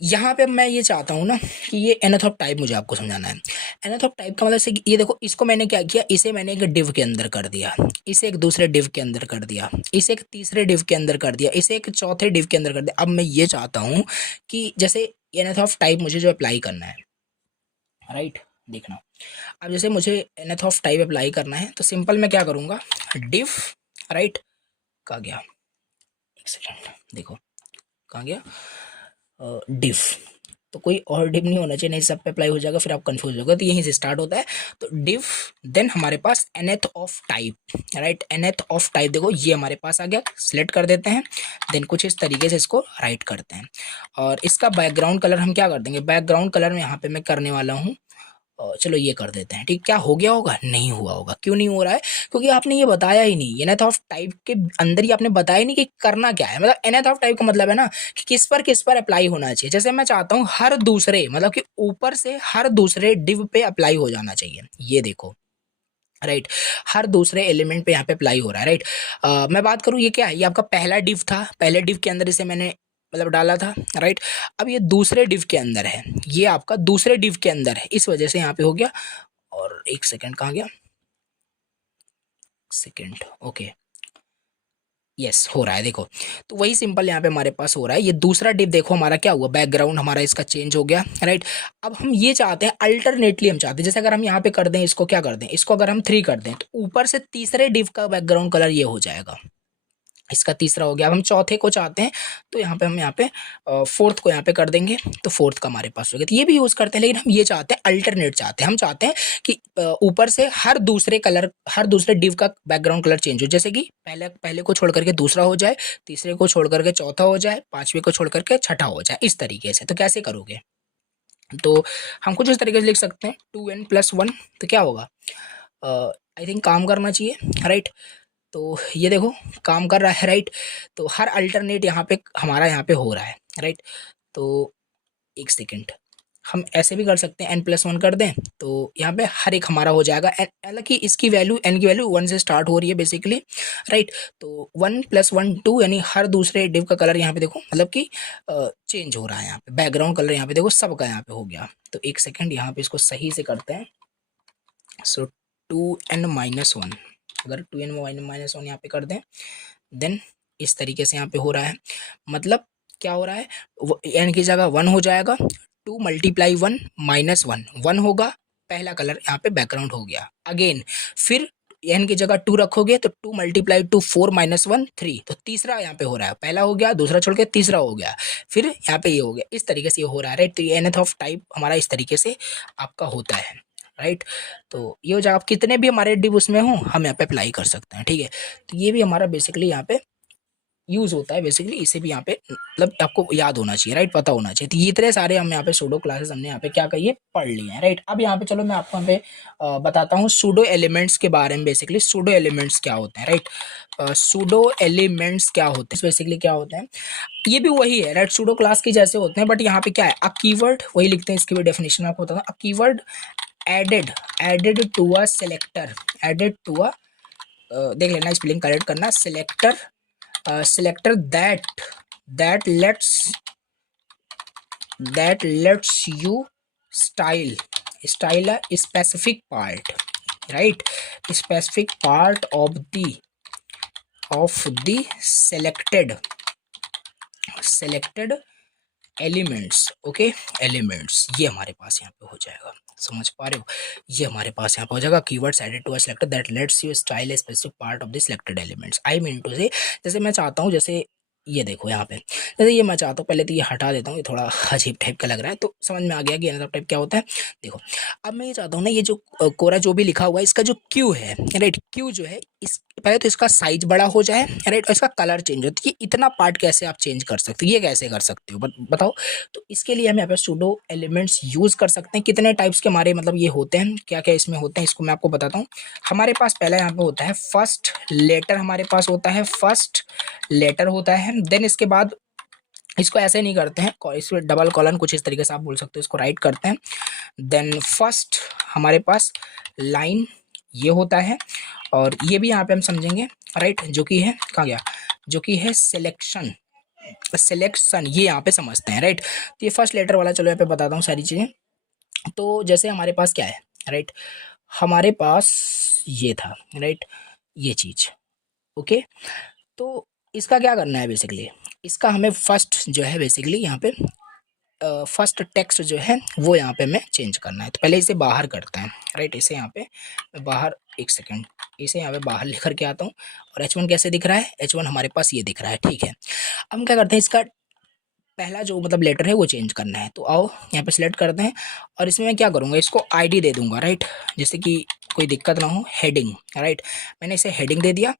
यहाँ पे मैं ये चाहता हूँ ना कि ये nth ऑफ टाइप मुझे आपको समझाना है। nth ऑफ टाइप का मतलब से ये देखो, इसको मैंने क्या किया, इसे मैंने एक डिव के अंदर कर दिया, इसे एक दूसरे डिव के अंदर कर दिया, इसे एक तीसरे डिव के अंदर कर दिया, इसे एक चौथे डिव के अंदर कर दिया। अब मैं ये चाहता हूँ कि जैसे nth ऑफ टाइप मुझे जो अप्लाई करना है, राइट, देखना। अब जैसे मुझे nth ऑफ टाइप अप्लाई करना है तो सिंपल मैं क्या करूँगा, डिव, राइट, कहाँ गया, एक सेकेंड, देखो कहाँ गया, डिव। तो कोई और डिव नहीं होना चाहिए, नहीं सब पे अप्लाई हो जाएगा, फिर आप कंफ्यूज होगा। तो यहीं से स्टार्ट होता है। तो डिव, देन हमारे पास nth of type, right, nth of type देखो ये हमारे पास आ गया, सिलेक्ट कर देते हैं। देन कुछ इस तरीके से इसको राइट करते हैं और इसका बैकग्राउंड कलर हम क्या कर देंगे, बैकग्राउंड कलर में यहाँ पे मैं करने वाला हूँ, चलो ये कर देते हैं, ठीक। क्या हो गया होगा, नहीं हुआ होगा। क्यों नहीं हो रहा है, क्योंकि आपने ये बताया ही नहीं, nth ऑफ टाइप के अंदर ही आपने बताया ही नहीं कि करना क्या है। मतलब nth ऑफ टाइप का मतलब है ना कि किस पर अप्लाई होना चाहिए। जैसे मैं चाहता हूँ हर दूसरे, मतलब कि ऊपर से हर दूसरे डिव पे अप्लाई हो जाना चाहिए, ये देखो, राइट, हर दूसरे एलिमेंट पे यहाँ पे अप्लाई हो रहा है, राइट। मैं बात करूँ, ये क्या है, ये आपका पहला डिव था, पहले डिव के अंदर इसे मैंने मतलब डाला था, राइट। अब ये दूसरे डिव के अंदर है, ये आपका दूसरे डिव के अंदर है, इस वजह से यहाँ पे हो गया। और एक सेकेंड, कहाँ गया, सेकेंड, ओके, यस हो रहा है, देखो। तो वही सिंपल यहाँ पे हमारे पास हो रहा है। ये दूसरा डिव देखो हमारा क्या हुआ, बैकग्राउंड हमारा इसका चेंज हो गया, राइट। अब हम ये चाहते हैं, अल्टरनेटली हम चाहते हैं, जैसे अगर हम यहाँ पे कर दें, इसको क्या कर दें, इसको अगर हम 3 कर दें तो ऊपर से तीसरे डिव का बैकग्राउंड कलर ये हो जाएगा, इसका तीसरा हो गया। अब हम चौथे को चाहते हैं तो यहाँ पे हम यहाँ पे फोर्थ को यहाँ पे कर देंगे, तो फोर्थ का हमारे पास हो गया। तो ये भी यूज़ करते हैं, लेकिन हम ये चाहते हैं अल्टरनेट चाहते हैं। हम चाहते हैं कि ऊपर से हर दूसरे डिव का बैकग्राउंड कलर चेंज हो, जैसे कि पहले पहले को छोड़ करके दूसरा हो जाए, तीसरे को छोड़ करके चौथा हो जाए, पांचवें को छोड़ करके छठा हो जाए, इस तरीके से। तो कैसे करोगे? तो हम कुछ इस तरीके से लिख सकते हैं 2n+1। तो क्या होगा, आई थिंक काम करना चाहिए, राइट। तो ये देखो काम कर रहा है, राइट। तो हर अल्टरनेट यहाँ पे हमारा यहाँ पे हो रहा है, राइट। तो एक सेकेंड, हम ऐसे भी कर सकते हैं n+1 कर दें, तो यहाँ पे हर एक हमारा हो जाएगा। हालांकि इसकी वैल्यू n की वैल्यू 1 से स्टार्ट हो रही है बेसिकली, राइट। तो 1+1 2, यानी हर दूसरे डिव का कलर यहाँ पे देखो मतलब कि चेंज हो रहा है। यहाँ पे बैकग्राउंड कलर यहाँ पे देखो सबका यहाँ पे हो गया। तो एक सेकेंड यहाँ पे इसको सही से करते हैं। सो 2n-1, अगर 2n-1 यहाँ पे कर दें, देन इस तरीके से यहाँ पे हो रहा है। मतलब क्या हो रहा है, n की जगह 1 हो जाएगा, 2 × 1 -1 1 होगा, पहला कलर यहाँ पे बैकग्राउंड हो गया। अगेन फिर n की जगह 2 रखोगे तो 2 × 2 4 -1 3, तो तीसरा यहाँ पे हो रहा है, पहला हो गया, दूसरा छोड़ के तीसरा हो गया, फिर यहाँ पे ये हो गया। इस तरीके से ये हो रहा है, राइट। तो ये nth ऑफ टाइप हमारा इस तरीके से आपका होता है, राइट। तो ये हो जाए, आप कितने भी हमारे डिव उसमें हो हम यहाँ पे अप्लाई कर सकते हैं, ठीक है। तो ये भी हमारा बेसिकली यहाँ पे यूज होता है। बेसिकली इसे भी यहाँ पे मतलब आपको याद होना चाहिए, राइट, पता होना चाहिए। तो ये इतने सारे हम यहाँ पे सूडो क्लासेस हमने यहाँ पे क्या कहिए पढ़ लिए हैं, राइट। अब यहाँ पे चलो मैं आपको यहाँ पे बताता हूँ सूडो एलिमेंट्स के बारे में। बेसिकली सूडो एलिमेंट्स क्या होते हैं, राइट। सूडो एलिमेंट्स क्या होते हैं, बेसिकली क्या होते हैं, ये भी वही है, राइट, सूडो क्लास के जैसे होते हैं, बट यहाँ पे क्या है, अ कीवर्ड वही लिखते हैं। इसकी भी डेफिनेशन आपको बताऊँ, a keyword added to a selector, added to a, देख लेना स्पेलिंग करेक्ट करना, selector that lets you style a specific part, right, specific part of the selected elements, okay, elements ये हमारे पास यहाँ पे हो जाएगा, समझ पा रहे हो। ये हमारे पास यहाँ पे हो जाएगा keywords added to a selector that lets you style a specific part of the selected elements. I mean to say, जैसे मैं चाहता हूँ, जैसे ये देखो यहाँ पे, जैसे ये मैं चाहता हूँ, पहले तो ये हटा देता हूँ, ये थोड़ा अजीब टाइप का लग रहा है, तो समझ में आ गया कि एनदर टाइप क्या होता है। देखो अब मैं ये चाहता हूँ ना, ये जो कोरा जो भी लिखा हुआ है, इसका जो क्यू है, राइट, क्यू जो है, इस पहले तो इसका साइज बड़ा हो जाए, राइट, और इसका कलर चेंज हो। तो ये इतना पार्ट कैसे आप चेंज कर सकते हो, ये कैसे कर सकते हो बताओ। तो इसके लिए हम यहाँ पे सूडो एलिमेंट्स यूज कर सकते हैं। कितने टाइप्स के हमारे मतलब ये होते हैं, क्या क्या इसमें होते हैं, इसको मैं आपको बताता हूँ। हमारे पास पहला यहाँ पे होता है फर्स्ट लेटर, हमारे पास होता है फर्स्ट लेटर होता है। देन इसके बाद इसको ऐसे नहीं करते हैं, इसमें डबल कॉलन कुछ इस तरीके से आप बोल सकते हो, इसको राइट करते हैं। देन फर्स्ट हमारे पास लाइन ये होता है, और ये भी यहाँ पे हम समझेंगे, राइट, जो कि है कहाँ गया, जो कि है सिलेक्शन, ये यहाँ पे समझते हैं, राइट। तो ये फर्स्ट लेटर वाला चलो यहाँ पे बताता हूँ सारी चीज़ें। तो जैसे हमारे पास क्या है, राइट, हमारे पास ये था, राइट, ये चीज़, ओके। तो इसका क्या करना है बेसिकली, इसका हमें फर्स्ट जो है बेसिकली यहाँ पे फर्स्ट टेक्स्ट जो है वो यहाँ पे हमें चेंज करना है। तो पहले इसे बाहर करते हैं, राइट, इसे यहाँ पे बाहर, एक सेकेंड, इसे यहाँ पे बाहर लेकर के आता हूँ। और H1 कैसे दिख रहा है, H1 हमारे पास ये दिख रहा है, ठीक है। अब हम क्या करते हैं, इसका पहला जो मतलब लेटर है वो चेंज करना है। तो आओ यहाँ पे सिलेक्ट करते हैं, और इसमें मैं क्या करूँगा, इसको आईडी दे दूंगा, राइट, जैसे कि कोई दिक्कत ना हो, हेडिंग, राइट, मैंने इसे हेडिंग दे दिया।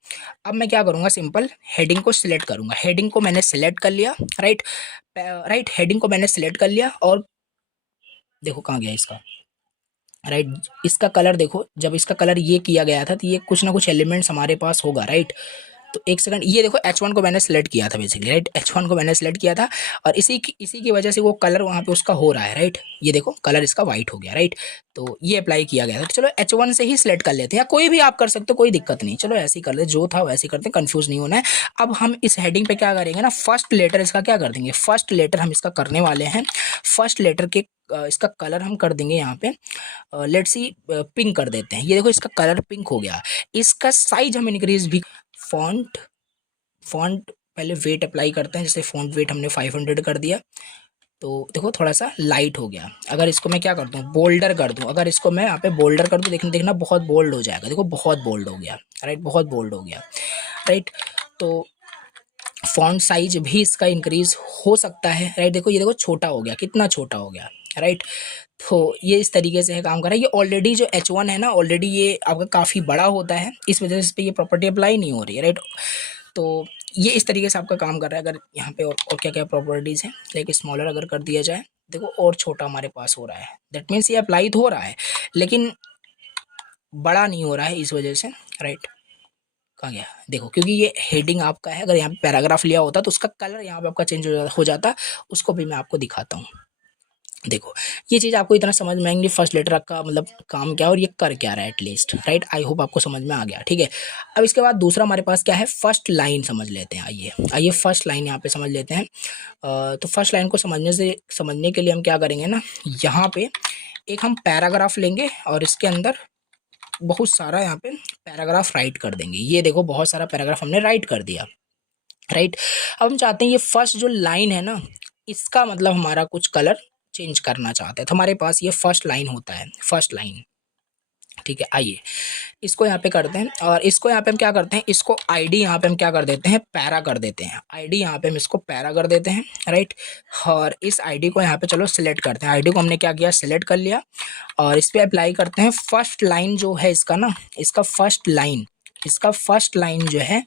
अब मैं क्या करूँगा, सिंपल हेडिंग को सिलेक्ट करूँगा, हेडिंग को मैंने सिलेक्ट कर लिया, राइट, हेडिंग को मैंने सिलेक्ट कर लिया, और देखो कहाँ गया इसका, राइट, इसका कलर देखो, जब इसका कलर ये किया गया था तो ये कुछ ना कुछ एलिमेंट्स हमारे पास होगा, राइट। तो एक सेकंड, ये देखो H1 को मैंने सेलेक्ट किया था बेसिकली, राइट, H1 को मैंने सेलेक्ट किया था, और इसी की वजह से वो कलर वहाँ पे उसका हो रहा है, राइट, ये देखो कलर इसका वाइट हो गया, राइट। तो ये अप्लाई किया गया था। तो चलो H1 से ही सिलेक्ट कर लेते हैं, या कोई भी आप कर सकते हो, कोई दिक्कत नहीं, चलो ऐसे ही कर ले, जो था वैसे ही करते हैं, कंफ्यूज नहीं होना है। अब हम इस हेडिंग पे क्या करेंगे ना, फर्स्ट लेटर इसका क्या कर देंगे, फर्स्ट लेटर हम इसका करने वाले हैं। फर्स्ट लेटर के इसका कलर हम कर देंगे यहाँ पे, लेट्स सी पिंक कर देते हैं। ये देखो इसका कलर पिंक हो गया। इसका साइज हम इंक्रीज भी, फॉन्ट पहले वेट अप्लाई करते हैं, जैसे फॉन्ट वेट हमने 500 कर दिया, तो देखो थोड़ा सा लाइट हो गया। अगर इसको मैं क्या कर दूं, बोल्डर कर दूं, अगर इसको मैं यहाँ पे बोल्डर कर दूं, देखना बहुत बोल्ड हो जाएगा, देखो बहुत बोल्ड हो गया, राइट, बहुत बोल्ड हो गया, राइट। तो फॉन्ट साइज भी इसका इंक्रीज हो सकता है, राइट। देखो ये देखो छोटा हो गया, कितना छोटा हो गया, राइट। तो ये इस तरीके से है काम कर रहा है। ये ऑलरेडी जो H1 है ना, ऑलरेडी ये आपका काफ़ी बड़ा होता है, इस वजह से इस पर ये प्रॉपर्टी अप्लाई नहीं हो रही है, राइट। तो ये इस तरीके से आपका काम कर रहा है। अगर यहाँ पे और क्या क्या प्रॉपर्टीज़ हैं, लाइक स्मॉलर अगर कर दिया जाए, देखो और छोटा हमारे पास हो रहा है, दैट मीन्स ये अप्लाई तो हो रहा है लेकिन बड़ा नहीं हो रहा है इस वजह से, राइट। कहाँ गया, देखो क्योंकि ये हेडिंग आपका है, अगर यहाँ पे पैराग्राफ लिया होता तो उसका कलर यहाँ पे आपका चेंज हो जाता, उसको भी मैं आपको दिखाता हूँ। देखो ये चीज़ आपको इतना समझ में आएंगी, फर्स्ट लेटर का मतलब काम क्या है और ये कर क्या रहा है एटलीस्ट, राइट। आई होप आपको समझ में आ गया, ठीक है। अब इसके बाद दूसरा हमारे पास क्या है, फर्स्ट लाइन समझ लेते हैं। आइए फर्स्ट लाइन यहाँ पे समझ लेते हैं। तो फर्स्ट लाइन को समझने के लिए हम क्या करेंगे ना, यहाँ पे एक हम पैराग्राफ लेंगे और इसके अंदर बहुत सारा यहाँ पे पैराग्राफ राइट कर देंगे। ये देखो बहुत सारा पैराग्राफ हमने राइट कर दिया, राइट। अब हम चाहते हैं ये फर्स्ट जो लाइन है ना, इसका मतलब हमारा कुछ कलर चेंज करना चाहते हैं, तो हमारे पास ये फर्स्ट लाइन होता है, फर्स्ट लाइन, ठीक है। आइए इसको यहाँ पे करते हैं और इसको यहाँ पे हम क्या करते हैं, इसको आईडी यहाँ पे हम क्या कर देते हैं, पैरा कर देते हैं। आईडी यहाँ पे हम इसको पैरा कर देते हैं, राइट। और इस आईडी को यहाँ पे चलो सिलेक्ट करते हैं। आईडी को हमने क्या किया, सिलेक्ट कर लिया और इस पर अप्लाई करते हैं। फर्स्ट लाइन जो है इसका ना, इसका फर्स्ट लाइन जो है,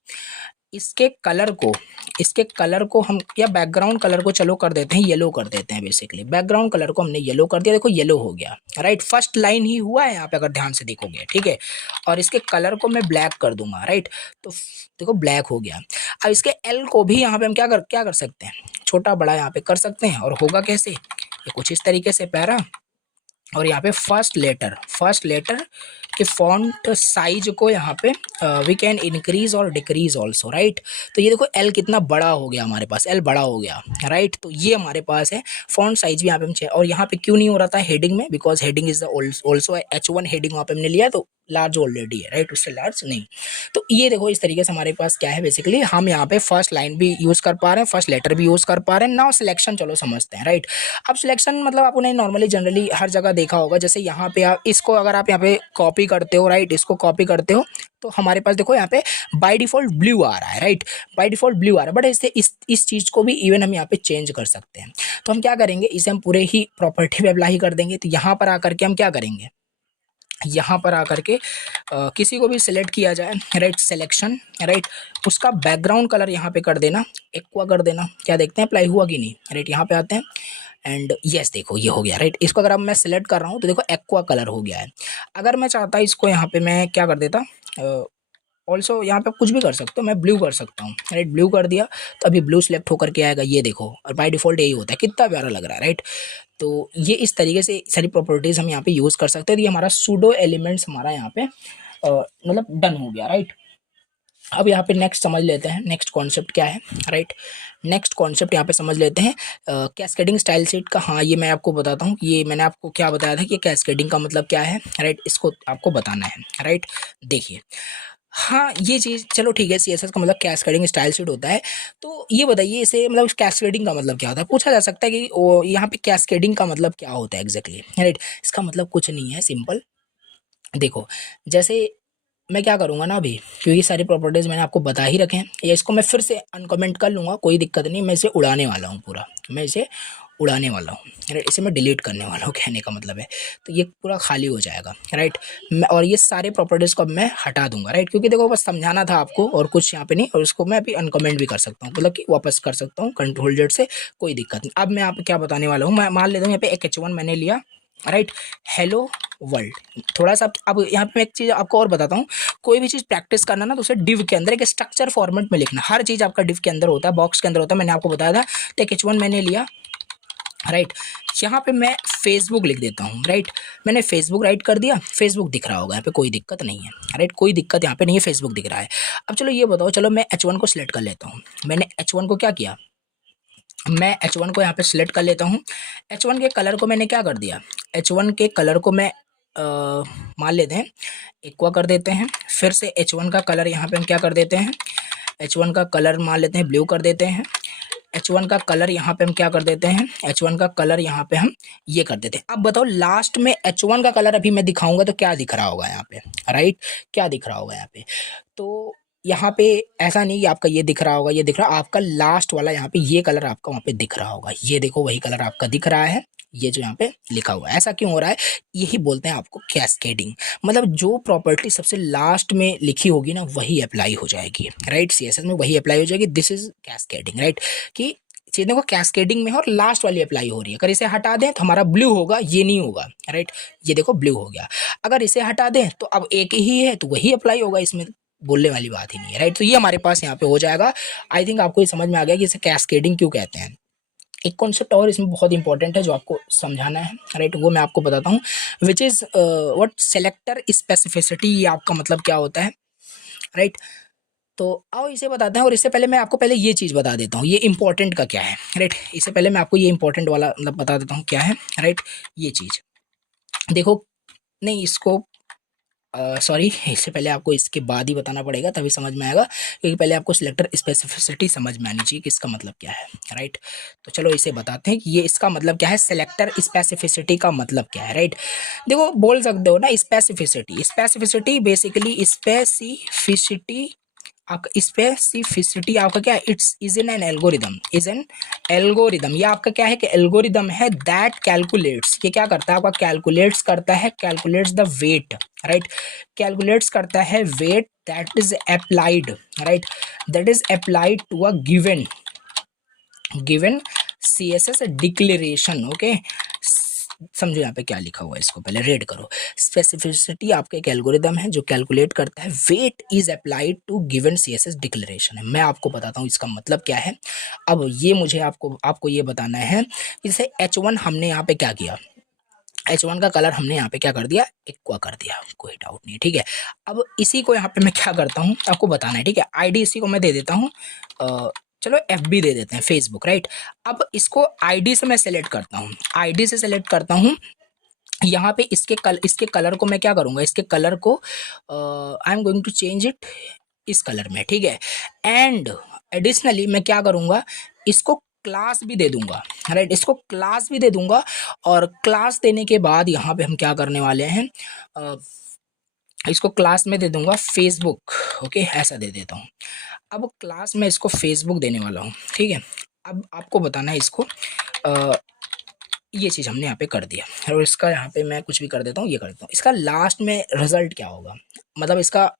इसके कलर को हम या बैकग्राउंड कलर को चलो कर देते हैं, येलो कर देते हैं। बेसिकली बैकग्राउंड कलर को हमने येलो कर दिया, देखो येलो हो गया, राइट। फर्स्ट लाइन ही हुआ है यहाँ पे अगर ध्यान से देखोगे, ठीक है। और इसके कलर को मैं ब्लैक कर दूंगा, राइट। तो देखो ब्लैक हो गया। अब इसके एल को भी यहाँ पे हम क्या कर सकते हैं, छोटा बड़ा यहाँ पे कर सकते हैं। और होगा कैसे, ये कुछ इस तरीके से पैरा और यहाँ पे फर्स्ट लेटर के फॉन्ट साइज को यहाँ पे वी कैन इंक्रीज और डिक्रीज ऑल्सो, राइट। तो ये देखो एल कितना बड़ा हो गया हमारे पास, एल बड़ा हो गया, राइट। तो ये हमारे पास है फॉन्ट साइज भी यहाँ पे हम और यहाँ पे क्यों नहीं हो रहा था हेडिंग में, because heading is the also H1 heading वहाँ पे हमने लिया तो लार्ज ऑलरेडी है, राइट, उससे लार्ज नहीं। तो ये देखो इस तरीके से हमारे पास क्या है, बेसिकली हम यहाँ पे फर्स्ट लाइन भी यूज़ कर पा रहे हैं, फर्स्ट लेटर भी यूज़ कर पा रहे हैं। नाउ सिलेक्शन चलो समझते हैं, राइट। अब सिलेक्शन मतलब आपने नॉर्मली जनरली हर जगह देखा होगा, जैसे यहाँ पे आप इसको अगर आप यहाँ पे कॉपी करते हो, राइट, इसको कॉपी करते हो तो हमारे पास देखो यहाँ पे बाय डिफ़ॉल्ट ब्लू आ रहा है, राइट, बाय डिफ़ॉल्ट ब्लू आ रहा है। बट इससे इस चीज़ को भी इवन हम यहाँ पे चेंज कर सकते हैं। तो हम क्या करेंगे, इसे हम पूरे ही प्रॉपर्टी पे अप्लाई कर देंगे। तो यहाँ पर आकर के हम क्या करेंगे, यहाँ पर आकर के किसी को भी सिलेक्ट किया जाए, राइट, सिलेक्शन, राइट, उसका बैकग्राउंड कलर यहाँ पे कर देना, एक्वा कर देना। क्या देखते हैं अप्लाई हुआ कि नहीं, राइट। यहाँ पे आते हैं एंड यस देखो ये हो गया, राइट। इसको अगर अब मैं सिलेक्ट कर रहा हूँ तो देखो एक्वा कलर हो गया है। अगर मैं चाहता इसको यहाँ पे मैं क्या कर देता, ऑल्सो यहाँ पे कुछ भी कर सकते हो, मैं ब्लू कर सकता हूँ, राइट, ब्लू कर दिया तो अभी ब्लू सिलेक्ट होकर के आएगा, ये देखो। और बाय डिफ़ॉल्ट यही होता है, कितना प्यारा लग रहा है, राइट। तो ये इस तरीके से सारी प्रॉपर्टीज़ हम यहाँ पे यूज़ कर सकते हैं। तो ये हमारा सूडो एलिमेंट्स हमारा यहाँ पे मतलब डन हो गया, राइट। अब यहाँ पे नेक्स्ट समझ लेते हैं, नेक्स्ट कॉन्सेप्ट क्या है, राइट। नेक्स्ट कॉन्सेप्ट यहाँ पे समझ लेते हैं कैस्केडिंग स्टाइल शीट का। हाँ ये मैं आपको बताता हूँ, ये मैंने आपको क्या बताया था कि कैस्केडिंग का मतलब क्या है, राइट, इसको आपको बताना है, राइट। देखिए हाँ ये चीज़ चलो ठीक है, CSS का मतलब कैस्केडिंग स्टाइल शीट होता है। तो ये बताइए इसे मतलब कैस्केडिंग का मतलब क्या होता है, पूछा जा सकता है कि यहाँ पे कैस्केडिंग का मतलब क्या होता है एग्जैक्टली, राइट। इसका मतलब कुछ नहीं है, सिंपल। देखो जैसे मैं क्या करूँगा ना अभी, क्योंकि सारी प्रॉपर्टीज़ मैंने आपको बता ही रखे हैं, या इसको मैं फिर से अनकमेंट कर लूँगा, कोई दिक्कत नहीं। मैं इसे उड़ाने वाला हूँ पूरा, मैं इसे उड़ाने वाला हूँ, राइट। इसे मैं डिलीट करने वाला हूँ, कहने का मतलब है। तो ये पूरा खाली हो जाएगा, राइट। मैं और ये सारे प्रॉपर्टीज़ को अब मैं हटा दूंगा, राइट, क्योंकि देखो बस समझाना था आपको और कुछ यहाँ पे नहीं। और इसको मैं अभी अनकमेंट भी कर सकता हूँ, मतलब कि वापस कर सकता हूँ कंट्रोल जेड से, कोई दिक्कत नहीं। अब मैं आप क्या बताने वाला हूँ, मैं मान लेता हूँ यहाँ पे एक H1 मैंने लिया, राइट, हेलो वर्ल्ड। थोड़ा सा अब यहाँ पे मैं एक चीज़ आपको और बताता हूँ, कोई भी चीज़ प्रैक्टिस करना ना तो उसे डिव के अंदर एक स्ट्रक्चर फॉर्मेट में लिखना। हर चीज़ आपका डिव के अंदर होता है, बॉक्स के अंदर होता है, मैंने आपको बताया था। तो एक H1 मैंने लिया, राइट, यहाँ पे मैं फेसबुक लिख देता हूँ, राइट। मैंने फेसबुक राइट कर दिया, फेसबुक दिख रहा होगा यहाँ पे, कोई दिक्कत नहीं है, राइट, कोई दिक्कत यहाँ पे नहीं है, फेसबुक दिख रहा है। अब चलो ये बताओ, चलो मैं H1 को सिलेक्ट कर लेता हूँ। मैंने H1 को क्या किया, मैं H1 को यहाँ पे सिलेक्ट कर लेता हूँ। H1 के कलर को मैंने क्या कर दिया, H1 के कलर को मैं मान लेते हैं एक्वा कर देते हैं। फिर से H1 का कलर यहाँ पे हम क्या कर देते हैं, H1 का कलर मान लेते हैं ब्लू कर देते हैं। H1 का कलर यहाँ पे हम क्या कर देते हैं, H1 का कलर यहाँ पे हम ये कर देते हैं। अब बताओ लास्ट में H1 का कलर अभी मैं दिखाऊंगा तो क्या दिख रहा होगा यहाँ पे, राइट, क्या दिख रहा होगा यहाँ पे। तो यहाँ पे ऐसा नहीं कि आपका ये दिख रहा होगा, ये दिख रहा, आपका लास्ट वाला यहाँ पे ये कलर आपका वहाँ पे दिख रहा होगा, ये देखो वही कलर आपका दिख रहा है, ये जो यहाँ पे लिखा हुआ है। ऐसा क्यों हो रहा है? यही बोलते हैं आपको कैस्केडिंग। मतलब जो प्रॉपर्टी सबसे लास्ट में लिखी होगी ना वही अप्लाई हो जाएगी, राइट, सीएसएस में वही अप्लाई हो जाएगी। दिस इज कैस्केडिंग, राइट, कि चीज़ों को कैस्केडिंग में है और लास्ट वाली अप्लाई हो रही है। अगर इसे हटा दें तो हमारा ब्लू होगा, ये नहीं होगा, राइट, ये देखो ब्लू हो गया। अगर इसे हटा दें तो अब एक ही है तो वही अप्लाई होगा, इसमें बोलने वाली बात ही नहीं है, राइट। तो ये हमारे पास यहाँ पे हो जाएगा। आई थिंक आपको ये समझ में आ गया कि इसे कैस्केडिंग क्यों कहते हैं। एक कॉन्सेप्ट और इसमें बहुत इंपॉर्टेंट है जो आपको समझाना है, राइट, वो मैं आपको बताता हूँ, which is what selector specificity. ये आपका मतलब क्या होता है, राइट। तो आओ इसे बताते हैं, और इससे पहले मैं आपको पहले ये चीज़ बता देता हूँ, ये इंपॉर्टेंट का क्या है, राइट। इससे पहले मैं आपको ये इंपॉर्टेंट वाला मतलब बता देता हूँ क्या है, राइट। ये चीज़ देखो, नहीं इसको सॉरी, इससे पहले आपको इसके बाद ही बताना पड़ेगा तभी समझ में आएगा, क्योंकि पहले आपको सिलेक्टर स्पेसिफिसिटी समझ में आनी चाहिए कि इसका मतलब क्या है, राइट। तो चलो इसे बताते हैं कि ये इसका मतलब क्या है, सिलेक्टर स्पेसिफिसिटी का मतलब क्या है, राइट। देखो बोल सकते हो ना स्पेसिफिसिटी, स्पेसिफिसिटी बेसिकली स्पेसिफिसिटी, आपका स्पेसिफिसिटी आपका क्या है, it's is in an algorithm, is an algorithm. ये आपका क्या है कि एल्गोरिदम है दैट कैलकुलेट्स, ये क्या करता है आपका कैलकुलेट्स करता है, calculates the weight, right, calculates करता है weight that is applied, right, that is applied to a given given CSS declaration. Okay, समझो यहाँ पे क्या लिखा हुआ है, इसको पहले रीड करो। स्पेसिफिसिटी आपका एक एल्गोरिदम है जो कैलकुलेट करता है weight is applied to given CSS declaration है। मैं आपको बताता हूँ इसका मतलब क्या है। अब ये मुझे आपको ये बताना है, जैसे H1 हमने यहाँ पे क्या किया, H1 का कलर हमने यहाँ पे क्या कर दिया, एक्वा कर दिया, कोई डाउट नहीं, ठीक है। अब इसी को यहाँ पे मैं क्या करता हूँ आपको बताना है, ठीक है। आईडी इसी को मैं दे देता हूँ, चलो FB दे देते हैं, फेसबुक, राइट। अब इसको आईडी से मैं सेलेक्ट करता हूँ, आईडी से सेलेक्ट करता हूँ। यहाँ पे इसके कलर को मैं क्या करूँगा, इसके कलर को I am going to change it इस कलर में, ठीक है। एंड एडिशनली मैं क्या करूँगा, इसको क्लास भी दे दूंगा, राइट, इसको क्लास भी दे दूंगा। और क्लास देने के बाद यहाँ पे हम क्या करने वाले हैं, इसको क्लास में दे दूंगा फेसबुक, ओके, ऐसा दे देता हूँ। अब क्लास में इसको फेसबुक देने वाला हूँ, ठीक है। अब आपको बताना है इसको, ये चीज़ हमने यहाँ पे कर दिया, और इसका यहाँ पे मैं कुछ भी कर देता हूँ, ये कर देता हूँ। इसका लास्ट में रिजल्ट क्या होगा, मतलब इसका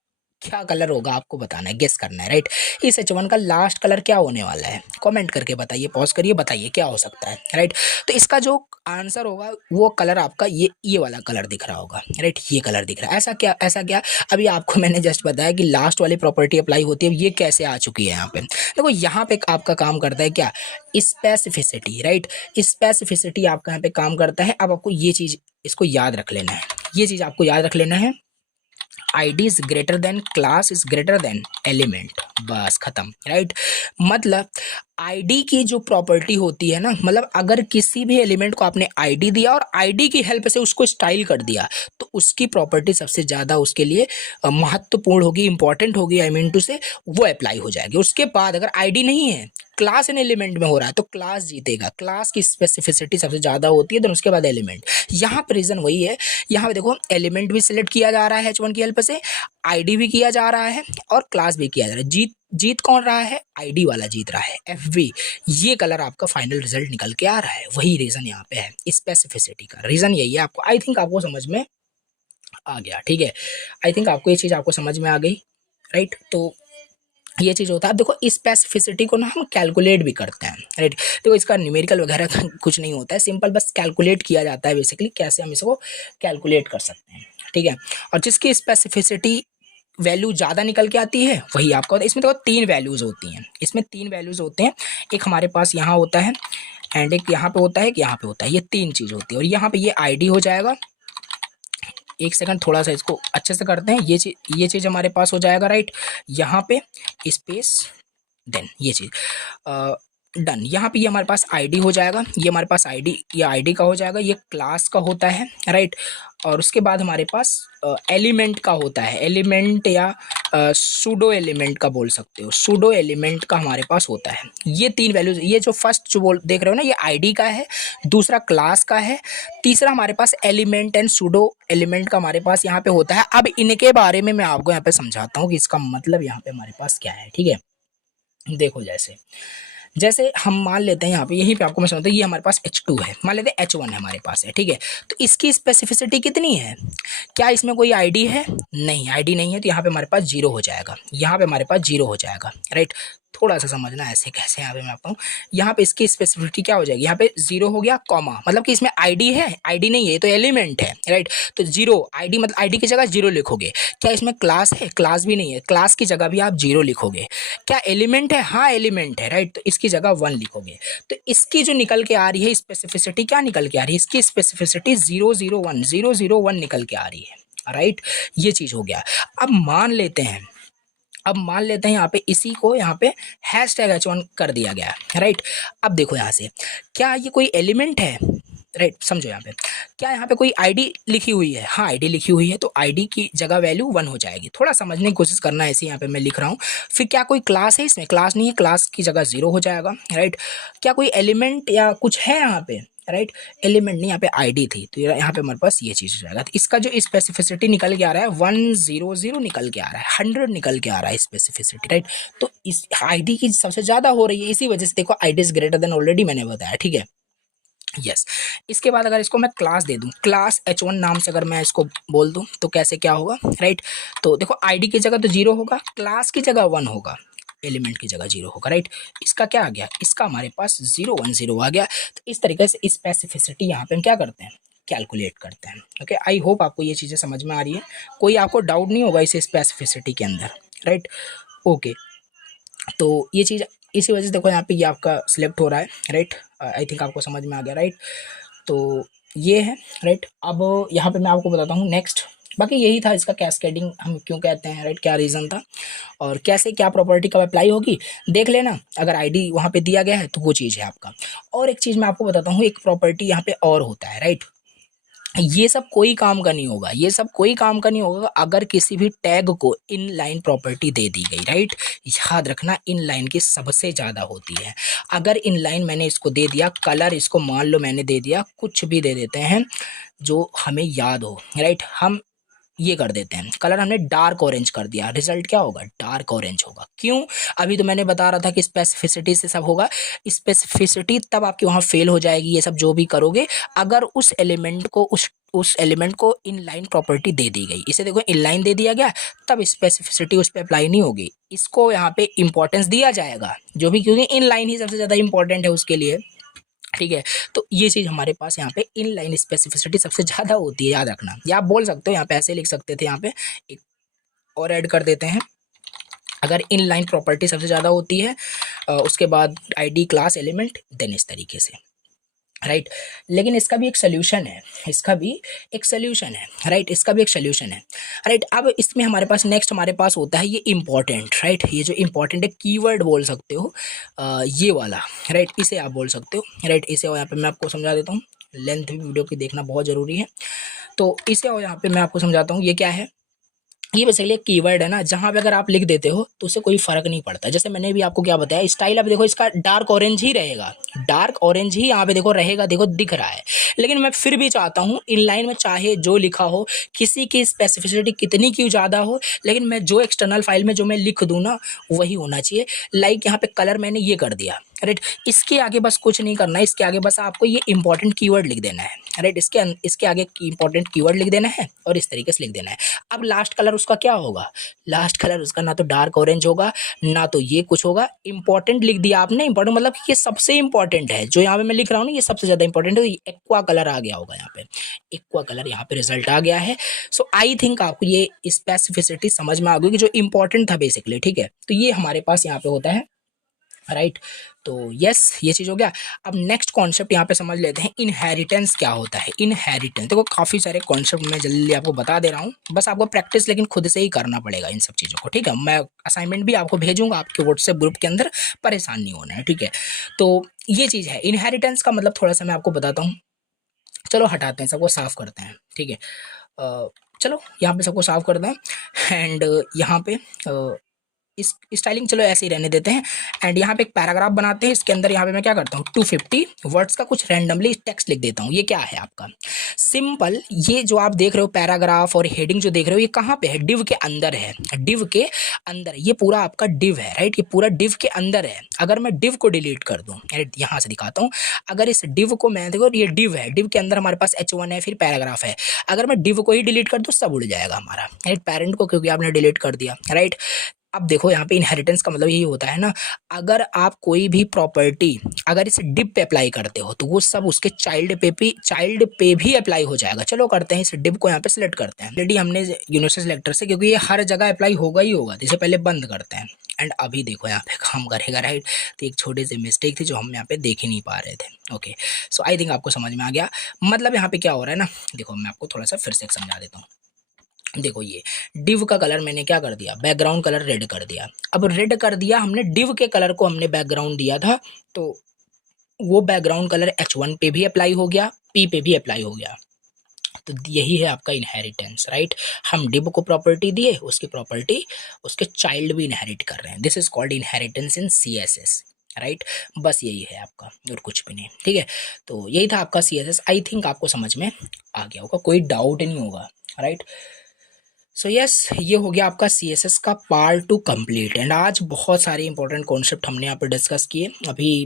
क्या कलर होगा आपको बताना है, गेस करना है, राइट। इस H1 का लास्ट कलर क्या होने वाला है, कमेंट करके बताइए, पॉज करिए, बताइए क्या हो सकता है, राइट। तो इसका जो आंसर होगा वो कलर आपका ये वाला कलर दिख रहा होगा, राइट, ये कलर दिख रहा है। ऐसा क्या, अभी आपको मैंने जस्ट बताया कि लास्ट वाली प्रॉपर्टी अप्लाई होती है, ये कैसे आ चुकी है यहाँ पे। देखो यहाँ पे आपका काम करता है क्या, स्पेसिफिसिटी, राइट, स्पेसिफिसिटी आपका यहाँ पे काम करता है। अब आपको ये चीज़ इसको याद रख लेना है, ये चीज़ आपको याद रख लेना है, ID is greater than class is greater than element, बस खत्म, राइट। मतलब आईडी की जो प्रॉपर्टी होती है ना, मतलब अगर किसी भी एलिमेंट को आपने आईडी दिया और आईडी की हेल्प से उसको स्टाइल कर दिया, तो उसकी प्रॉपर्टी सबसे ज़्यादा उसके लिए महत्वपूर्ण होगी, इंपॉर्टेंट होगी, आई मीन टू से वो अप्लाई हो जाएगी। उसके बाद अगर आईडी नहीं है, क्लास एन एलिमेंट में हो रहा है, तो क्लास जीतेगा, क्लास की स्पेसिफिसिटी सबसे ज़्यादा होती है, देन उसके बाद एलिमेंट। यहाँ पर रीज़न वही है, यहाँ पे देखो एलिमेंट भी सिलेक्ट किया जा रहा है H1 की हेल्प से, आईडी भी किया जा रहा है और क्लास भी किया जा रहा है। जीत कौन रहा है, आईडी वाला जीत रहा है, FB। ये कलर आपका फाइनल रिजल्ट निकल के आ रहा है, वही रीज़न यहाँ पे है, स्पेसिफिसिटी का रीज़न यही है। आपको आई थिंक आपको समझ में आ गया, ठीक है। आई थिंक आपको ये चीज़ आपको समझ में आ गई, राइट। तो ये चीज़ होता है। देखो स्पेसिफिसिटी को ना हम कैलकुलेट भी करते हैं, राइट। देखो इसका न्यूमेरिकल वगैरह कुछ नहीं होता है, सिंपल बस कैलकुलेट किया जाता है, बेसिकली कैसे हम इसको कैलकुलेट कर सकते हैं, ठीक है। और जिसकी स्पेसिफिसिटी वैल्यू ज़्यादा निकल के आती है वही आपका होता है। इसमें देखो 3 वैल्यूज़ होती हैं, इसमें 3 वैल्यूज़ होते हैं, एक हमारे पास यहाँ होता है एंड एक यहाँ पे होता है, एक यहाँ पे होता है, ये 3 चीज़ होती है। और यहाँ पे ये आईडी हो जाएगा, एक सेकंड थोड़ा सा इसको अच्छे से करते हैं, ये चीज़ हमारे पास हो जाएगा, राइट। यहाँ पे स्पेस देन ये चीज़ डन। यहाँ पे ये हमारे पास आईडी हो जाएगा, ये हमारे पास आईडी, ये आईडी का हो जाएगा, ये क्लास का होता है, राइट। और उसके बाद हमारे पास एलिमेंट का होता है, एलिमेंट या सूडो एलिमेंट का बोल सकते हो, सूडो एलिमेंट का हमारे पास होता है। ये तीन वैल्यूज, ये जो फर्स्ट जो बोल देख रहे हो ना, ये आईडी का है, दूसरा क्लास का है, तीसरा हमारे पास एलिमेंट एंड सूडो एलिमेंट का हमारे पास यहाँ पे होता है। अब इनके बारे में मैं आपको यहाँ पे समझाता हूँ कि इसका मतलब यहाँ पे हमारे पास क्या है, ठीक है। देखो जैसे जैसे हम मान लेते हैं यहाँ पे, यहीं पे आपको मैं समझता हूँ, ये हमारे पास H2 है, मान लेते हैं H1 है हमारे पास है, ठीक है। तो इसकी स्पेसिफिसिटी कितनी है? क्या इसमें कोई आईडी है? नहीं, आईडी नहीं है, तो यहाँ पे हमारे पास जीरो हो जाएगा, यहाँ पे हमारे पास जीरो हो जाएगा, राइट। थोड़ा सा समझना ऐसे कैसे, यहाँ पे मैं आपको यहाँ पे इसकी स्पेसिफिसिटी क्या हो जाएगी, यहाँ पे जीरो हो गया कॉमा, मतलब कि इसमें आईडी है, आईडी नहीं है, ये तो एलिमेंट है, राइट। तो जीरो आईडी, मतलब आईडी की जगह जीरो लिखोगे। क्या इसमें क्लास है? क्लास भी नहीं है, क्लास की जगह भी आप जीरो लिखोगे। क्या एलिमेंट है? हाँ एलिमेंट है, राइट, तो इसकी जगह वन लिखोगे। तो इसकी जो निकल के आ रही है स्पेसिफिसिटी, क्या निकल के आ रही है, इसकी स्पेसिफिसिटी 001 निकल के आ रही है, राइट। ये चीज हो गया। अब मान लेते हैं, यहाँ पे इसी को यहाँ पे #H1 कर दिया गया है, राइट। अब देखो यहाँ से, क्या ये कोई एलिमेंट है? राइट, समझो यहाँ पे, क्या यहाँ पे कोई आईडी लिखी हुई है? हाँ आईडी लिखी हुई है, तो आईडी की जगह वैल्यू 1 हो जाएगी। थोड़ा समझने की कोशिश करना, ऐसे यहाँ पे मैं लिख रहा हूँ। फिर क्या कोई क्लास है इसमें? क्लास नहीं है, क्लास की जगह 0 हो जाएगा, राइट। क्या कोई एलिमेंट या कुछ है यहाँ पे? राइट, एलिमेंट नहीं, यहाँ पे आईडी थी, तो यहाँ पे हमारे पास ये चीज़ हो जाएगा। तो इसका जो स्पेसिफिसिटी निकल के आ रहा है 100 निकल के आ रहा है, 100 निकल के आ रहा है स्पेसिफिसिटी, राइट। तो इस आईडी की सबसे ज़्यादा हो रही है, इसी वजह से देखो ID is greater than, already मैंने बताया, ठीक है। यस, इसके बाद अगर इसको मैं क्लास दे दूं, क्लास H1 नाम से अगर मैं इसको बोल दूं, तो कैसे क्या होगा, राइट। तो देखो आईडी की जगह तो 0 होगा, क्लास की जगह 1 होगा, एलिमेंट की जगह 0 होगा, राइट। इसका क्या आ गया, इसका हमारे पास 010 आ गया। तो इस तरीके से स्पेसिफिसिटी यहाँ पे हम क्या करते हैं, कैलकुलेट करते हैं। ओके, आई होप आपको ये चीज़ें समझ में आ रही है, कोई आपको डाउट नहीं होगा इस स्पेसिफिसिटी के अंदर, राइट। ओके, तो ये चीज़ इसी वजह से देखो यहाँ पे ये आपका सिलेक्ट हो रहा है, राइट। आई थिंक आपको समझ में आ गया, राइट। तो ये है, राइट। अब यहाँ पे मैं आपको बताता हूँ नेक्स्ट, बाकी यही था इसका कैस्केडिंग हम क्यों कहते हैं, राइट, क्या रीज़न था और कैसे क्या प्रॉपर्टी कब अप्लाई होगी, देख लेना। अगर आईडी वहाँ पे दिया गया है तो वो चीज़ है आपका। और एक चीज़ मैं आपको बताता हूँ, एक प्रॉपर्टी यहाँ पे और होता है, राइट। ये सब कोई काम का नहीं होगा, ये सब कोई काम का नहीं होगा अगर किसी भी टैग को इनलाइन प्रॉपर्टी दे दी गई, राइट। याद रखना, इनलाइन की सबसे ज़्यादा होती है। अगर इनलाइन मैंने इसको दे दिया, कलर इसको मान लो मैंने दे दिया, कुछ भी दे देते हैं जो हमें याद हो, राइट। हम ये कर देते हैं, कलर हमने डार्क ऑरेंज कर दिया, रिजल्ट क्या होगा, डार्क ऑरेंज होगा। क्यों? अभी तो मैंने बता रहा था कि स्पेसिफिसिटी से सब होगा। स्पेसिफिसिटी तब आपकी वहाँ फेल हो जाएगी, ये सब जो भी करोगे, अगर उस एलिमेंट को उस एलिमेंट को इनलाइन प्रॉपर्टी दे दी गई। इसे देखो इनलाइन दे दिया गया, तब स्पेसिफिसिटी उस पर अप्लाई नहीं होगी, इसको यहाँ पे इंपॉर्टेंस दिया जाएगा जो भी, क्योंकि इनलाइन ही सबसे ज़्यादा इंपॉर्टेंट है उसके लिए, ठीक है। तो ये चीज़ हमारे पास यहाँ पे इनलाइन स्पेसिफिसिटी सबसे ज़्यादा होती है, याद रखना। या आप बोल सकते हो यहाँ पे ऐसे लिख सकते थे, यहाँ पे एक और ऐड कर देते हैं, अगर इनलाइन प्रॉपर्टी सबसे ज़्यादा होती है उसके बाद आईडी क्लास एलिमेंट, देन इस तरीके से, राइट। लेकिन इसका भी एक सोल्यूशन है, इसका भी एक सोल्यूशन है, राइट, इसका भी एक सोल्यूशन है, राइट। अब इसमें हमारे पास नेक्स्ट हमारे पास होता है ये इंपॉर्टेंट, राइट। ये जो इंपॉर्टेंट है, कीवर्ड बोल सकते हो ये वाला, राइट, इसे आप बोल सकते हो, राइट। इसे और यहाँ पे मैं आपको समझा देता हूँ, लेंथ भी वीडियो की देखना बहुत ज़रूरी है। तो इसे और यहाँ पे मैं आपको समझाता हूँ, ये क्या है, ये बेसिकली एक कीवर्ड है ना, जहाँ पे अगर आप लिख देते हो तो उससे कोई फर्क नहीं पड़ता। जैसे मैंने भी आपको क्या बताया, स्टाइल अब देखो इसका डार्क ऑरेंज ही रहेगा, डार्क ऑरेंज ही यहाँ पे देखो रहेगा, देखो दिख रहा है। लेकिन मैं फिर भी चाहता हूँ इनलाइन में चाहे जो लिखा हो, किसी की स्पेसिफिसिटी कितनी क्यों ज़्यादा हो, लेकिन मैं जो एक्सटर्नल फाइल में जो मैं लिख दूँ ना, वही होना चाहिए। लाइक यहाँ पे कलर मैंने ये कर दिया, राइट। इसके आगे बस कुछ नहीं करना है, इसके आगे बस आपको ये इंपॉर्टेंट कीवर्ड लिख देना है, राइट। इसके आगे इंपॉर्टेंट कीवर्ड लिख देना है और इस तरीके से लिख देना है। अब लास्ट कलर उसका क्या होगा, लास्ट कलर उसका ना तो डार्क ऑरेंज होगा, ना तो ये कुछ होगा। इंपॉर्टेंट लिख दिया आपने, इंपॉर्टेंट मतलब कि ये सबसे इंपॉर्टेंट है, जो यहाँ पे मैं लिख रहा हूँ ना, ये सबसे ज़्यादा इंपॉर्टेंट है। एक्वा कलर आ गया होगा यहाँ पे, एक्वा कलर यहाँ पे रिजल्ट आ गया है। सो आई थिंक आपको ये स्पेसिफिसिटी समझ में आ गई कि जो इंपॉर्टेंट था बेसिकली, ठीक है। तो ये हमारे पास यहाँ पे होता है, राइट। तो यस, ये चीज़ हो गया। अब नेक्स्ट कॉन्सेप्ट यहाँ पे समझ लेते हैं, इनहेरिटेंस क्या होता है। इनहेरिटेंस देखो, काफ़ी सारे कॉन्सेप्ट मैं जल्दी आपको बता दे रहा हूँ, बस आपको प्रैक्टिस लेकिन खुद से ही करना पड़ेगा इन सब चीज़ों को, ठीक है। मैं असाइनमेंट भी आपको भेजूंगा आपके व्हाट्सएप ग्रुप के अंदर, परेशान नहीं होना है, ठीक है। तो ये चीज़ है इनहेरिटेंस का मतलब, थोड़ा सा मैं आपको बताता हूँ। चलो हटाते हैं, सबको साफ करते हैं, ठीक है। चलो यहाँ पे सबको साफ कर दें एंड यहाँ पे इस स्टाइलिंग चलो ऐसे ही रहने देते हैं एंड यहाँ पे एक पैराग्राफ बनाते हैं। इसके अंदर यहाँ पे मैं क्या करता हूँ 250 वर्ड्स का कुछ रैंडमली टेक्स्ट लिख देता हूँ। ये क्या है आपका सिंपल, ये जो आप देख रहे हो पैराग्राफ और हेडिंग जो देख रहे हो ये कहाँ पे है, डिव के अंदर है, डिव के अंदर। ये पूरा आपका डिव है राइट, ये पूरा डिव के अंदर है। अगर मैं डिव को डिलीट कर दूँ, यहाँ से दिखाता हूँ, अगर इस डिव को मैं देखो ये डिव है, डिव के अंदर हमारे पास H1 है, फिर पैराग्राफ है। अगर मैं डिव को ही डिलीट कर दूँ सब उड़ जाएगा हमारा राइट, पेरेंट को क्योंकि आपने डिलीट कर दिया राइट। अब देखो यहाँ पे इनहेरिटेंस का मतलब यही होता है ना, अगर आप कोई भी प्रॉपर्टी अगर इस डिव पे अप्लाई करते हो तो वो सब उसके चाइल्ड पे भी अप्लाई हो जाएगा। चलो करते हैं, इस डिव को यहाँ पे सिलेक्ट करते हैं। ऑलरेडी हमने यूनिवर्सल सिलेक्टर से, क्योंकि ये हर जगह अप्लाई होगा ही होगा, तो इसे पहले बंद करते हैं एंड अभी देखो यहाँ पे काम करेगा राइट। तो एक छोटी सी मिस्टेक थी जो हम यहाँ पे देख ही नहीं पा रहे थे। ओके सो आई थिंक आपको समझ में आ गया। मतलब यहाँ पे क्या हो रहा है ना, देखो मैं आपको थोड़ा सा फिर से समझा देता हूँ। देखो ये डिव का कलर मैंने क्या कर दिया, बैकग्राउंड कलर रेड कर दिया। अब रेड कर दिया हमने, डिव के कलर को हमने बैकग्राउंड दिया था, तो वो बैकग्राउंड कलर H1 पे भी अप्लाई हो गया, P पे भी अप्लाई हो गया। तो यही है आपका इनहेरिटेंस राइट। हम डिव को प्रॉपर्टी दिए, उसकी प्रॉपर्टी उसके चाइल्ड भी इनहेरिट कर रहे हैं। This is called inheritance in CSS right. बस यही है आपका और कुछ भी नहीं, ठीक है। तो यही था आपका CSS। आई थिंक आपको समझ में आ गया होगा, कोई डाउट नहीं होगा राइट। सो यस, ये हो गया आपका CSS का पार्ट 2 कंप्लीट। एंड आज बहुत सारे इंपॉर्टेंट कॉन्सेप्ट हमने यहाँ पे डिस्कस किए। अभी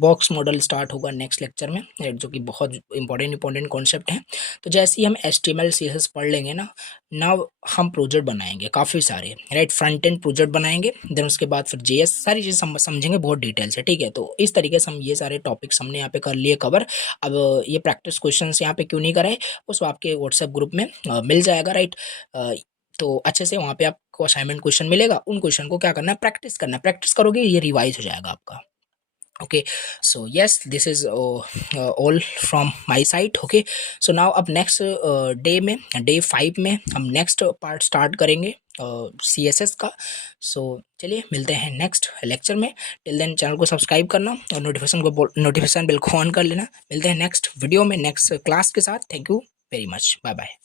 बॉक्स मॉडल स्टार्ट होगा नेक्स्ट लेक्चर में, जो कि बहुत इंपॉर्टेंट कॉन्सेप्ट हैं। तो जैसे ही हम HTML CSS पढ़ लेंगे ना, नाउ हम प्रोजेक्ट बनाएंगे काफ़ी सारे राइट, फ्रंट एंड प्रोजेक्ट बनाएंगे, देन उसके बाद फिर JS, सारी चीज़ें समझेंगे बहुत डिटेल से, ठीक है। तो इस तरीके से हम ये सारे टॉपिक्स हमने यहाँ पे कर लिए कवर। अब ये प्रैक्टिस क्वेश्चन यहाँ पे क्यों नहीं करे, उस आपके व्हाट्सएप ग्रुप में मिल जाएगा राइट। तो अच्छे से वहाँ पे आपको असाइनमेंट क्वेश्चन मिलेगा, उन क्वेश्चन को क्या करना है, प्रैक्टिस करना है। प्रैक्टिस करोगे ये रिवाइज हो जाएगा आपका। okay so yes, this is all from my side। okay so now अब next डे 5 में हम नेक्स्ट पार्ट स्टार्ट करेंगे CSS का। so चलिए मिलते हैं नेक्स्ट लेक्चर में। टिल देन चैनल को सब्सक्राइब करना और नोटिफिकेशन बेल को ऑन कर लेना। मिलते हैं नेक्स्ट वीडियो में नेक्स्ट क्लास के साथ। Thank you very much, bye bye.